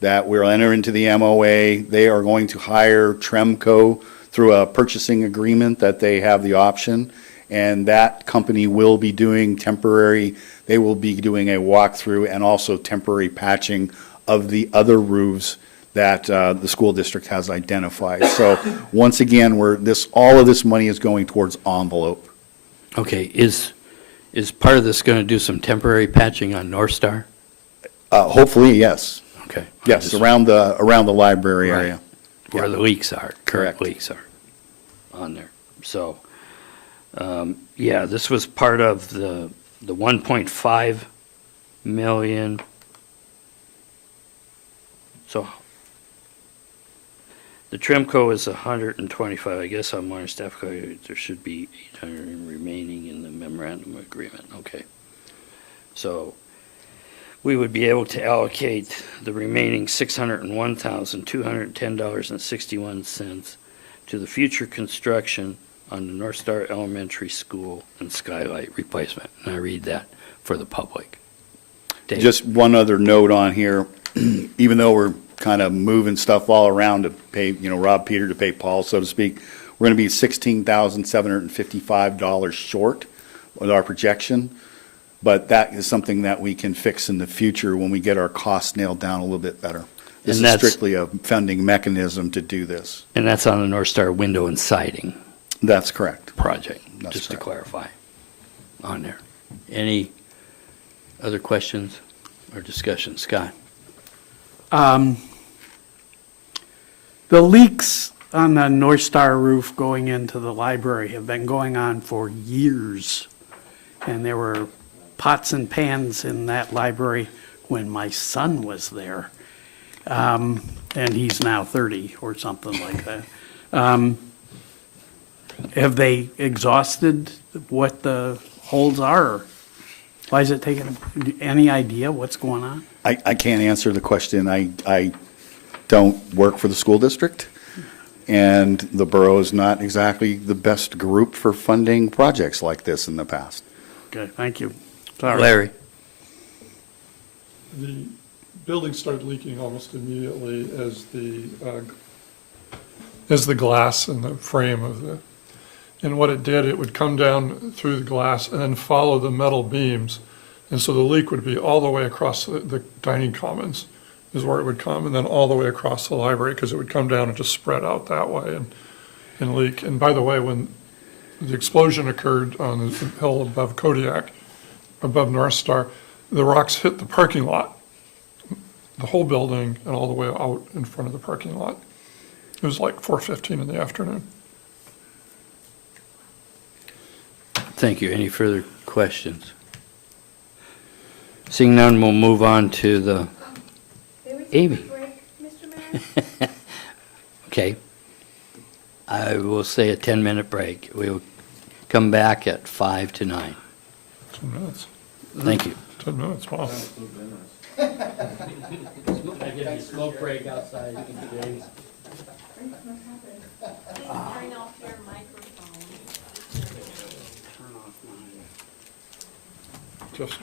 that we'll enter into the MOA. They are going to hire Tremco through a purchasing agreement that they have the option, and that company will be doing they will be doing a walkthrough and also temporary patching of the other roofs that the school district has identified. So once again, all of this money is going towards envelope. Okay, is part of this going to do some temporary patching on North Star? Hopefully, yes. Okay. Yes, around the library Right. area. Where the leaks are, current Correct. leaks are on there. So, yeah, this was part of the 1.5 million. So the Trimco is 125. I guess on my staff code, there should be 800 remaining in the memorandum agreement. Okay. So we would be able to allocate the remaining $601,210.61 to the future construction on the North Star Elementary School and skylight replacement. And I read that for the public. Dave? Just one other note on here, even though we're kind of moving stuff all around to pay, rob Peter to pay Paul, so to speak, we're going to be $16,755 short with our projection. But that is something that we can fix in the future when we get our costs nailed down a little bit better. This And is that's- strictly a funding mechanism to do this. And that's on the North Star window and siding That's correct. project, That's just to correct. clarify on there. Any other questions or discussion? Scott? The leaks on the North Star roof going into the library have been going on for years. And there were pots and pans in that library when my son was there. And he's now 30 or something like that. Have they exhausted what the holes are? Why is it taking, any idea what's going on? I can't answer the question. I don't work for the school district, and the borough is not exactly the best group for funding projects like this in the past. Okay, thank you. Sorry. Larry? The building started leaking almost immediately as the glass in the frame of the, and what it did, it would come down through the glass and then follow the metal beams. And so the leak would be all the way across the dining commons is where it would come, and then all the way across the library, because it would come down and just spread out that way and leak. And by the way, when the explosion occurred on the hill above Kodiak, above North Star, the rocks hit the parking lot, the whole building, and all the way out in front of the parking lot. It was like 4:15 in the afternoon. Thank you. Any further questions? Seeing none, we'll move on to the, Amy. Okay. I will say a 10-minute break. We'll come back at 5 to 9. 10 minutes. Thank you. 10 minutes, wow. I give you a smoke break outside. Just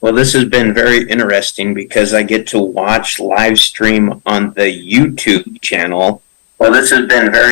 Well, this has been very interesting because I get to watch live stream on the YouTube channel. Well, this has been very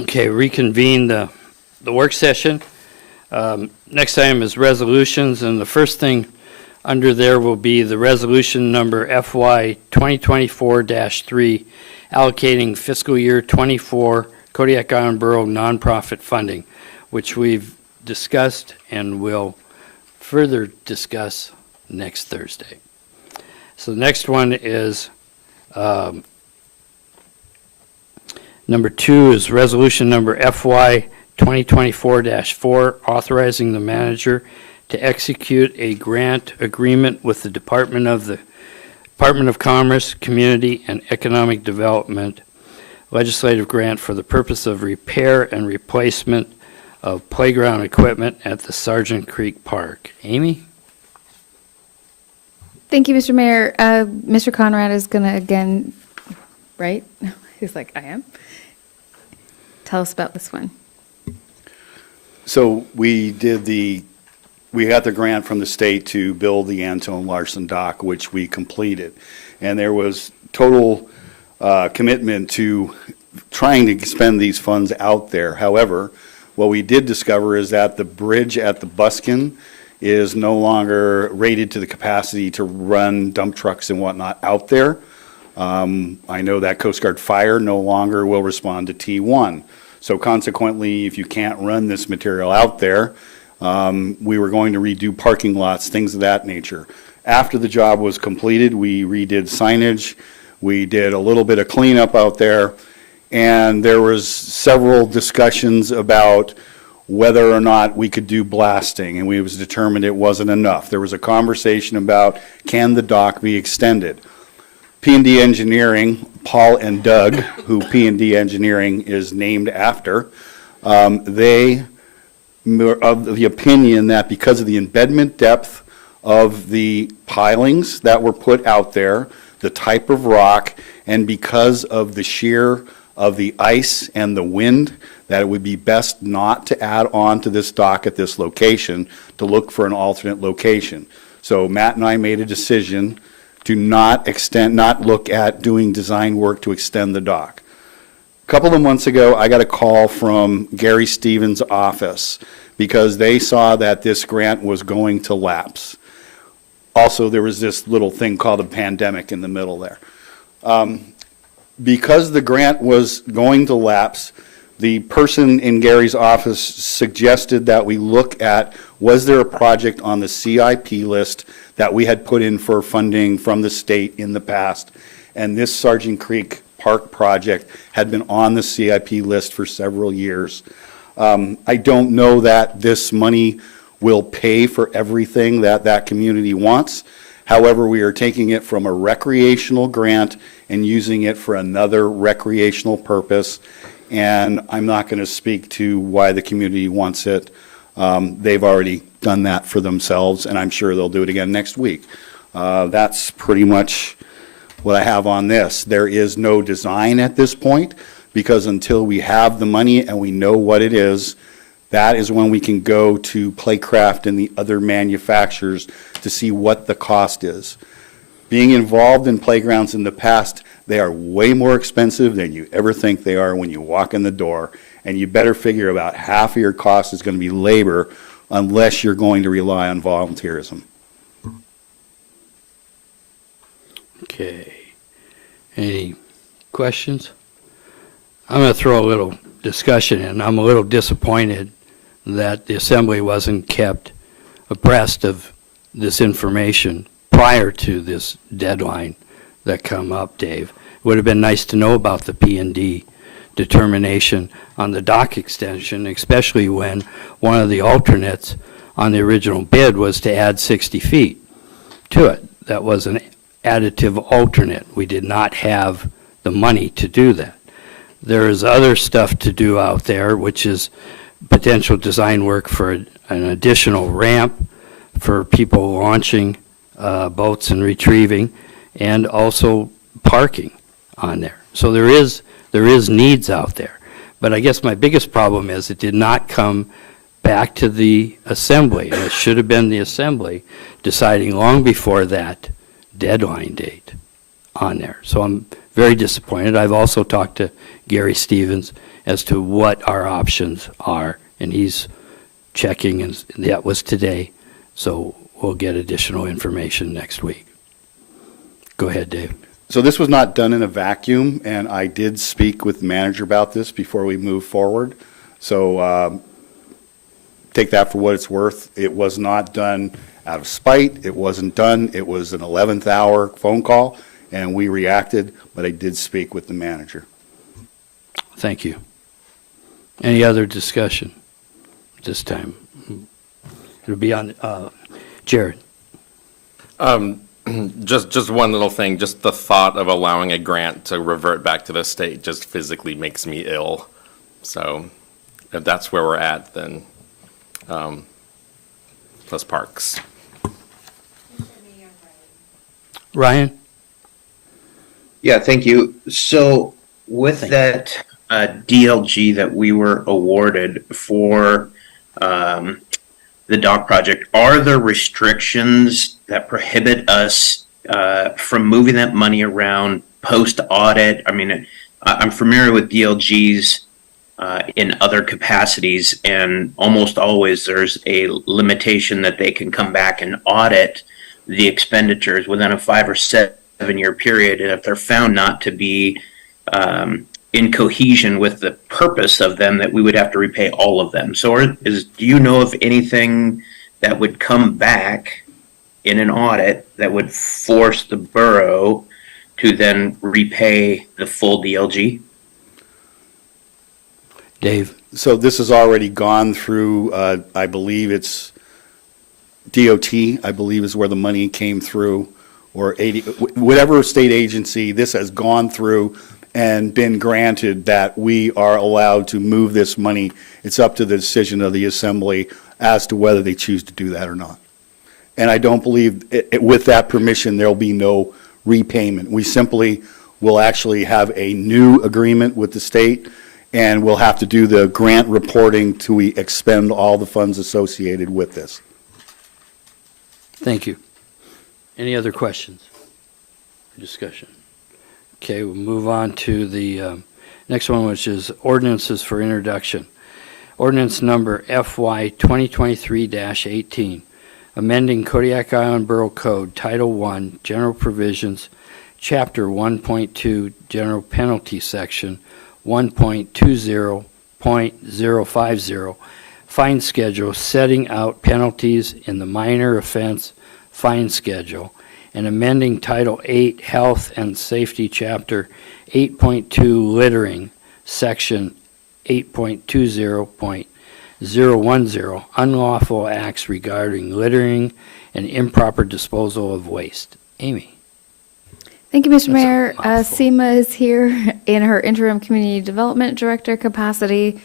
Okay, reconvene the work session. Next item is resolutions, and the first thing under there will be the resolution number FY 2024-3, allocating fiscal year 24 Kodiak Island Borough nonprofit funding, which we've discussed and will further discuss next Thursday. So the next one is number 2 is resolution number FY 2024-4, authorizing the manager to execute a grant agreement with the Department of Commerce, Community and Economic Development legislative grant for the purpose of repair and replacement of playground equipment at the Sargent Creek Park. Amy? Thank you, Mr. Mayor. Mr. Conrad is going to again, right? He's like, I am. Tell us about this one. So we got the grant from the state to build the Anton Larson dock, which we completed. And there was total commitment to trying to spend these funds out there. However, what we did discover is that the bridge at the Buskin is no longer rated to the capacity to run dump trucks and whatnot out there. I know that Coast Guard Fire no longer will respond to T1. So consequently, if you can't run this material out there, we were going to redo parking lots, things of that nature. After the job was completed, we redid signage, we did a little bit of cleanup out there, and there was several discussions about whether or not we could do blasting, and it was determined it wasn't enough. There was a conversation about, can the dock be extended? P&D Engineering, Paul and Doug, who P&D Engineering is named after, they were of the opinion that because of the embedment depth of the pilings that were put out there, the type of rock, and because of the shear of the ice and the wind, that it would be best not to add on to this dock at this location, to look for an alternate location. So Matt and I made a decision to not look at doing design work to extend the dock. A couple of months ago, I got a call from Gary Stevens' office because they saw that this grant was going to lapse. Also, there was this little thing called a pandemic in the middle there. Because the grant was going to lapse, the person in Gary's office suggested that we look at, was there a project on the CIP list that we had put in for funding from the state in the past? And this Sargent Creek Park project had been on the CIP list for several years. I don't know that this money will pay for everything that that community wants. However, we are taking it from a recreational grant and using it for another recreational purpose. And I'm not going to speak to why the community wants it. They've already done that for themselves, and I'm sure they'll do it again next week. That's pretty much what I have on this. There is no design at this point, because until we have the money and we know what it is, that is when we can go to Playcraft and the other manufacturers to see what the cost is. Being involved in playgrounds in the past, they are way more expensive than you ever think they are when you walk in the door. And you better figure about half of your cost is going to be labor unless you're going to rely on volunteerism. Okay. Any questions? I'm going to throw a little discussion in. I'm a little disappointed that the Assembly wasn't kept abreast of this information prior to this deadline that come up, Dave. It would have been nice to know about the P&D determination on the dock extension, especially when one of the alternates on the original bid was to add 60 feet to it. That was an additive alternate. We did not have the money to do that. There is other stuff to do out there, which is potential design work for an additional ramp for people launching boats and retrieving, and also parking on there. So there is needs out there. But I guess my biggest problem is it did not come back to the Assembly. And it should have been the Assembly deciding long before that deadline date on there. So I'm very disappointed. I've also talked to Gary Stevens. as to what our options are, and he's checking, and that was today, so we'll get additional information next week. Go ahead, Dave. So this was not done in a vacuum, and I did speak with the manager about this before we move forward. So take that for what it's worth. It was not done out of spite. It wasn't done. It was an 11th hour phone call, and we reacted, but I did speak with the manager. Thank you. Any other discussion at this time? It'll be on, Jared. Just one little thing, just the thought of allowing a grant to revert back to the state just physically makes me ill. So if that's where we're at, then plus parks. Ryan? Yeah, thank you. So with that DLG that we were awarded for the dock project, are there restrictions that prohibit us from moving that money around post-audit? I mean, I'm familiar with DLGs in other capacities, and almost always there's a limitation that they can come back and audit the expenditures within a 5 or 7 year period, and if they're found not to be in cohesion with the purpose of them, that we would have to repay all of them. So do you know of anything that would come back in an audit that would force the borough to then repay the full DLG? Dave? So this has already gone through, I believe it's DOT, I believe is where the money came through, or whatever state agency, this has gone through and been granted that we are allowed to move this money. It's up to the decision of the assembly as to whether they choose to do that or not. And I don't believe, with that permission, there'll be no repayment. We simply will actually have a new agreement with the state, and we'll have to do the grant reporting till we expend all the funds associated with this. Thank you. Any other questions or discussion? Okay, we'll move on to the next one, which is ordinances for introduction. Ordinance number FY 2023-18, amending Kodiak Island Borough Code, Title I, General Provisions, Chapter 1.2, General Penalty Section 1.20.050, fine schedule, setting out penalties in the minor offense fine schedule, and amending Title 8 Health and Safety Chapter 8.2 Littering, Section 8.20.010 Unlawful Acts Regarding Littering and Improper Disposal of Waste. Amy. Thank you, Mr. That's a Mayor. mouthful. Seema is here in her interim community development director capacity.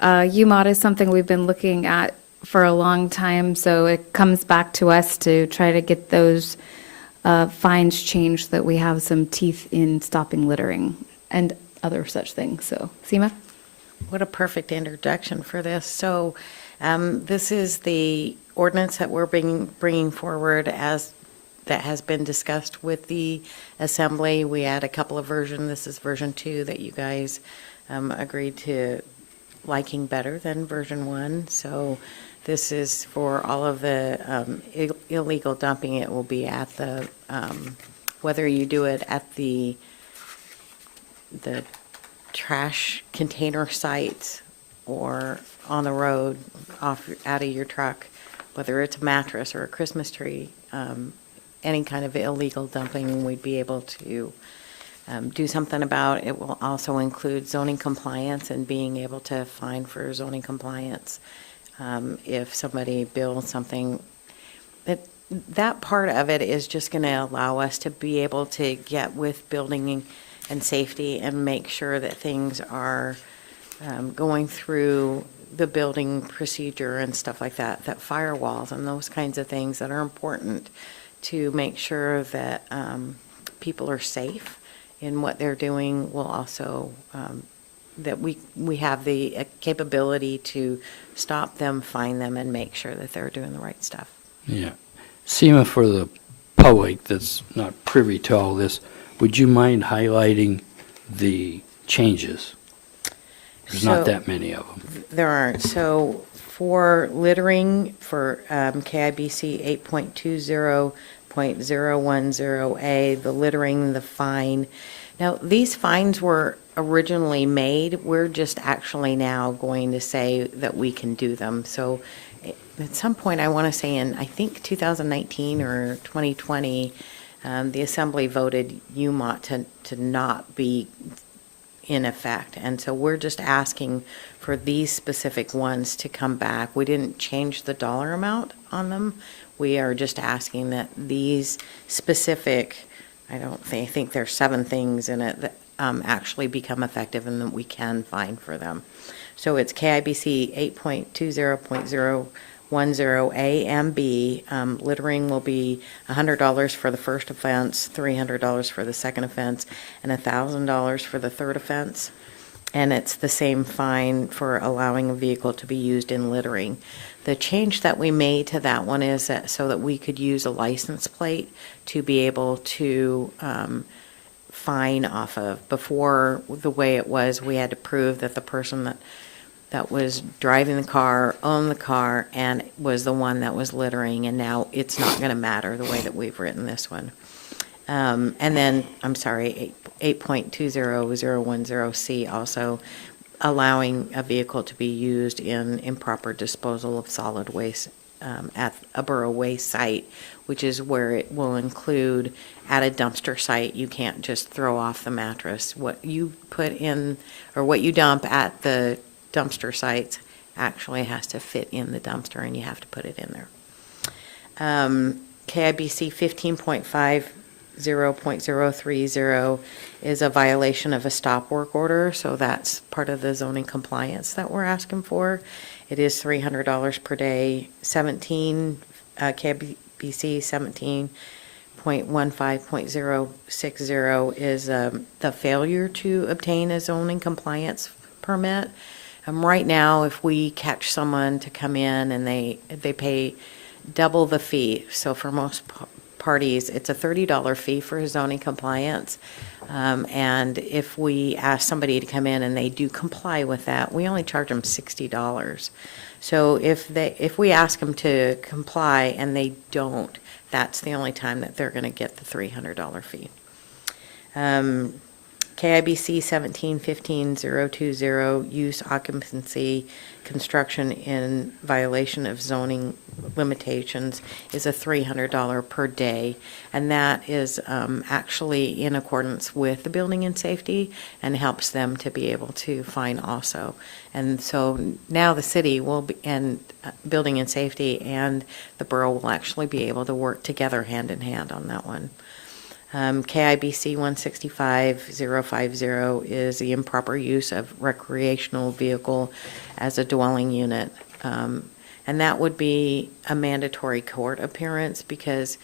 UMOD is something we've been looking at for a long time, so it comes back to us to try to get those fines changed so that we have some teeth in stopping littering and other such things. So, Seema? What a perfect introduction for this. So this is the ordinance that we're bringing forward as that has been discussed with the assembly. We had a couple of versions. This is version 2 that you guys agreed to liking better than version 1. So this is for all of the illegal dumping. It will be at the, whether you do it at the trash container site or on the road off out of your truck, whether it's a mattress or a Christmas tree, any kind of illegal dumping, we'd be able to do something about. It will also include zoning compliance and being able to fine for zoning compliance if somebody builds something. That part of it is just going to allow us to be able to get with building and safety and make sure that things are going through the building procedure and stuff like that, that firewalls and those kinds of things that are important to make sure that people are safe in what they're doing. Will also, that we have the capability to stop them, fine them, and make sure that they're doing the right stuff. Yeah. Seema, for the public that's not privy to all this, would you mind highlighting the changes? There's not So- that many of them. There aren't. So for littering, for KIBC 8.20.010A, the littering, the fine. Now, these fines were originally made. We're just actually now going to say that we can do them. So at some point, I want to say in, I think 2019 or 2020, the Assembly voted UMOT to not be in effect. And so we're just asking for these specific ones to come back. We didn't change the dollar amount on them. We are just asking that these specific, I think there's 7 things in it that actually become effective and that we can fine for them. So it's KIBC 8.20.010A and B. Littering will be $100 for the first offense, $300 for the second offense, and $1,000 for the third offense. And it's the same fine for allowing a vehicle to be used in littering. The change that we made to that one is that so that we could use a license plate to be able to fine off of. Before, the way it was, we had to prove that the person that was driving the car owned the car and was the one that was littering, and now it's not going to matter the way that we've written this one. And then, I'm sorry, 8.20.010C also allowing a vehicle to be used in improper disposal of solid waste at a borough waste site, which is where it will include at a dumpster site. You can't just throw off the mattress. What you put in, or what you dump at the dumpster sites actually has to fit in the dumpster, and you have to put it in there. KIBC 15.50.030 is a violation of a stop work order, so that's part of the zoning compliance that we're asking for. It is $300 per day. KIBC 17.15.060 is the failure to obtain a zoning compliance permit. Right now, if we catch someone to come in and they pay double the fee, so for most parties, it's a $30 fee for zoning compliance. And if we ask somebody to come in and they do comply with that, we only charge them $60. So if we ask them to comply and they don't, that's the only time that they're going to get the $300 fee. KIBC 17.15.020, use occupancy construction in violation of zoning limitations, is a $300 per day. And that is actually in accordance with the building and safety and helps them to be able to fine also. And so now the city will be, and building and safety and the borough will actually be able to work together hand in hand on that one. KIBC 165.050 is the improper use of recreational vehicle as a dwelling unit. And that would be a mandatory court appearance because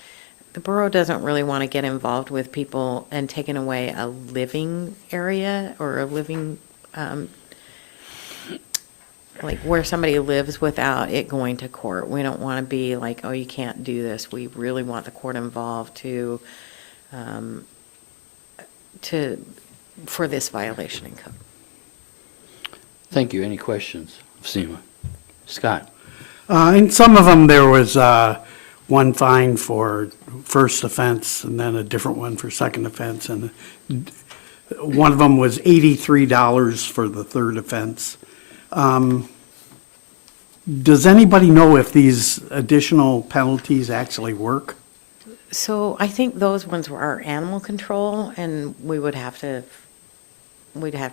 the borough doesn't really want to get involved with people and taking away a living area or a living, like where somebody lives without it going to court. We don't want to be like, oh, you can't do this. We really want the court involved for this violation in code. Thank you. Any questions of SEMA? Scott? In some of them, there was one fine for first offense and then a different one for second offense. And one of them was $83 for the third offense. Does anybody know if these additional penalties actually work? So I think those ones were our animal control, and we'd have to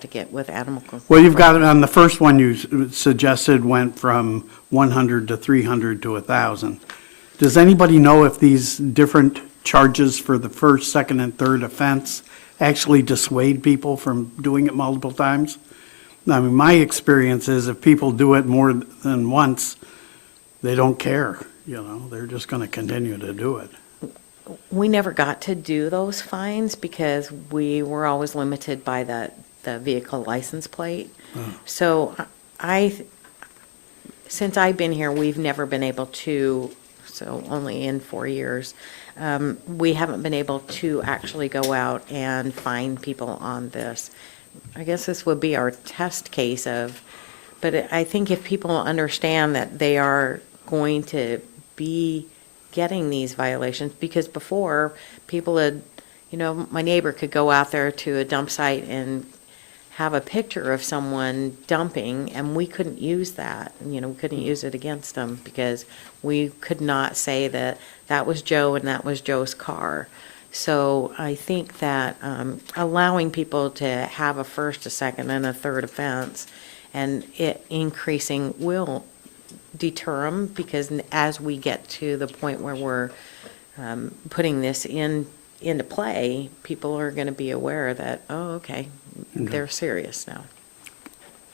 get with animal control. Well, you've got it on the first one you suggested went from 100 to 300 to 1,000. Does anybody know if these different charges for the first, second, and third offense actually dissuade people from doing it multiple times? I mean, my experience is if people do it more than once, they don't care, they're just going to continue to do it. We never got to do those fines because we were always limited by the vehicle license plate. So since I've been here, we've never been able to, so only in 4 years, we haven't been able to actually go out and fine people on this I guess this would be our test case of, but I think if people understand that they are going to be getting these violations, because before, people had, my neighbor could go out there to a dump site and have a picture of someone dumping, and we couldn't use that. We couldn't use it against them because we could not say that that was Joe and that was Joe's car. So I think that allowing people to have a first, a second, and a third offense, and it increasing will deter them, because as we get to the point where we're putting this into play, people are going to be aware that, oh, okay, they're serious now.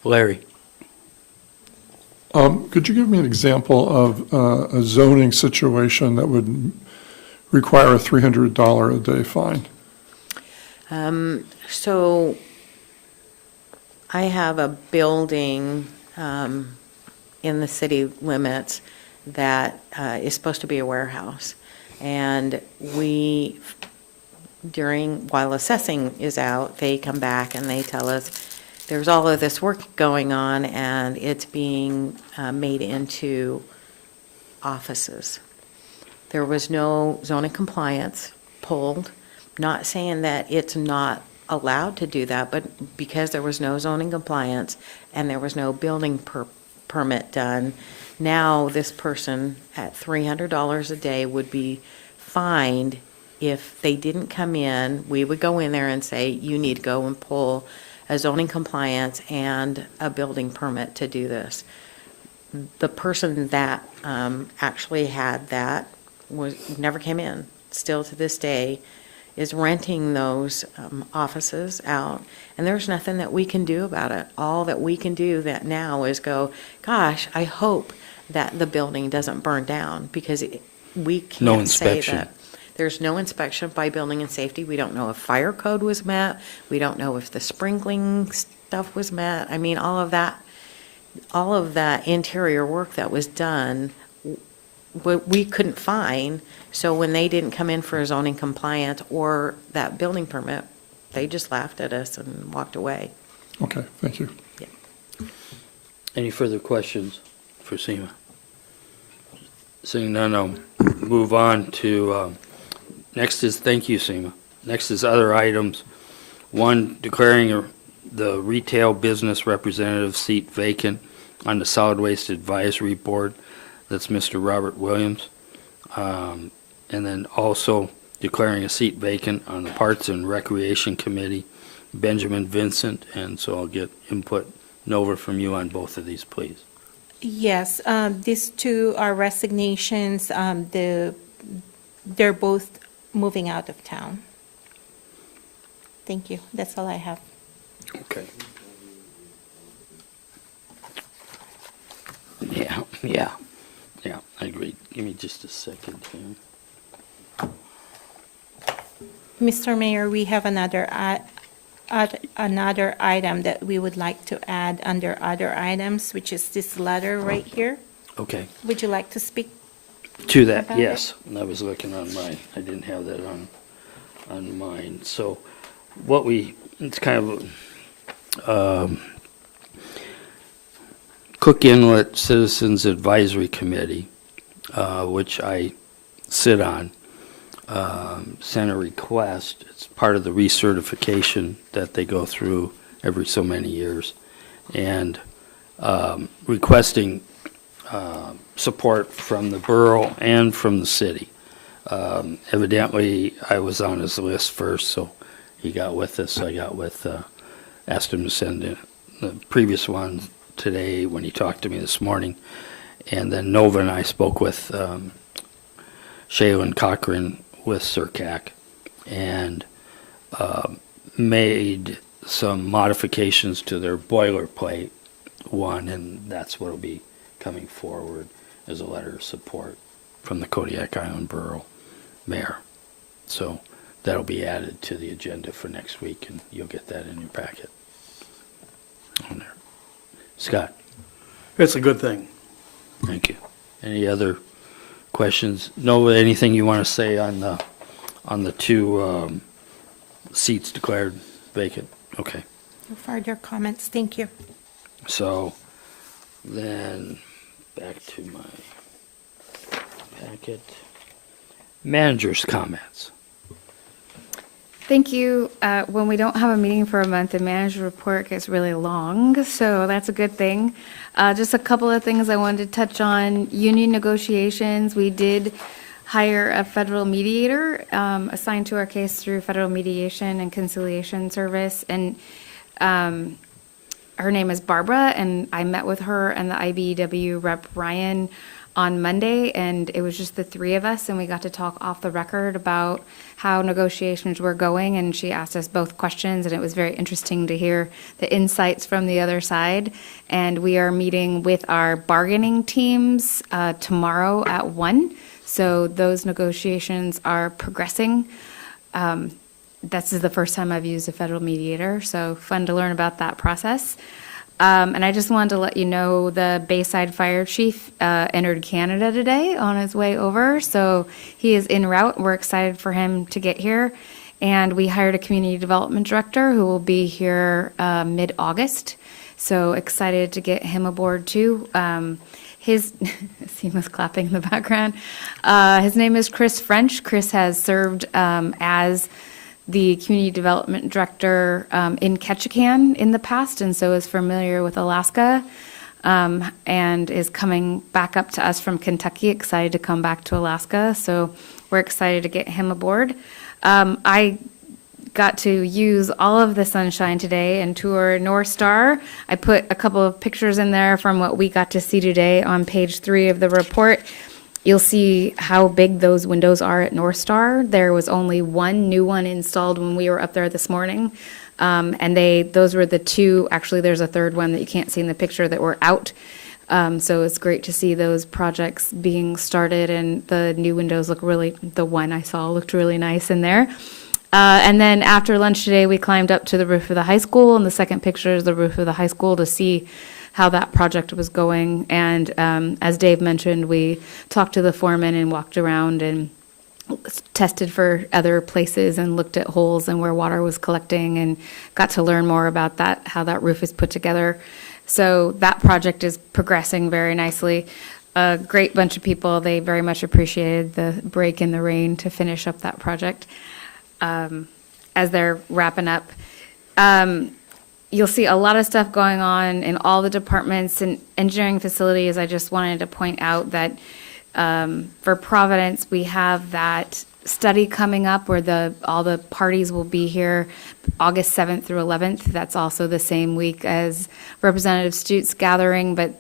Larry? Could you give me an example of a zoning situation that would require a $300 a day fine? So I have a building in the city limits that is supposed to be a warehouse. And while assessing is out, they come back and they tell us there's all of this work going on and it's being made into offices. There was no zoning compliance pulled, not saying that it's not allowed to do that, but because there was no zoning compliance and there was no building permit done, now this person at $300 a day would be fined. If they didn't come in, we would go in there and say, you need to go and pull a zoning compliance and a building permit to do this. The person that actually had that never came in. Still to this day is renting those offices out, and there's nothing that we can do about it. All that we can do that now is go, gosh, I hope that the building doesn't burn down, because we can't say that. There's no inspection by building and safety. We don't know if fire code was met. We don't know if the sprinkling stuff was met. I mean, all of that interior work that was done, we couldn't find. So when they didn't come in for a zoning compliance or that building permit, they just laughed at us and walked away. Okay, thank you. Yeah. Any further questions for Seema? Seeing none, I'll move on to, thank you, Seema. Next is other items. One, declaring the retail business representative seat vacant on the Solid Waste Advisory Board. That's Mr. Robert Williams. And then also declaring a seat vacant on the Parks and Recreation Committee, Benjamin Vincent. And so I'll get input, Nova, from you on both of these, please. Yes, these two are resignations. They're both moving out of town. Thank you. That's all I have. Okay. Yeah, I agree. Give me just a second here. Mr. Mayor, we have another item that we would like to add under other items, which is this letter right here. Okay. Would you like to speak? To that, about yes. I was looking on mine. I didn't have that on mine. So it's kind of Cook Inlet Citizens Advisory Committee, which I sit on, sent a request. It's part of the recertification that they go through every so many years, and requesting support from the borough and from the city. Evidently, I was on his list first, so he got with us. I got with, asked him to send in the previous one today when he talked to me this morning. And then Nova and I spoke with Shaylin Cochran with CERCAC and made some modifications to their boilerplate one, and that's what will be coming forward as a letter of support from the Kodiak Island Borough Mayor. So that'll be added to the agenda for next week, and you'll get that in your packet on there. Scott? It's a good thing. Thank you. Any other questions? No, anything you want to say on the two seats declared vacant? Okay. No further comments. Thank you. So then, back to my packet. Manager's comments. Thank you. When we don't have a meeting for a month, the manager report gets really long, so that's a good thing. Just a couple of things I wanted to touch on. Union negotiations, we did hire a federal mediator assigned to our case through Federal Mediation and Conciliation Service, and her name is Barbara, and I met with her and the IBEW rep Ryan on Monday, and it was just the three of us, and we got to talk off the record about how negotiations were going, and she asked us both questions, and it was very interesting to hear the insights from the other side. And we are meeting with our bargaining teams tomorrow at 1, so those negotiations are progressing. This is the first time I've used a federal mediator, so fun to learn about that process. And I just wanted to let you know the Bayside Fire Chief entered Canada today on his way over, so he is en route. We're excited for him to get here. And we hired a community development director who will be here mid-August, so excited to get him aboard too. Seamless clapping in the background. His name is Chris French. Chris has served as the community development director in Ketchikan in the past, and so is familiar with Alaska, and is coming back up to us from Kentucky, excited to come back to Alaska, so we're excited to get him aboard. I got to use all of the sunshine today and tour North Star. I put a couple of pictures in there from what we got to see today on page 3 of the report. You'll see how big those windows are at North Star. There was only one new one installed when we were up there this morning. And those were the two, actually there's a third one that you can't see in the picture that were out. So it's great to see those projects being started, and the new windows look the one I saw looked really nice in there. And then after lunch today, we climbed up to the roof of the high school, and the second picture is the roof of the high school to see how that project was going. And as Dave mentioned, we talked to the foreman and walked around and tested for other places and looked at holes and where water was collecting, and got to learn more about that, how that roof is put together. So that project is progressing very nicely. A great bunch of people. They very much appreciated the break in the rain to finish up that project as they're wrapping up. You'll see a lot of stuff going on in all the departments and engineering facilities. I just wanted to point out that for Providence, we have that study coming up where all the parties will be here August 7th through 11th. That's also the same week as Representative Stute's gathering, but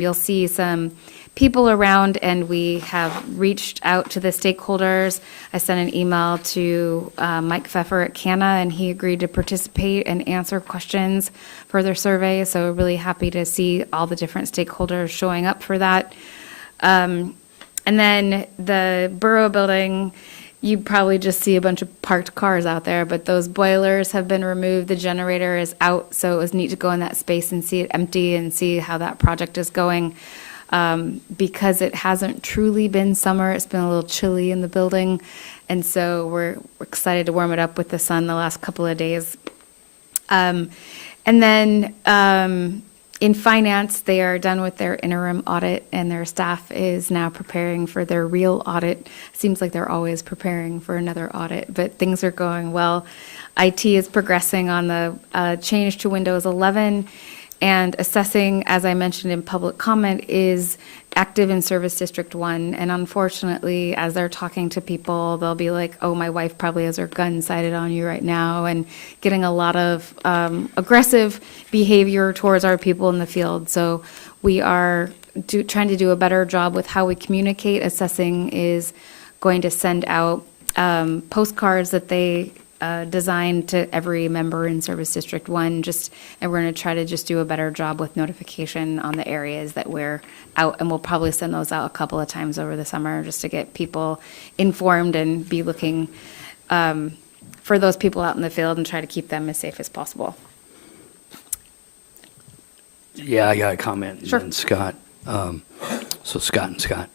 you'll see some people around, and we have reached out to the stakeholders. I sent an email to Mike Pfeffer at CANA, and he agreed to participate and answer questions for their survey. So really happy to see all the different stakeholders showing up for that. And then the Borough building, you probably just see a bunch of parked cars out there, but those boilers have been removed. The generator is out, so it was neat to go in that space and see it empty and see how that project is going. Because it hasn't truly been summer, it's been a little chilly in the building, and so we're excited to warm it up with the sun the last couple of days. And then in finance, they are done with their interim audit, and their staff is now preparing for their real audit. Seems like they're always preparing for another audit, but things are going well. IT is progressing on the change to Windows 11. And assessing, as I mentioned in public comment, is active in Service District 1. And unfortunately, as they're talking to people, they'll be like, oh, my wife probably has her gun sighted on you right now, and getting a lot of aggressive behavior towards our people in the field. So we are trying to do a better job with how we communicate. Assessing is going to send out postcards that they designed to every member in Service District 1, and we're going to try to just do a better job with notification on the areas that we're out, and we'll probably send those out a couple of times over the summer just to get people informed and be looking for those people out in the field and try to keep them as safe as possible. Yeah, I got a comment. Sure. And Scott. So Scott and Scott.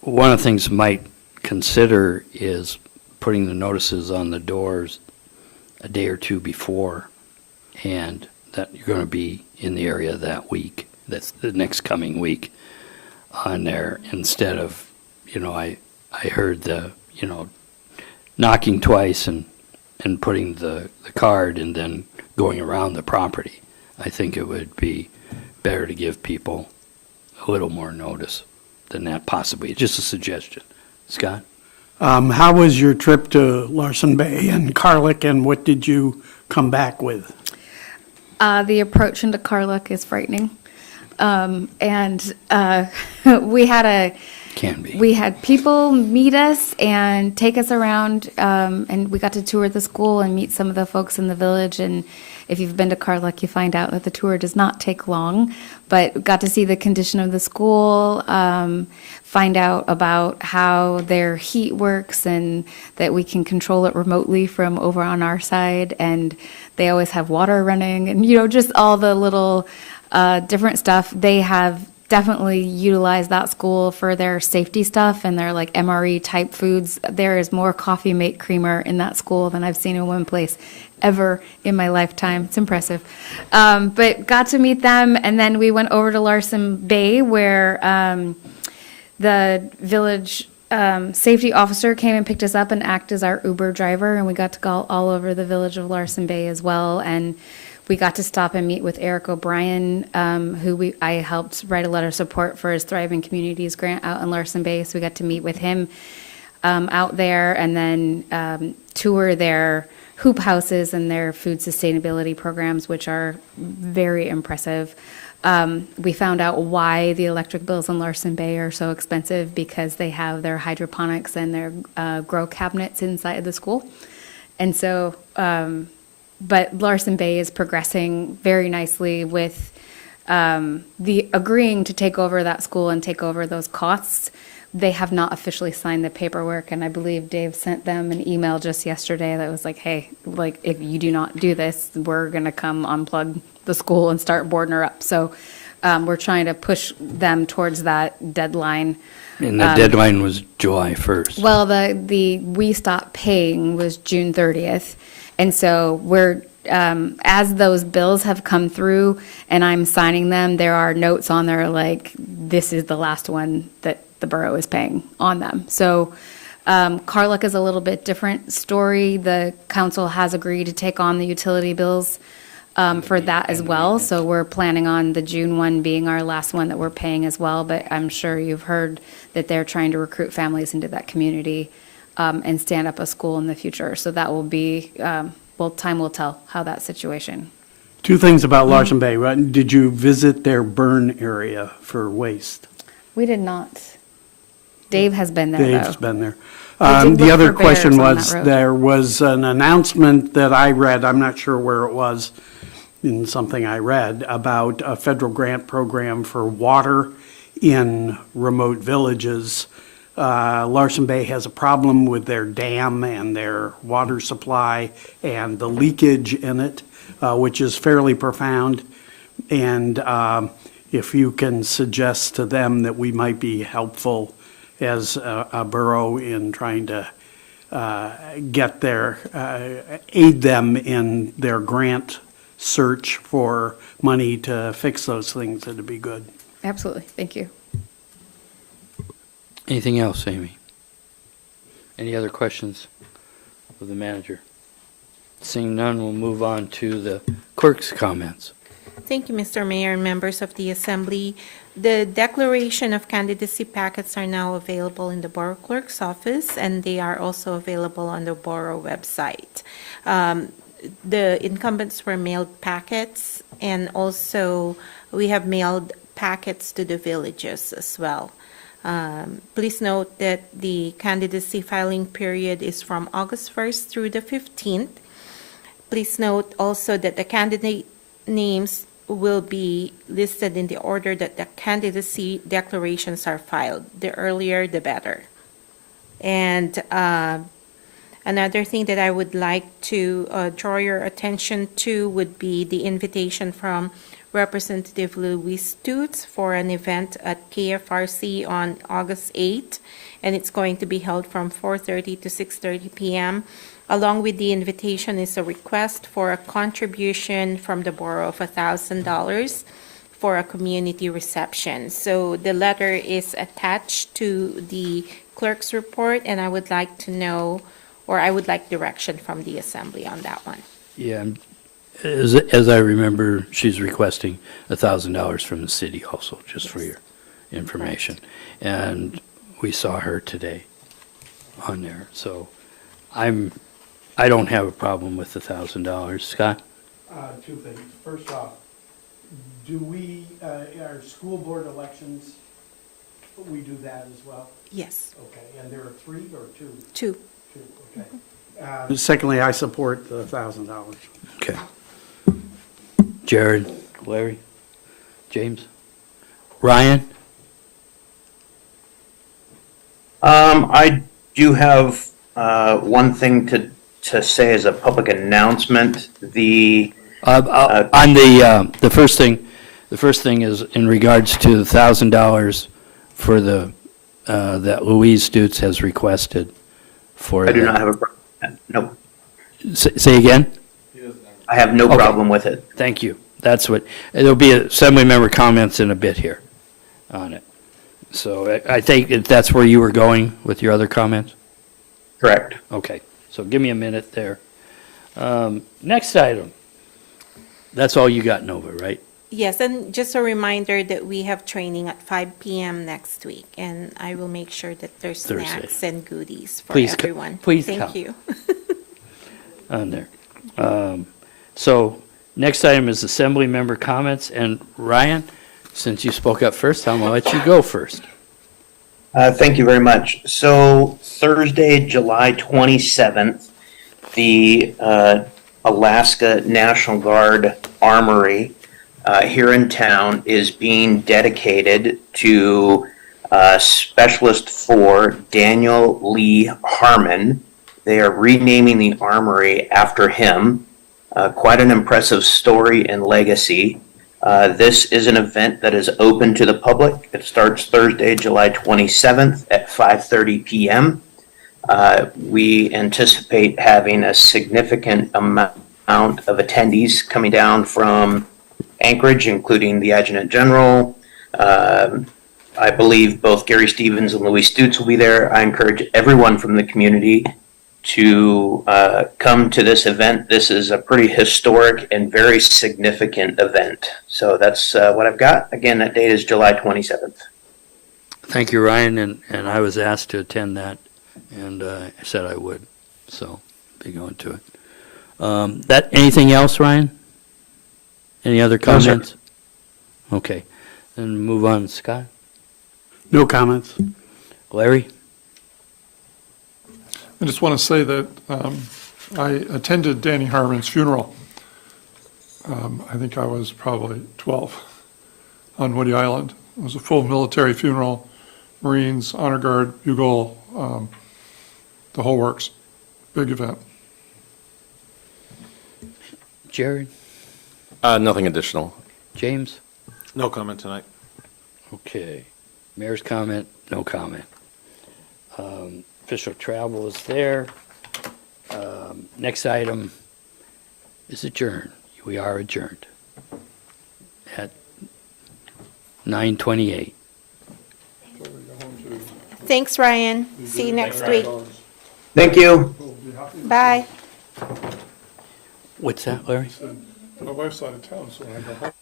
One of the things might consider is putting the notices on the doors a day or two before, and that you're going to be in the area that week, that's the next coming week on there, instead of, I heard the, knocking twice and putting the card and then going around the property. I think it would be better to give people a little more notice than that, possibly. Just a suggestion. Scott? How was your trip to Larson Bay and Carlick, and what did you come back with? The approach into Carlick is frightening. We had Can be. We had people meet us and take us around, and we got to tour the school and meet some of the folks in the village. And if you've been to Carlick, you find out that the tour does not take long, but got to see the condition of the school, find out about how their heat works and that we can control it remotely from over on our side. And they always have water running and, just all the little different stuff. They have definitely utilized that school for their safety stuff and their like MRE type foods. There is more coffee mate creamer in that school than I've seen in one place ever in my lifetime. It's impressive. But got to meet them, and then we went over to Larson Bay where the village safety officer came and picked us up and acted as our Uber driver, and we got to go all over the village of Larson Bay as well. And we got to stop and meet with Eric O'Brien, who I helped write a letter of support for his Thriving Communities grant out in Larson Bay. So we got to meet with him out there, and then tour their hoop houses and their food sustainability programs, which are very impressive. We found out why the electric bills in Larson Bay are so expensive, because they have their hydroponics and their grow cabinets inside the school. And so, but Larson Bay is progressing very nicely with the agreeing to take over that school and take over those costs. They have not officially signed the paperwork, and I believe Dave sent them an email just yesterday that was like, hey, like, if you do not do this, we're going to come unplug the school and start boarding her up. So we're trying to push them towards that deadline. And the deadline was July 1st. Well, the we stopped paying was June 30th. And so we're, as those bills have come through and I'm signing them, there are notes on there like, this is the last one that the borough is paying on them. So Carlick is a little bit different story. The council has agreed to take on the utility bills for that as well. So we're planning on the June one being our last one that we're paying as well. But I'm sure you've heard that they're trying to recruit families into that community and stand up a school in the future. So that will be, well, time will tell how that situation. Two things about Larson Bay. Right? Did you visit their burn area for waste? We did not. Dave has been there, Dave's though. been there. We did The look other for question bears on was, that road. there was an announcement that I read, I'm not sure where it was, in something I read, about a federal grant program for water in remote villages. Larson Bay has a problem with their dam and their water supply and the leakage in it, which is fairly profound. And if you can suggest to them that we might be helpful as a borough in trying to get their, aid them in their grant search for money to fix those things, it'd be good. Absolutely. Thank you. Anything else, Amy? Any other questions of the manager? Seeing none, we'll move on to the clerk's comments. Thank you, Mr. Mayor and members of the Assembly. The declaration of candidacy packets are now available in the Borough Clerk's office, and they are also available on the Borough website. The incumbents were mailed packets, and also we have mailed packets to the villages as well. Please note that the candidacy filing period is from August 1st through the 15th. Please note also that the candidate names will be listed in the order that the candidacy declarations are filed. The earlier, the better. And another thing that I would like to draw your attention to would be the invitation from Representative Louis Stutz for an event at KFRC on August 8th, and it's going to be held from 4:30 to 6:30 p.m. Along with the invitation is a request for a contribution from the borough of $1,000 for a community reception. So the letter is attached to the clerk's report, and I would like to know, or I would like direction from the assembly on that one. Yeah, and as I remember, she's requesting $1,000 from the city also, just for your information. And we saw her today on there, so I don't have a problem with the $1,000. Scott? Two things. First off, do we, our school board elections, we do that as well? Yes. Okay, and there are 3 or 2? 2. 2, okay. Secondly, I support the $1,000. Okay. Jared, Larry, James, Ryan? I do have one thing to say as a public announcement. On the first thing is in regards to the $1,000 for the, that Louise Stutz has requested for. I do not have a problem. No, Say again? I have no problem with it. Thank you. That's what, there'll be assembly member comments in a bit here on it. So I think that's where you were going with your other comments? Correct. Okay, so give me a minute there. Next item. That's all you got, Nova, right? Yes, and just a reminder that we have training at 5 p.m. next week, and I will make sure that there's Thursday. snacks and goodies for Please everyone. please Thank come. you. On there. So next item is assembly member comments, and Ryan, since you spoke up first, I'm going to let you go first. Thank you very much. So Thursday, July 27th, the Alaska National Guard Armory here in town is being dedicated to Specialist 4 Daniel Lee Harmon. They are renaming the armory after him. Quite an impressive story and legacy. This is an event that is open to the public. It starts Thursday, July 27th at 5:30 p.m. We anticipate having a significant amount of attendees coming down from Anchorage, including the Adjutant General. I believe both Gary Stevens and Louis Stutz will be there. I encourage everyone from the community to come to this event. This is a pretty historic and very significant event. So that's what I've got. Again, that date is July 27th. Thank you, Ryan, and I was asked to attend that, and I said I would, so be going to it. Anything else, Ryan? Any other No, sir. comments? Okay, then move on, Scott. No comments. Larry? I just want to say that I attended Danny Harmon's funeral. I think I was probably 12 on Woody Island. It was a full military funeral, Marines, Honor Guard, Bugle, the whole works. Big event. Jared? Nothing additional. James? No comment tonight. Okay. Mayor's comment, no comment. Official travel is there. Next item is adjourned. We are adjourned at 9:28. Thanks, Ryan. See you next week. Thank you. Bye. What's that, Larry? My wife's out of town, so when I go home.